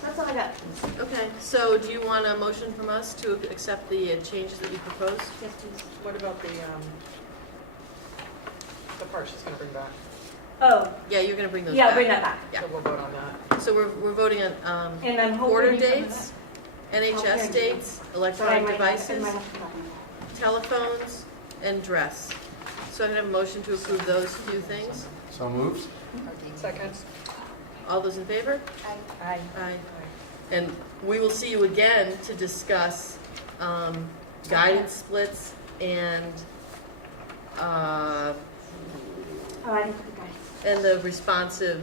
That's all I got. Okay, so do you want a motion from us to accept the changes that you proposed? Yes, please. What about the part she's gonna bring back? Oh, Yeah, you're gonna bring those yeah, back. bring that back. Yeah. So we'll vote on that. So we're voting on And I'm hoping quarter you come with dates, Okay. NHS dates, But I electronic might have- I devices, might have to come back. telephones, and dress. So I have a motion to approve those few things. So moved? Second. All those in favor? Aye. Aye. And we will see you again to discuss guidance splits and Oh, I didn't put the guidance. and the responsive,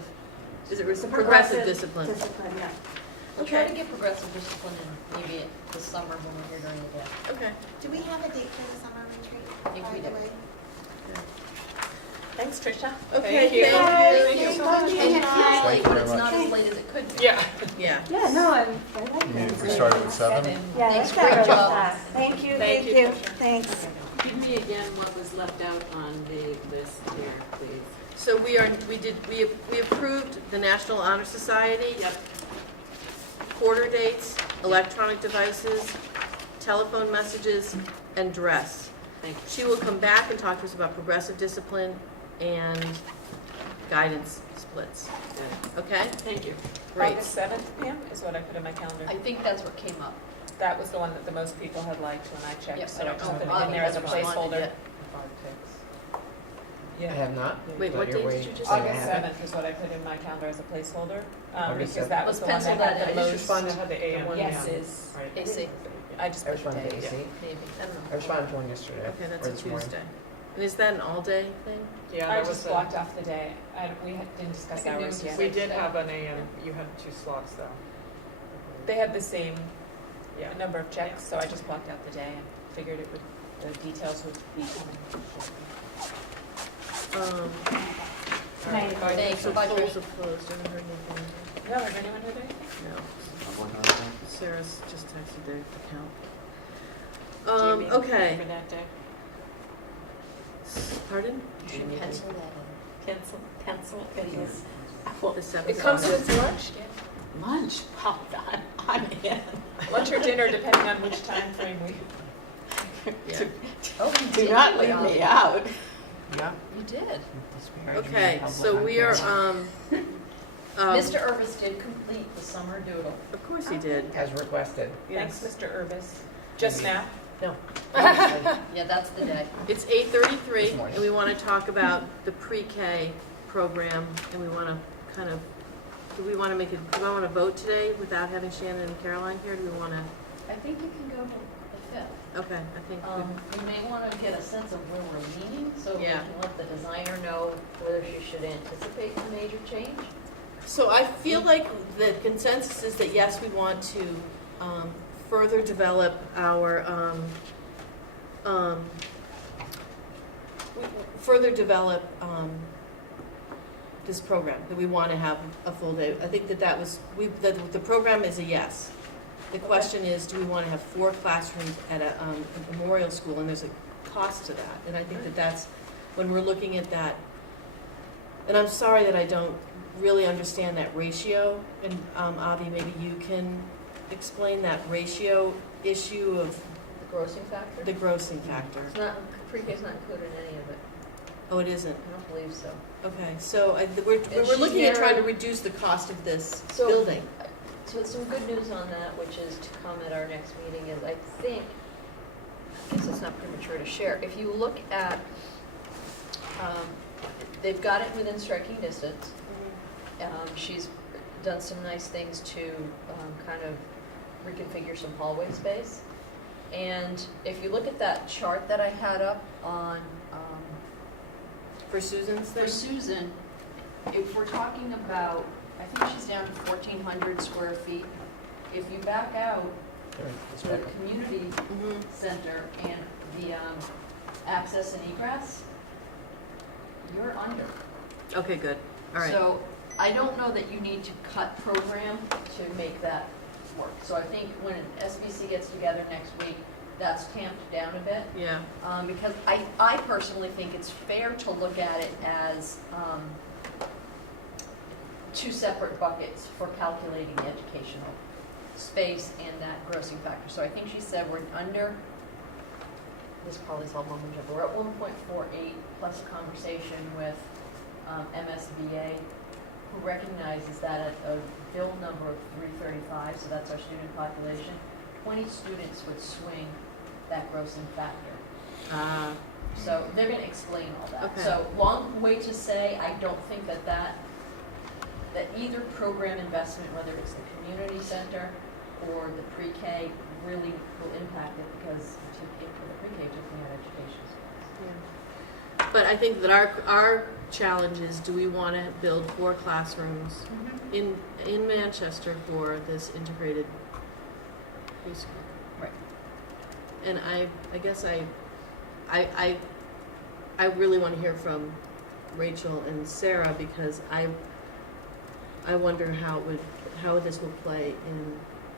is it progressive discipline? Discipline, yeah. We'll try to get progressive discipline in maybe this summer when we're here during the day. Okay. Do we have a date for the summer retreat, I think by we the do. way? Thanks, Tricia. Okay, Thank you. thank you. It's Thank you. late, but very it's not much. as late as it could be. Yeah. Yeah. Yeah, no, I like You mean that. if we started at 7? Yeah, Thanks, that's great good. job. Thank you, Thank thank you, you, Tricia. thanks. Give me again what was left out on the list here, please. So we approved the National Honor Society. Yep. Quarter dates, electronic devices, telephone messages, and dress. Thank you. She will come back and talk to us about progressive discipline and guidance splits. Okay? Thank you. Great. August 7th, Pam, is what I put in my calendar. I think that's what came up. That was the one that the most people had liked when I checked, Yep, so I I don't just know put if it Bobby in there as a has responded placeholder. yet. I have not. Wait, Thought what you date were did you waiting. just Saying I August haven't. 7th is what I put in my calendar as a placeholder, August because 7th. that was Let's the one pencil that that had in. the I most. just responded to the AM one, Yes, yeah. is, Right. AC. I just I put the responded to date. AC. Maybe, I don't I know. responded to one yesterday. Okay, that's or a this morning. Tuesday. And is that an all-day thing? Yeah, I that was just the, blocked off the day. Didn't discuss I can do hours it yet. we did have an AM, you had 2 slots though. They had the same Yeah. number of checks, so I just blocked out the day and figured it would, the details would be coming. All right, Thanks. so Bye, polls Trish. have closed, haven't heard anything. No, has anyone heard anything? No. Sarah's just texted the account. Jamie, Okay, For that day. pardon? You should pencil that in. Pencil, Please. The seventh. It comes with lunch. Lunch, oh, I'm in. Lunch or dinner, depending on which time frame we. Yeah. Oh, you Do did not put leave on. me out. You did. Okay, so we are, Mr. Urbis did complete the summer doodle. of course he did. As requested. Thanks, Yes. Mr. Urbis. Just now? No. Yeah, that's the day. It's 8:33, This morning. and we want to talk about the pre-K program, and we want to kind of, do I want to vote today without having Shannon and Caroline here? Do we want to, I think you can go to the 5th. okay, I think, You may want to get a sense of where we're leaning, so we Yeah. can let the designer know whether she should anticipate a major change. so I feel like the consensus is that yes, we want to further develop our, this program, that we want to have a full day. I think that was, the program is a yes. The question is, do we want to have 4 classrooms at a memorial school, and there's a cost to that. And I think that that's, when we're looking at that, and I'm sorry that I don't really understand that ratio, and Avi, maybe you can explain that ratio issue of The grossing factor? the grossing factor. It's not, pre-K is not included in any of it. Oh, it isn't? I don't believe so. Okay, so we're she's looking at trying to narrowed- reduce the cost of this So- building. So some good news on that, which is to come at our next meeting, is I guess it's not premature to share. If you look at, they've got it within striking distance. She's done some nice things to kind of reconfigure some hallway space. And if you look at that chart that I had up on, For Susan's thing? for Susan, if we're talking about, I think she's down to 1,400 square feet. If you back out to the community center and the access and egress, you're under. Okay, good, all right. So I don't know that you need to cut program to make that work. So I think when SBC gets together next week, that's tamped down a bit. Yeah, Because I personally think it's fair to look at it as 2 separate buckets for calculating the educational space and that grossing factor. So I think she said we're under, this probably is all mumbo jumbo, we're at 1.48 plus a conversation with MSBA, who recognizes that at a bill number of 335, so that's our student population, 20 students would swing that grossing factor. So they're gonna explain all that. Okay. So long way to say, I don't think that either program investment, whether it's the community center or the pre-K, really will impact it because for the pre-K, just looking at education. But I think that our challenge is, do we want to build 4 classrooms in Manchester for this integrated preschool? Right. And I guess I really want to hear from Rachel and Sarah, because I wonder how this will play in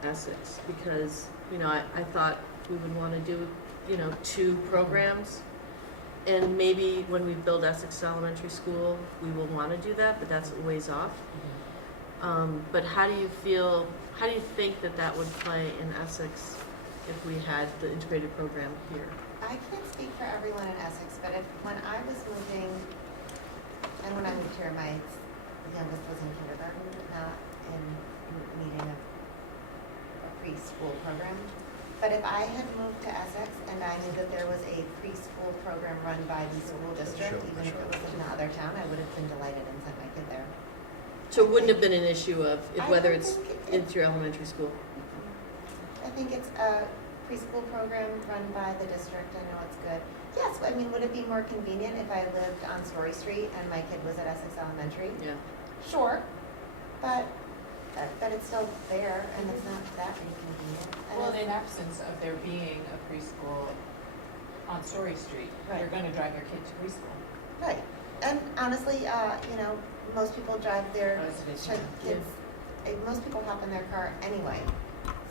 Essex, because, you know, I thought we would want to do, you know, 2 programs. And maybe when we build Essex Elementary School, we will want to do that, but that's a ways off. But how do you think that would play in Essex if we had the integrated program here? I can't speak for everyone in Essex, but when I was moving, and when I moved here, my youngest was in kindergarten, not in needing a preschool program. But if I had moved to Essex and I knew that there was a preschool program run by the school district, even if it was in another town, I would have been delighted and sent my kid there. So it wouldn't have been an issue of whether it's into your elementary school? I think it's a preschool program run by the district. I know it's good. Yes, I mean, would it be more convenient if I lived on Story Street and my kid was at Essex Elementary? Yeah. Sure, but it's still there and it's not that inconvenient. And Well, in absence of there being a preschool on Story Street, you're gonna drive your kid to preschool. Right, and honestly, you know, most people drive their kids, most people hop in their car anyway.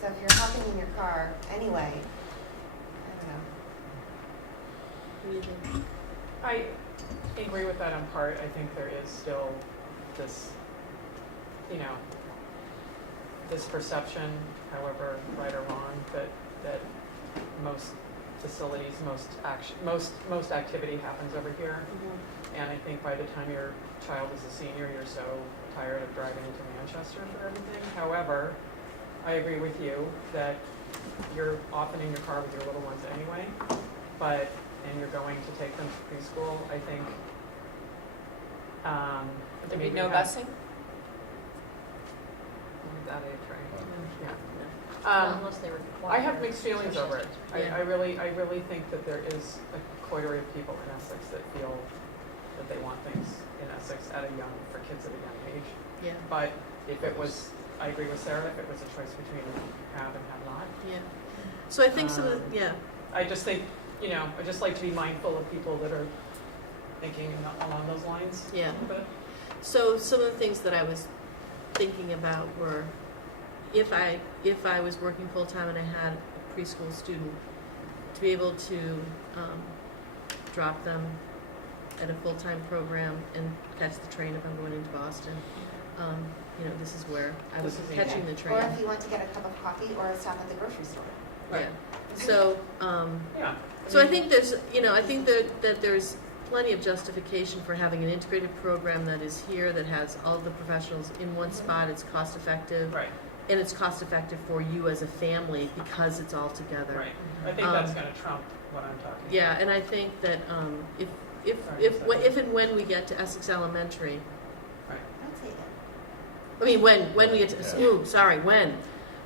So if you're hopping in your car anyway, I don't know. What do you think? I agree with that in part. I think there is still this, you know, this perception, however right or wrong, that most facilities, most activity happens over here. And I think by the time your child is a senior, you're so tired of driving into Manchester for everything. However, I agree with you that you're often in your car with your little ones anyway, and you're going to take them to preschool. I think There'd be no busing? That age, right? Yeah. Not unless they were I have mixed feelings over it. Yeah. I really think that there is a coterie of people in Essex that feel that they want things in Essex for kids at a young age. Yeah. But if it was, I agree with Sarah, if it was a choice between have and have not. Yeah. So I think I just think, you know, I just like to be mindful of people that are thinking along those lines. Yeah. A little bit. So some of the things that I was thinking about were, if I was working full-time and I had a preschool student, to be able to drop them at a full-time program and catch the train if I'm going into Boston. You know, this is where I was catching the train. Or if you want to get a cup of coffee or stop at the grocery store. Right. Yeah. So, Yeah. so I think there's, you know, I think that there's plenty of justification for having an integrated program that is here, that has all the professionals in one spot. It's cost effective. Right. And it's cost effective for you as a family because it's all together. Right. I think that's going to trump what I'm talking about. Yeah, and I think that if and when we get to Essex Elementary, Don't say that. I mean, when we get to,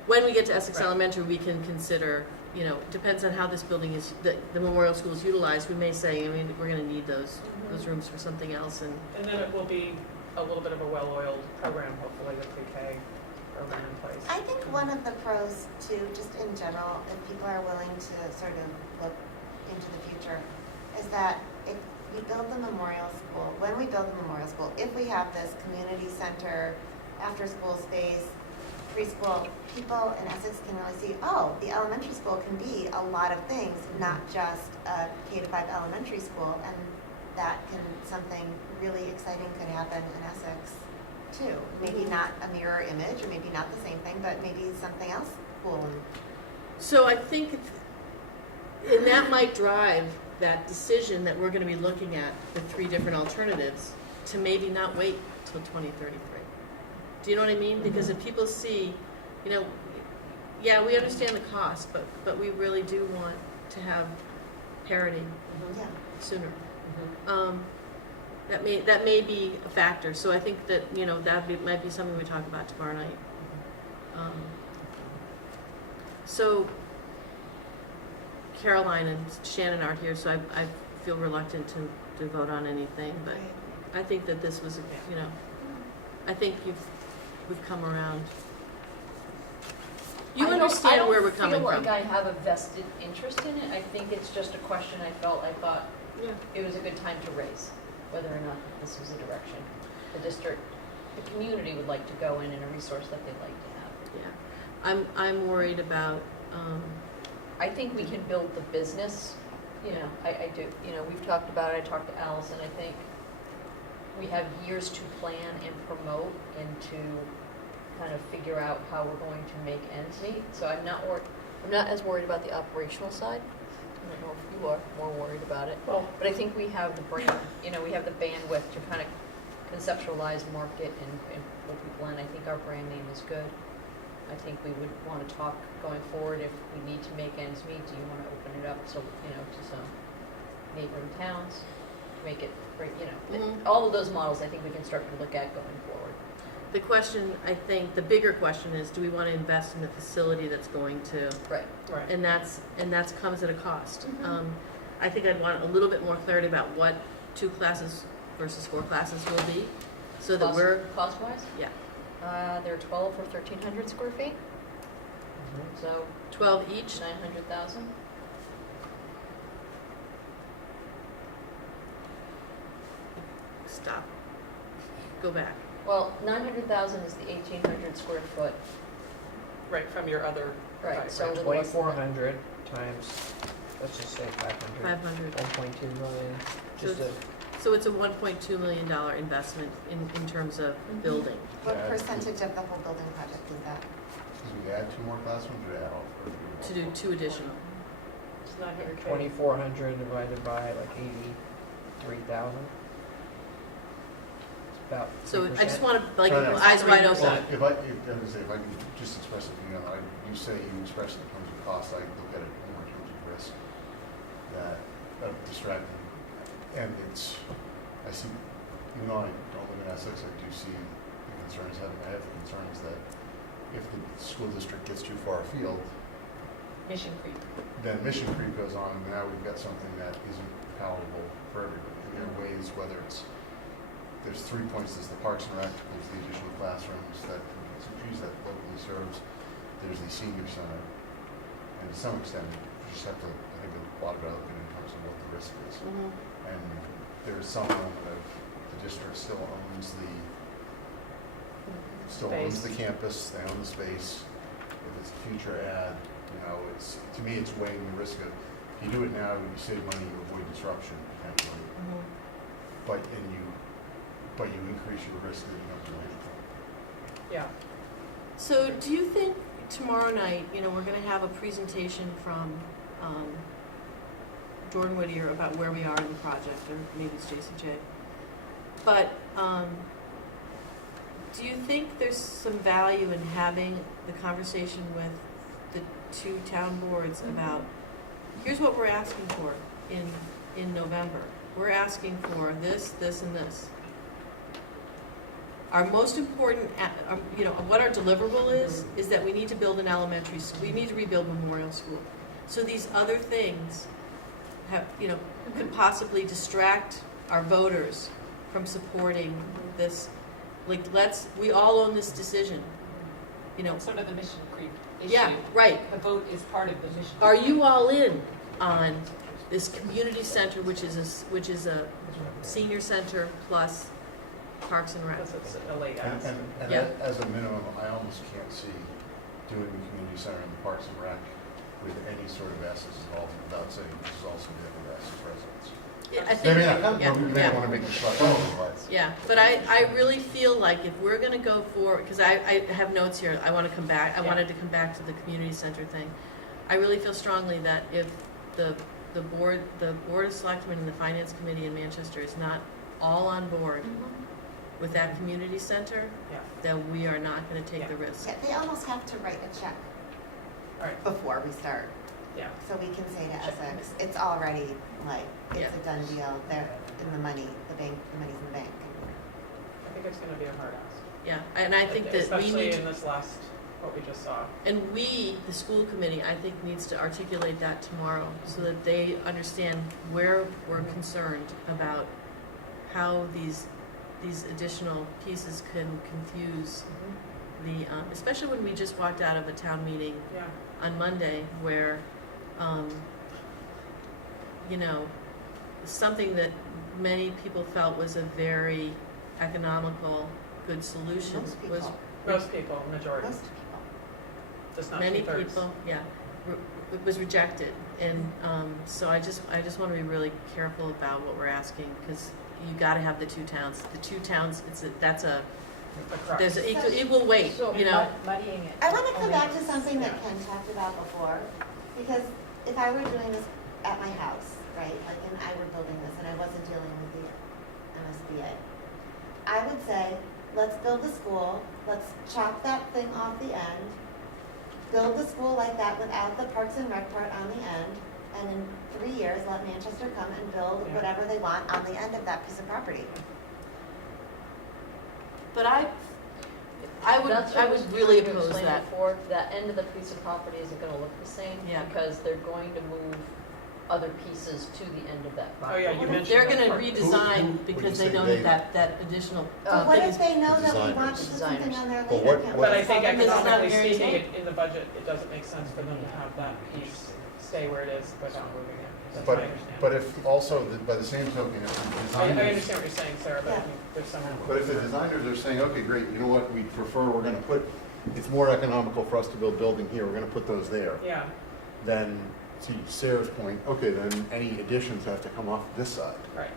when we get to Essex Elementary, we can consider, you know, depends on how this building is, the Memorial School is utilized. We may say, I mean, we're going to need those rooms for something else, and then it will be a little bit of a well-oiled program, hopefully, the pre-K program in place. I think one of the pros too, just in general, if people are willing to sort of look into the future, is that if we build the memorial school, if we have this community center, after-school space, preschool, people in Essex can really see, oh, the elementary school can be a lot of things, not just a K-5 elementary school, and that something really exciting could happen in Essex too. Maybe not a mirror image, or maybe not the same thing, but maybe something else cool. so I think, and that might drive that decision that we're going to be looking at the 3 different alternatives to maybe not wait till 2033. Do you know what I mean? Because if people see, you know, yeah, we understand the cost, but we really do want to have parity. Yeah. sooner. Mhm. That may be a factor, so I think that, you know, might be something we talk about tomorrow night. So Caroline and Shannon aren't here, so I feel reluctant to vote on anything, but I think that this was, you know, I think we've come around. You understand where we're coming from. I don't feel like I have a vested interest in it. I think it's just a question I thought it was a good time to raise, whether or not this was a direction the district, the community would like to go in and a resource that they'd like to have. Yeah, I'm worried about, I think we can build the business, you know, I do, you know, we've talked about it, I talked to Allison, I think we have years to plan and promote and to kind of figure out how we're going to make ends meet. So I'm not as worried about the operational side. I don't know if you are more worried about it. Well, but I think we have the brain, you know, we have the bandwidth to kind of conceptualize market and pull people in. I think our brand name is good. I think we would want to talk going forward if we need to make ends meet. Do you want to open it up so, you know, to some neighboring towns, make it, you know, all of those models I think we can start to look at going forward. the question, I think, the bigger question is, do we want to invest in a facility that's going to, Right. and that's comes at a cost. I think I'd want a little bit more clarity about what 2 classes versus 4 classes will be, so that we're cost-wise. Yeah. They're 12 or 1,300 square feet. So 12 each. 900,000. Stop. Go back. Well, 900,000 is the 1,800 square foot. Right, from your other. Right, so a little less than that. 2,400 times, let's just say 500. 500. 1.2 million, just So So it's a $1.2 million investment in terms of building. What percentage of the whole building project is that? Because we add 2 more classrooms, we add all 4. To do 2 additional. It's 900K. 2,400 divided by like 83,000. It's about 3%. So I just want to, like, Try that. eyes wide open. Well, if I can just express it to you, you say you express it in terms of cost, I look at it more in terms of risk, that of distracting. And I see, even though I don't live in Essex, I do see the concerns, I have the concerns that if the school district gets too far afield, Mission creep. then mission creep goes on, and now we've got something that isn't palatable for everybody. And there are ways, whether there's 3 points, there's the Parks and Rec, there's the additional classrooms that locally serves, there's the senior center, and to some extent, you just have to, I think, a lot of it in terms of what the risk is. And there's some element of the district still owns the campus, they own the space. If it's a future ad, you know, to me, it's weighing the risk of, if you do it now, you save money, you avoid disruption potentially. But you increase your risk that you don't do anything. Yeah. So do you think tomorrow night, you know, we're going to have a presentation from Jordan Whittier about where we are in the project, or maybe it's Jason J. But do you think there's some value in having the conversation with the 2 town boards about, here's what we're asking for in November. We're asking for this, this, and this. Our most important, you know, what our deliverable is that we need to build an elementary school. We need to rebuild Memorial School. So these other things have, you know, could possibly distract our voters from supporting this. Like, we all own this decision, you know. Sort of the mission creep issue. Yeah, right. The vote is part of the mission. Are you all in on this community center, which is a senior center plus Parks and Rec? Because it's a late ask. And Yeah. as a minimum, I almost can't see doing the community center and the Parks and Rec with any sort of Essex involvement without saying this is also good for Essex residents. Yeah, I think, We may want to make the select but yeah, but I really feel like if we're going to go forward, because I have notes here, I want to come back, I wanted to come back to the community center thing. I really feel strongly that if the board of selectmen and the finance committee in Manchester is not all on board with that community center, then we are not going to take the risk. Yeah, they almost have to write a check before we start. Yeah. So we can say to Essex, it's already like, it's a done deal, they're in the money, the money's in the bank. I think it's gonna be a hard ask. Yeah, and I think that we Especially need in to, this last, what we just saw. and we, the school committee, I think needs to articulate that tomorrow so that they understand where we're concerned about how these additional pieces can confuse the, especially when we just walked out of a town meeting Yeah. on Monday where, you know, something that many people felt was a very economical, good solution was Most people, majority. Most people. Just not many two-thirds. people, yeah, it was rejected. And so I just want to be really careful about what we're asking because you got to have the two towns. The two towns, there's an equal weight, So you know. muddying it. I want to come back to something that Ken talked about before, because if I were doing this at my house, right, like, and I were building this and I wasn't dealing with the MSBA, I would say, let's build the school, let's chop that thing off the end, build the school like that without the Parks and Rec part on the end, and in 3 years, let Manchester come and build whatever they want on the end of that piece of property. But I That's what I was would really trying to oppose explain that. before. That end of the piece of property isn't gonna look the same. Yeah. Because they're going to move other pieces to the end of that Oh, property. yeah, you mentioned They're that going to part. redesign because they know that additional But what thing if is. they know that we designers. want to put something on there But later? what- Can't we what- But I just think tell them It's not economically guaranteed. speaking, in the budget, it doesn't make sense for them to have that piece stay where it is without moving it. That's what I understand. But if also, by the same token, if the I designers, understand what you're saying, Sarah, but I think there's some. but if the designers are saying, okay, great, you know what, we prefer, we're gonna put, it's more economical for us to build building here, we're gonna put those there. Yeah, Then, to Sarah's point, okay, then any additions have to come off this side. right.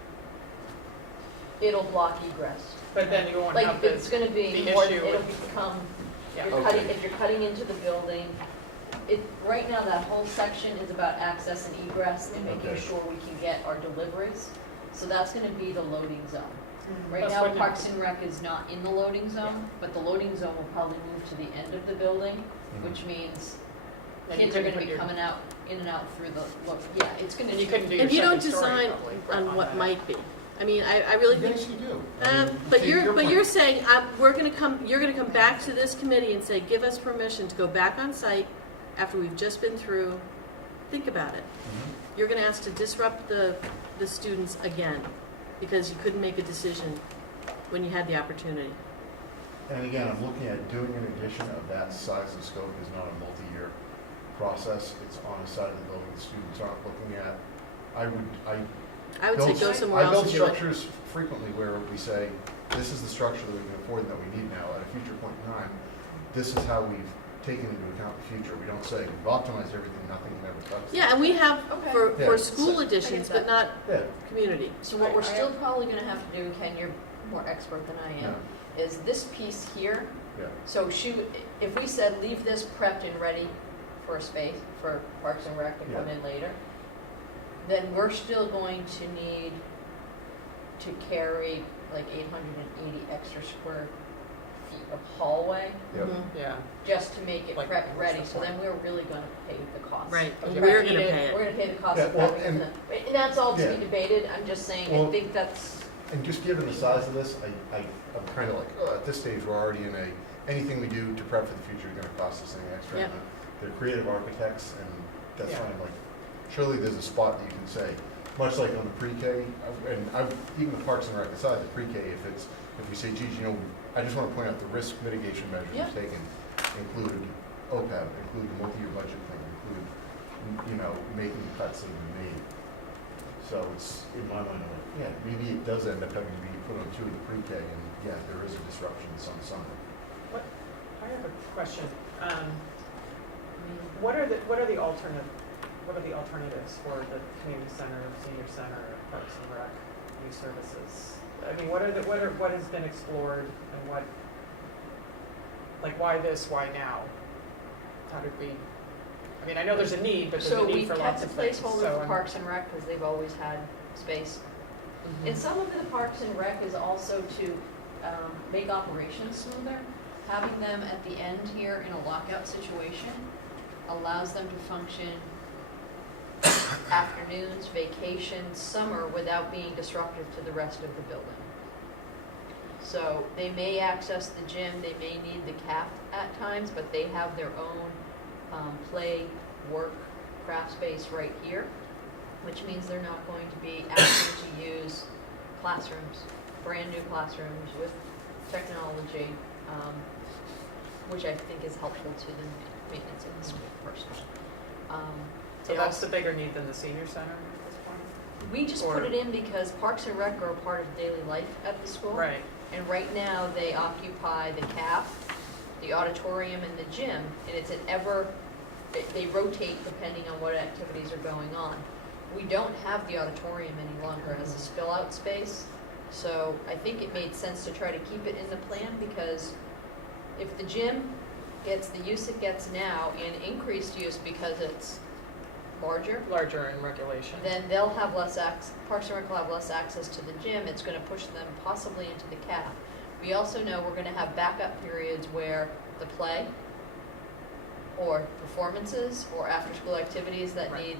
It'll block egress. But then you won't Like, have the it's gonna be the more, issue it'll with- become, Yeah. you're Okay. cutting, if you're cutting into the building, right now, that whole section is about access and egress and making Okay. sure we can get our deliveries. So that's gonna be the loading zone. Right That's now, what- Parks and Rec is not in the loading zone, but the loading zone will probably move to the end of the building, which means Then you kids are couldn't gonna put be your- coming out, in and out through the, yeah, it's gonna. And you couldn't do your And you don't second story design probably on what that. might be. I mean, I really think. Yes, you do. I mean, But to you're point. saying, you're gonna come back to this committee and say, give us permission to go back on site after we've just been through, think about it. You're gonna ask to disrupt the students again, because you couldn't make a decision when you had the opportunity. And again, I'm looking at doing an addition of that size and scope is not a multi-year process. It's on the side of the building the students aren't looking at. I I would say go somewhere else and do I build it. structures frequently where we say, this is the structure that we can afford and that we need now. At a future point in time, this is how we've taken into account the future. We don't say, we've optimized everything, nothing can ever touch. Yeah, and we have for Yeah. school So, additions, I get but not Yeah. community. So what we're still probably gonna have to do, Ken, you're more expert than I am, is this piece here. Yeah. So if we said, leave this prepped and ready for a space, for Parks and Rec to come in later, then we're still going to need to carry like 880 extra square feet of hallway Yep. Yeah. just to make it Like, prep what's ready. the So then we're really gonna pay the cost. Right, Oh, and yeah. we're gonna pay We're it. gonna pay the cost Yeah, of well, prepping and- and that's all to Yeah. be debated. I'm just saying, Well- I think that's. And just given the size of this, I'm kind of like, oh, at this stage, we're already in anything we do to prep for the future is going to cost us anything extra. Yep. They're creative architects, and that's Yeah. fine. Like, surely there's a spot that you can say, much like on the pre-K, even the Parks and Rec aside, the pre-K, if we say, geez, I just want to point out the risk mitigation measures Yeah. we've taken include OPEB, include the multi-year budget thing, include, making the cuts that have been made. So it's, in my mind, I'm like, yeah, maybe it does end up having to be put on 2 of the pre-K, and yeah, there is a disruption some summer. I have a question. What are the alternatives for the community center, senior center, Parks and Rec, new services? I mean, what has been explored and why this, why now? How did we, I mean, I know there's a need, but there's So a we need for lots kept of a things. placeholder So for I'm- Parks and Rec because they've always had space. And some of the Parks and Rec is also to make operations smoother. Having them at the end here in a lockout situation allows them to function afternoons, vacations, summer, without being disruptive to the rest of the building. So they may access the gym, they may need the CAF at times, but they have their own play, work, craft space right here, which means they're not going to be asking to use classrooms, brand new classrooms with technology, which I think is helpful to the maintenance of the school personally. So that's the bigger need than the senior center at this point? We just put it in because Parks and Rec are a part of daily life at the school. Right. And right now, they occupy the CAF, the auditorium, and the gym, and it's they rotate depending on what activities are going on. We don't have the auditorium any longer as a spill-out space, so I think it made sense to try to keep it in the plan, because if the gym gets the use it gets now and increased use because it's larger in regulation, then they'll have less Parks and Rec will have less access to the gym. It's going to push them possibly into the CAF. We also know we're going to have backup periods where the play or performances or after-school activities that need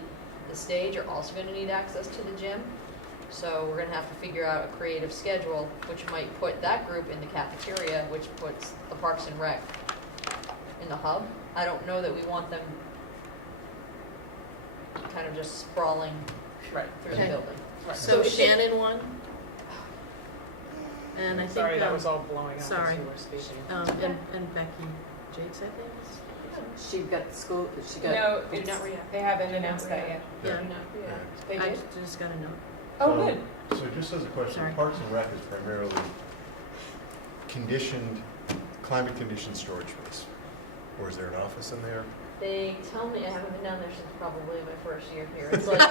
the stage are also going to need access to the gym. So we're going to have to figure out a creative schedule, which might put that group in the cafeteria, which puts the Parks and Rec in the hub. I don't know that we want them kind of just sprawling through the building. Right. So So Shannon won. And I think. Sorry, that was all blowing up as Sorry. you were speaking. And Becky Jakes, I think. She got school, she got. No, they haven't announced that yet. Yeah. They I did? just got a note. Oh, good. So just as a question, Sorry. Parks and Rec is primarily climate conditioned storage space? Or is there an office in there? They tell me, I haven't been down there since probably my first year here. It's like,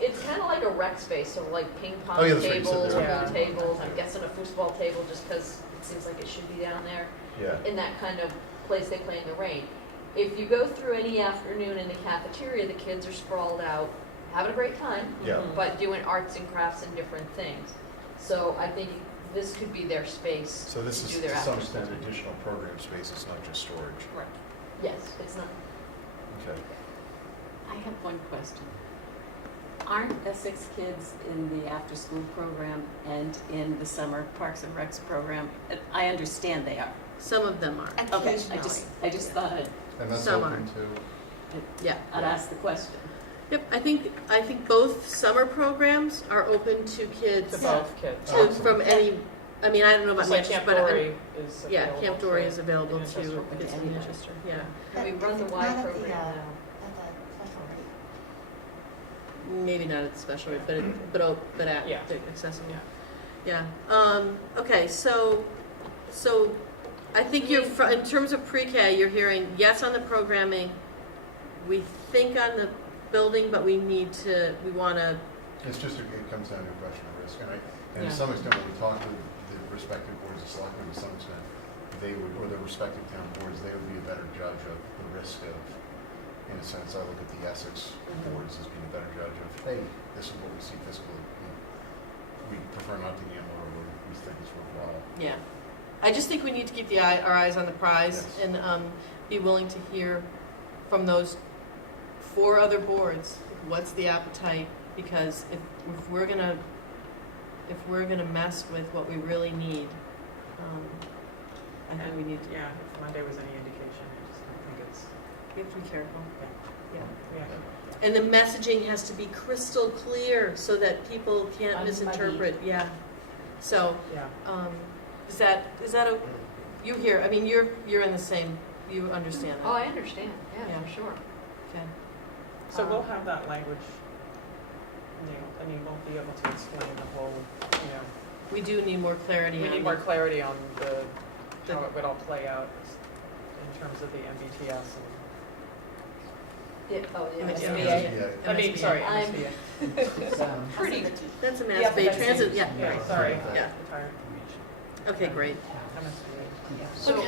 it's kind of like a rec space, so like ping pong Oh, yeah, that's right, you said tables, there. pool tables, I'm guessing a foosball table just because it seems like it should be down there. Yeah. In that kind of place they play in the rain. If you go through any afternoon in the cafeteria, the kids are sprawled out, having a great time, Yeah. but doing arts and crafts and different things. So I think this could be their space So this to is do their to some after-school extent time. additional program space, it's not just storage. Right. Yes, it's not. Okay. I have one question. Aren't Essex kids in the after-school program and in the summer Parks and Recs program? I understand they are. Some of them are. Okay, I just thought And that's Some open are. to, Yeah. I'd ask the question. Yep, I think both summer programs are open to kids. To both kids. From any, I mean, I don't know about Just like Manchester, Camp but Dory is yeah, available Camp Dory to is available to Manchester. kids in Manchester, yeah. And we run the Not wide at the, program now. at the special rate. Maybe not at the special rate, but at Yeah. the accessible. Yeah. Yeah. Okay, so I think in terms of pre-K, you're hearing yes on the programming. We think on the building, but we want to. it's just, it comes down to a question of risk. And Yeah. to some extent, when we talk to the respective boards of selectmen, to some extent, they would, or the respective town boards, they would be a better judge of the risk of, in a sense, I look at the Essex boards as being a better judge of, hey, this is what we see fiscally. We prefer not to gamble, or we think it's worthwhile. Yeah. I just think we need to keep our eyes on the prize Yes. and be willing to hear from those 4 other boards what's the appetite, because if we're gonna mess with what we really need, I think we need to. Yeah, if Monday was any indication, I just don't think it's. We have to be careful. Yeah. And the messaging has to be crystal clear so that people can't Unmuddied. misinterpret. Yeah. So, Yeah. is that a you hear? I mean, you're in the same. You understand that. Oh, I understand, yeah, for sure. Okay. So we'll have that language, and you won't be able to explain the whole, We do need more clarity. we on need more the- clarity on how it would all play out in terms of the MBTS Yeah, oh, yeah. and. I mean, sorry, I'm- MSBA. Pretty. That's a Yeah, Mass Bay that's Transit. huge. Yeah. Sorry. Yeah. Sorry. Okay, great. MSBA. So,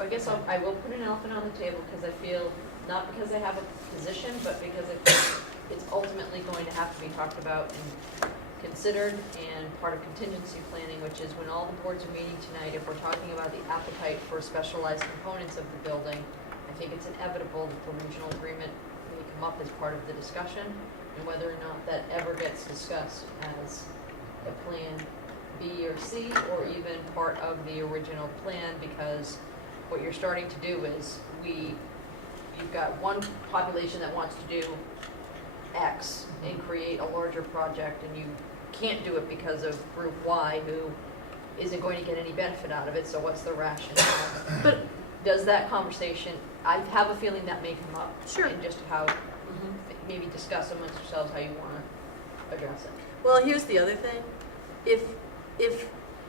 I guess I will put an elephant on the table, because I feel, not because I have a position, but because I think it's ultimately going to have to be talked about and considered and part of contingency planning, which is when all the boards are meeting tonight, if we're talking about the appetite for specialized components of the building, I think it's inevitable that the regional agreement may come up as part of the discussion, and whether or not that ever gets discussed as a plan B or C, or even part of the original plan, because what you're starting to do is you've got one population that wants to do X and create a larger project, and you can't do it because of group Y who isn't going to get any benefit out of it, so what's the rationale? But does that conversation, I have a feeling that may come up. Sure. And just how, maybe discuss amongst yourselves how you want to address it. Well, here's the other thing. If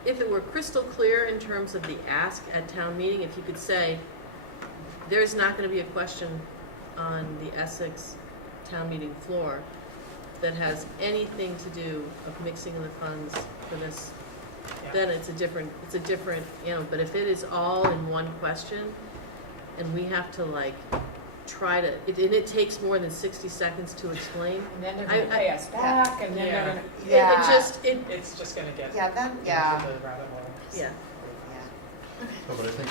it were crystal clear in terms of the ask at town meeting, if you could say, there's not going to be a question on the Essex town meeting floor that has anything to do of mixing the funds for this, then it's a different animal. But if it is all in one question, and we have to like try to, and it takes more than 60 seconds to explain. And then they're gonna pay us back, and then they're gonna. It's just gonna get. Yeah, then, into the rabbit hole. Yeah. No, but I think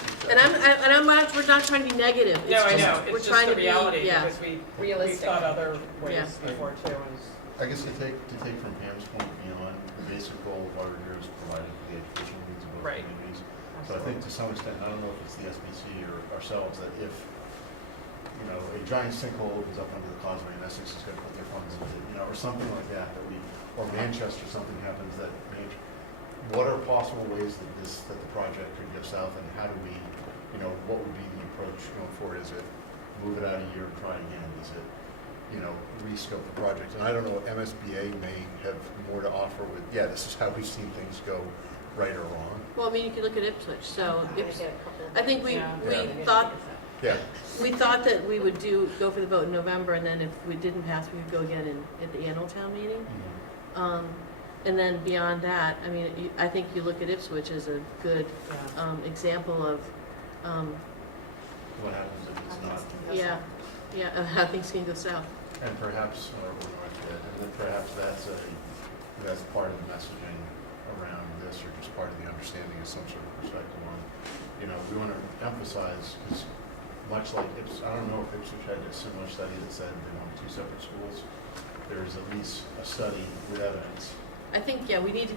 We're not trying to be negative. No, I It's know, just, we're it's trying just to the reality, be, because we thought other ways Yeah. before too, and. I guess to take from Pam's point beyond, the basic goal of what we're here is providing for the educational needs of both Right. communities. So I think to some extent, I don't know if it's the SBC or ourselves, that if, a giant sinkhole opens up under the causeway and Essex is gonna put their funds into it, or something like that, or Manchester, something happens that, what are possible ways that the project could go south, and how do we, what would be the approach going forward? Is it move it out a year and try again? Is it, rescope the project? And I don't know, MSBA may have more to offer with, this is how we've seen things go, right or wrong. well, I mean, you could look at Ipswich. So I think we Yeah. we thought that we would go for the vote in November, and then if we didn't pass, we would go again at the annual town meeting. And then beyond that, I mean, I think you look at Ipswich as a good example of What happens if it's not? how things can go south. And perhaps, or north, and then perhaps that's part of the messaging around this, or just part of the understanding of some sort of perspective on, we want to emphasize, because much like I don't know if Ipswich had a similar study that said they wanted 2 separate schools. There is at least a study with evidence. I think, we need to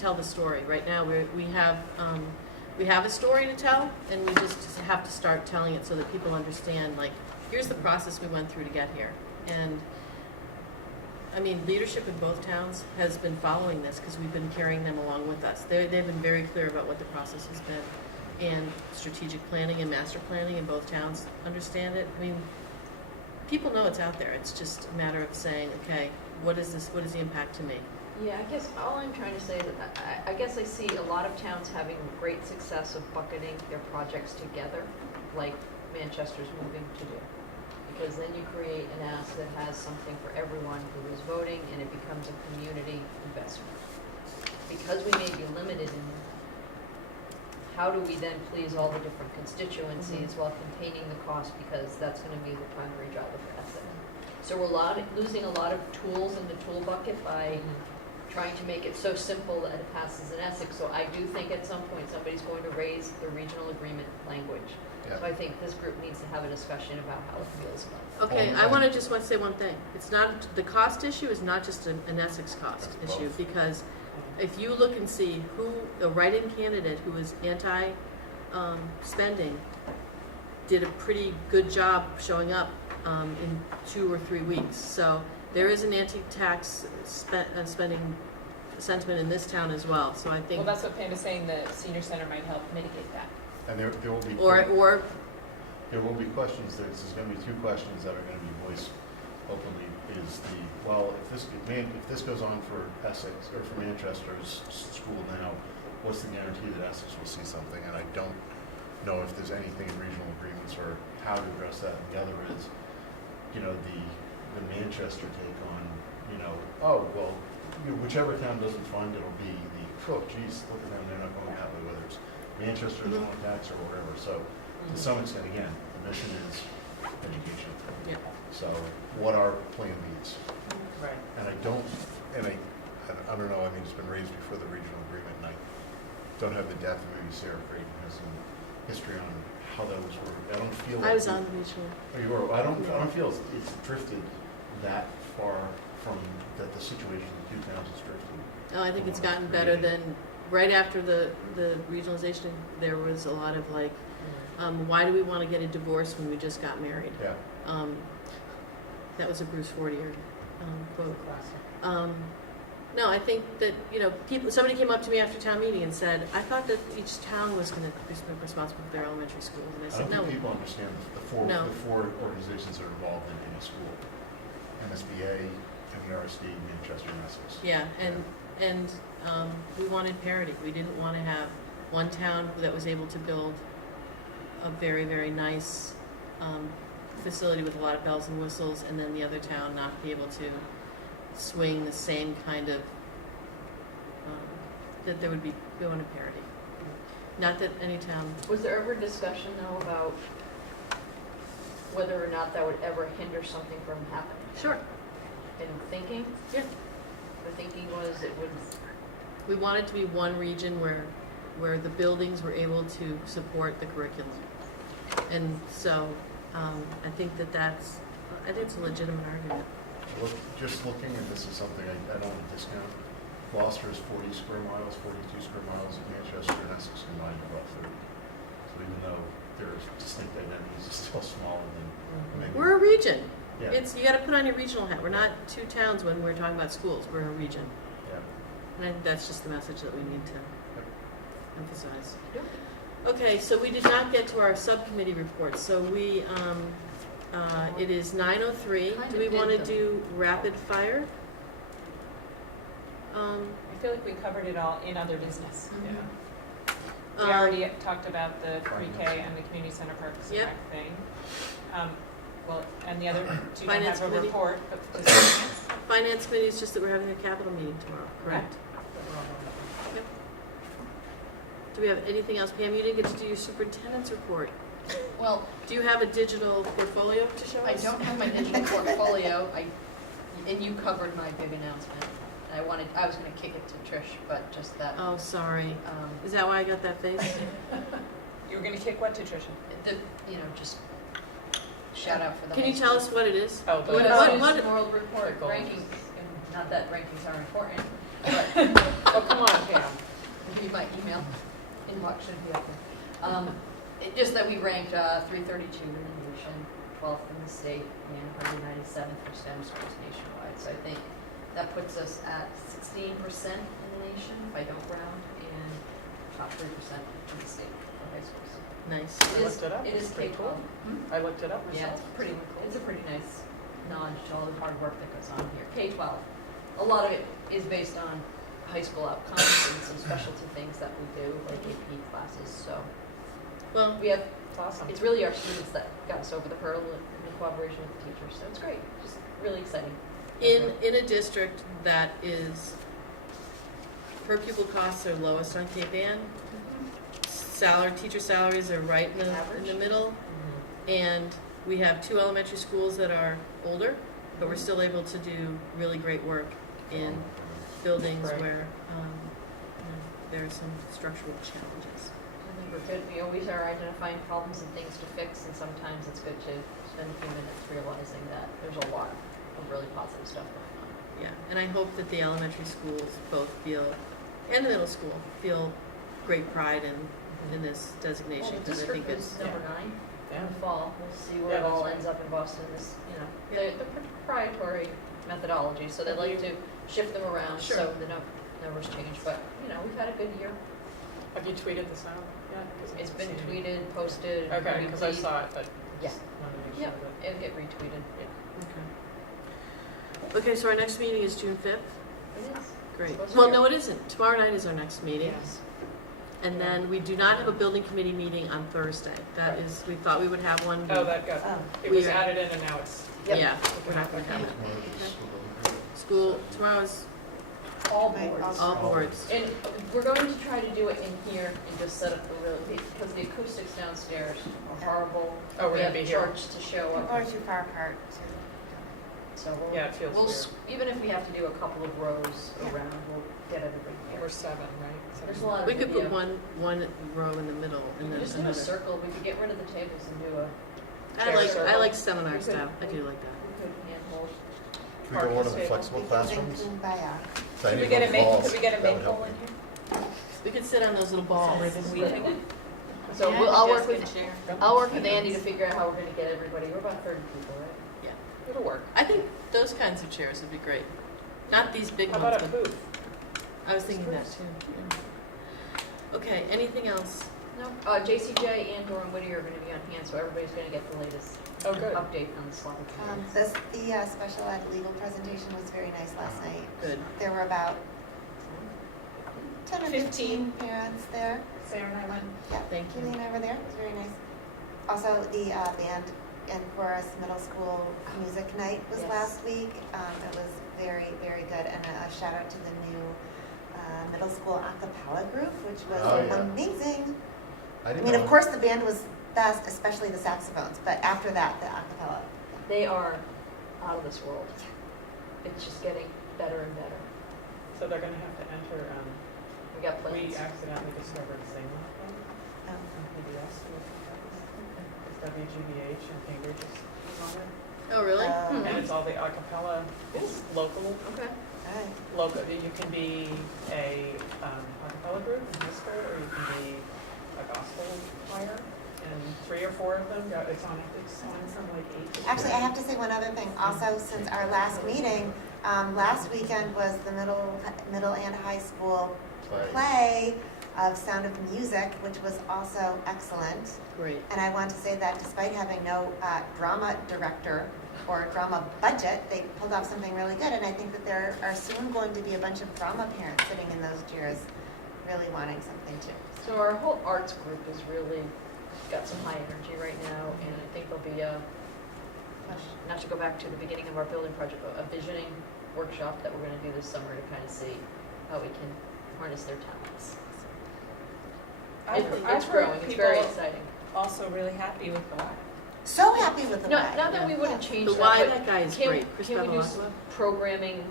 tell the story. Right now, we have a story to tell, and we just have to start telling it so that people understand, like, here's the process we went through to get here. And I mean, leadership in both towns has been following this because we've been carrying them along with us. They've been very clear about what the process has been, and strategic planning and master planning in both towns understand it. I mean, people know it's out there. It's just a matter of saying, okay, what is the impact to me? Yeah, I guess all I'm trying to say is that I guess I see a lot of towns having great success of bucketing their projects together, like Manchester's moving to do. Because then you create an ask that has something for everyone who is voting, and it becomes a community investment. Because we may be limited in how do we then please all the different constituencies while containing the cost, because that's going to be the primary driver for Essex. So we're losing a lot of tools in the tool bucket by trying to make it so simple that it passes in Essex. So I do think at some point somebody's going to raise the regional agreement language. Yeah. So I think this group needs to have a discussion about how it feels about it. Okay, I want to say one thing. It's not, the cost issue is not just an Essex cost issue, because if you look and see who, a write-in candidate who is anti-spending did a pretty good job showing up in 2 or 3 weeks. So there is an anti-tax spending sentiment in this town as well. So I think. Well, that's what Pam is saying, the senior center might help mitigate that. And there will be there will be questions. There's going to be 2 questions that are going to be voiced openly. Is if this goes on for Essex or for Manchester's school now, what's the guarantee that Essex will see something? And I don't know if there's anything in regional agreements or how to address that. And the other is, the Manchester take on, whichever town doesn't fund, it'll be look at them, they're not going that way, whether it's Manchester, there's no tax or whatever. So to some extent, again, the mission is education. Yeah. So what are plan Bs? Right. And I don't know, it's been raised before the regional agreement, and I don't have the depth, maybe Sarah Creighton has some history on how that was worked. I don't feel like. I was on the regional. Oh, you were, I don't feel it's drifted that far from, that the situation of the two towns has drifted. Oh, I think from it's what gotten it's better created. than, right after the regionalization, there was a lot of like, why do we want to get a divorce when we just got married? Yeah. That was a Bruce Fortier quote. No, I think that, somebody came up to me after town meeting and said, I thought that each town was going to be responsible for their elementary schools. And I I said, don't no. think people understand No. the four organizations that are involved in a school. MSBA, MERSD, Manchester, and Essex. Yeah, and we wanted parity. We didn't want to have one town that was able to build a very, very nice facility with a lot of bells and whistles, and then the other town not be able to swing the same kind of, that there would be, we wanted parity. Not that any town, Was there ever discussion though about whether or not that would ever hinder something from happening? sure, In thinking, yeah. the thinking was it would, We wanted to be one region where the buildings were able to support the curriculum. And so, I think it's a legitimate argument. Just looking, and this is something I don't want to discount, Gloucester is 40 square miles, 42 square miles, and Manchester and Essex combined are about 30. So even though there's distinct identities, it's still smaller than maybe. We're a region. Yeah. You gotta put on your regional hat. We're not two towns when we're talking about schools. We're a region. Yeah. And I think that's just the message that we need to emphasize. Okay, so we did not get to our subcommittee reports. So we, it is 9:03. Do we want to do rapid fire? I feel like we covered it all in other business. Mhm. We already talked about the pre-K and the community center parks and Yep. rec thing. Well, and the other two don't Finance have a committee? report, but just finance. Finance committee is just that we're having a capital meeting tomorrow, correct? Yep. Do we have anything else? Pam, you didn't get to do your superintendent's report. well, Do you have a digital portfolio to show I us? don't have my digital portfolio, and you covered my big announcement. I was gonna kick it to Trish, but just that, Oh, sorry. Is that why I got that face? You were gonna kick what to Tricia? just shout out for the. Can you tell us what it is? Oh, What What- world report goals. rankings, and not that rankings are important, but Oh, come on, Pam. maybe my email inbox should be open. Just that we ranked 332 in the nation, 12th in the state, and 197th for STEM schools nationwide. So I think that puts us at 16% in the nation, if I don't round, and top 3% in the state for high schools. Nice. I looked it up. It is It's pretty cool. K-12. I looked it up myself. Yeah, it's a pretty nice nod to all the hard work that goes on here. K-12, a lot of it is based on high school outcomes and some specialty things that we do, like AP classes, so. Well, We have, It's awesome. it's really our students that got us over the hurdle in cooperation with the teachers, so it's great, just really exciting. in a district that is, per pupil costs are lowest on Cape Ann, teacher salaries are right in the Average. middle, and we have two elementary schools that are older, but we're still able to do really great work in buildings Right. where there are some structural challenges. I think we're good, we always are identifying problems and things to fix, and sometimes it's good to spend a few minutes realizing that there's a lot of really positive stuff going on. Yeah, and I hope that the elementary schools both feel, and the middle school, feel great pride in this designation, Well, the because I think district it's, is number 9 in the fall, we'll see Yeah, where it all that's ends up in Boston, Yeah. the proprietary methodology, so they like to shift them around, Sure. so the numbers change, but, we've had a good year. Have you tweeted this out? Yeah. It's been tweeted, posted, Okay, because I retweeted. saw it, but Yeah. just wanted to make Yeah, sure that. it'll get retweeted. okay. Okay, so our next meeting is June 5th? It is. Great. Supposed to Well, be. no, it isn't. Tomorrow night is our next meeting. Yes. And then we do not have a building committee meeting on Thursday. That Right. is, we thought we would have one. Oh, that got, it We was are- added in and now it's. Yep. Yeah, we're not gonna have it. Tomorrow is Okay. school building. School, tomorrow's All boards. all boards. And we're going to try to do it in here and just set up because the acoustics downstairs are horrible. Oh, we're We gonna have be here. church to show up. Or too far apart. So Yeah, it feels we'll, weird. even if we have to do a couple of rows around, we'll get everybody here. We're 7, right? There's a lot of We could video. put one row in the middle You and then just do a another. circle, we could get rid of the tables and do a I circle. like seminar We could- style. I do like that. We could handhold. Can we go one of the Parking flexible We can classrooms? bring kumbaya. So I Could we need get a those maple, balls. could we get a That would help maple in me. here? We could sit on those little balls. So Yeah, I'll work Jessica with, can share. I'll work with Andy to figure out how we're gonna get everybody, we're about 30 people, right? Yeah. It'll work. I think those kinds of chairs would be great. Not these big How ones, about a but booth? I was thinking that too. Yeah. Okay, anything else? No, JCJ and Doran Whittier are gonna be on hand, so everybody's gonna get the latest Oh, good. update on the slot. The special ed legal presentation was very nice last night. Good. There were about 10 or 15 parents there. Sarah and I went. Yeah, Thank you. Julie and I were there, it was very nice. Also, the band and chorus middle school music night was Yes. last week. It was very, very good, and a shout out to the new middle school a cappella group, which was Oh, yeah. amazing. I didn't mean, know. of course, the band was best, especially the saxophones, but after that, the a cappella. They are out of this world. It's just getting better and better. So they're gonna have to enter, We got plans. we accidentally discovered Sing on PBS. It's WGBH and Cambridge is on it. Oh, really? And it's all the a cappella, it's local, Okay. local, you can be a a cappella group in high school, or you can be a gospel choir, and 3 or 4 of them, it's on from like 8 to Actually, I have to say one other thing. Also, since our last meeting, last weekend was the middle and high school play of Sound of Music, which was also excellent. Great. And I want to say that despite having no drama director or drama budget, they pulled off something really good. And I think that there are soon going to be a bunch of drama parents sitting in those chairs really wanting something too. So our whole arts group is really got some high energy right now, and I think there'll be a, not to go back to the beginning of our building project, but a visioning workshop that we're gonna do this summer to kind of see how we can harness their talents. It's growing, it's very exciting. Also really happy with the Y. So happy with the Not way. that we wouldn't change The that, Y, but that guy is can- great. Chris Can we do Bevilacqua. some programming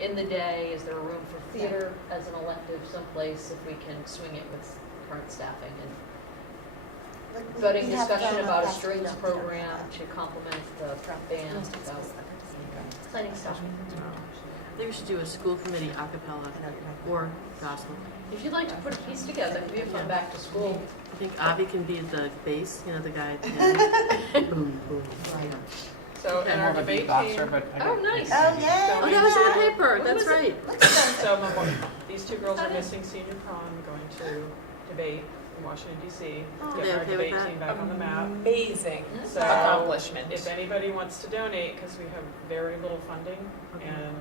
in the day? Is there room for theater as an elective someplace if we can swing it with current staffing? And budding We have discussion drama about a festival, strings yeah. program to complement the band, Most of about schools that participate. exciting stuff. I think we should do a school committee a cappella or gospel. If you'd like to put a piece together, it could be a fun back to school. I think Avi can be the bass, you know, the guy at the end. Boom, boom. So, and our debate team. Oh, nice. Oh, yay. Oh, that was in the paper, that's right. So these 2 girls are missing senior prom, going to debate in Washington DC. Oh. Getting They our okay with debate that? team back on the map. Amazing So accomplishment. if anybody wants to donate, because we have very little funding, and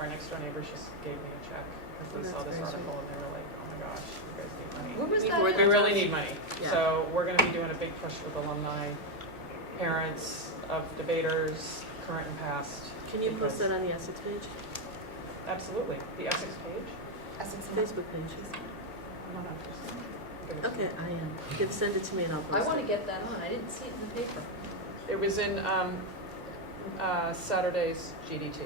our next door neighbors just gave me a check because they saw this article and they were like, oh my gosh, you guys need money. Who was Before that? We really need money. Yeah. So we're gonna be doing a big push with alumni, parents of debaters, current and past. Can you post because- that on the Essex page? Absolutely. The Essex page? Essex Facebook page. I don't know. Okay, I am. You can send it to me and I'll I post want to it. get that on. I didn't see it in the paper. It was in Saturday's GDT.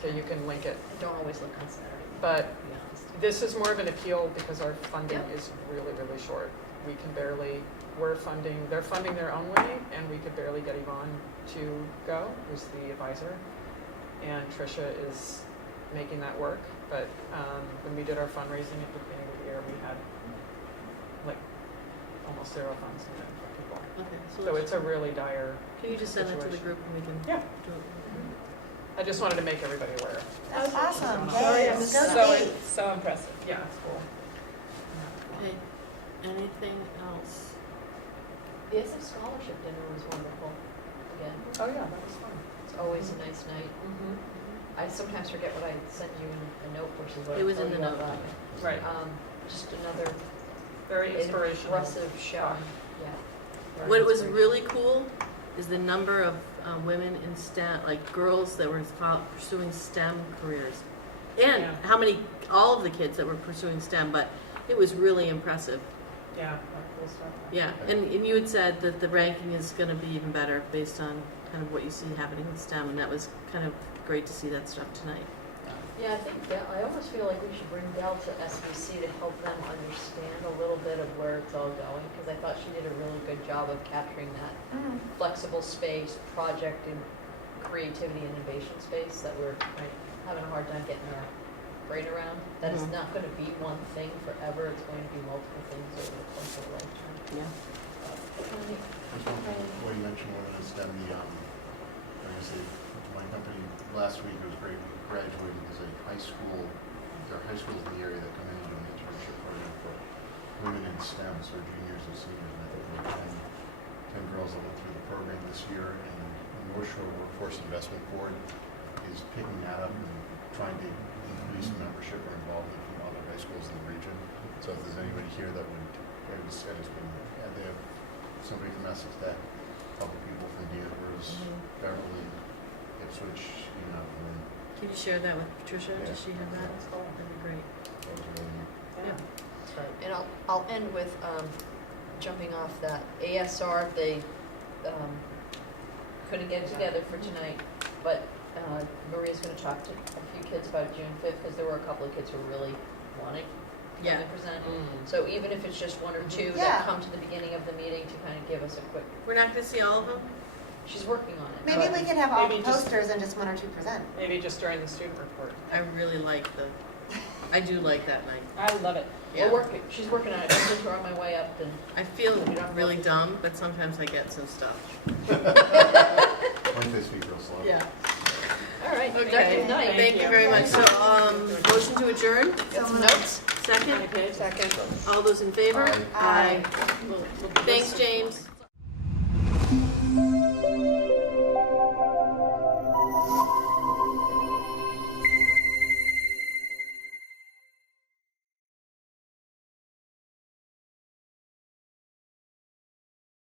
So you can link it. I don't always look on Saturday, But to be honest. this is more of an appeal because our funding Yep. is really, really short. We can barely, they're funding their own way, and we could barely get Yvonne to go, who's the advisor. And Tricia is making that work. But when we did our fundraising at the beginning of the year, we had like almost 0 funds in it for people. Okay, So it's a really dire Can you just send that to the situation. group and we can Yeah. do it? I just wanted to make everybody aware. That's awesome. Sorry, Yay, I'm go So, debate. so impressive. Yeah, it's cool. Okay, anything else? The Essex Scholarship Dinner was wonderful. Again, Oh, yeah, that was fun. it's always a nice night. I sometimes forget what I sent you in a note versus what I It was told in you the note. about. Right. Just another Very inspirational. impressive show. Yeah. Very What was inspirational. really cool is the number of women in STEM, like girls that were pursuing STEM careers. And Yeah. how many, all of the kids that were pursuing STEM, but it was really impressive. Yeah, that cool stuff. Yeah, and you had said that the ranking is gonna be even better based on kind of what you see happening with STEM, and that was kind of great to see that stuff tonight. Yeah, I think I almost feel like we should bring Dell to SBC to help them understand a little bit of where it's all going, because I thought she did a really good job of capturing that flexible space, project and creativity and innovation space that we're having a hard time getting our brain around. That it's not going to be one thing forever, it's going to be multiple things over the course of a lifetime. Yeah. Just one thing, before you mentioned women in STEM, like I say, my company, last week, it was great, we graduated as a high school, there are high schools in the area that come in and do an internship program for women in STEM, so juniors and seniors, and I think there were 10 girls that went through the program this year, and the North Shore Workforce Investment Board is picking that up and trying to increase membership or involvement from other high schools in the region. So if there's anybody here that would, like I said, they have somebody from Essex Tech, a couple people from Danvers, Beverly, Ipswich, Can you share that with Patricia? Yeah. Does she have that? That'd be great. those are really Yeah. And I'll end with jumping off that ASR. They couldn't get it together for tonight, but Maria's going to talk to a few kids about June 5th, because there were a couple of kids who really wanted to come and present. So even if it's just one or two that come to the beginning of the meeting to kind of give us a quick. We're not going to see all of them? She's working on it. Maybe we could have all Maybe just- posters and just one or two present. Maybe just during the student report. I really like I do like that night. I love it. We're working. She's working on it. I'm going to her on my way up. And I feel really dumb, but sometimes I get some stuff. Like they speak real slow. yeah. All right. Okay, Productive night. thank you very much. So, motion to adjourn? Get some notes. Second? Okay, second. All those in favor? Aye. Thanks, James.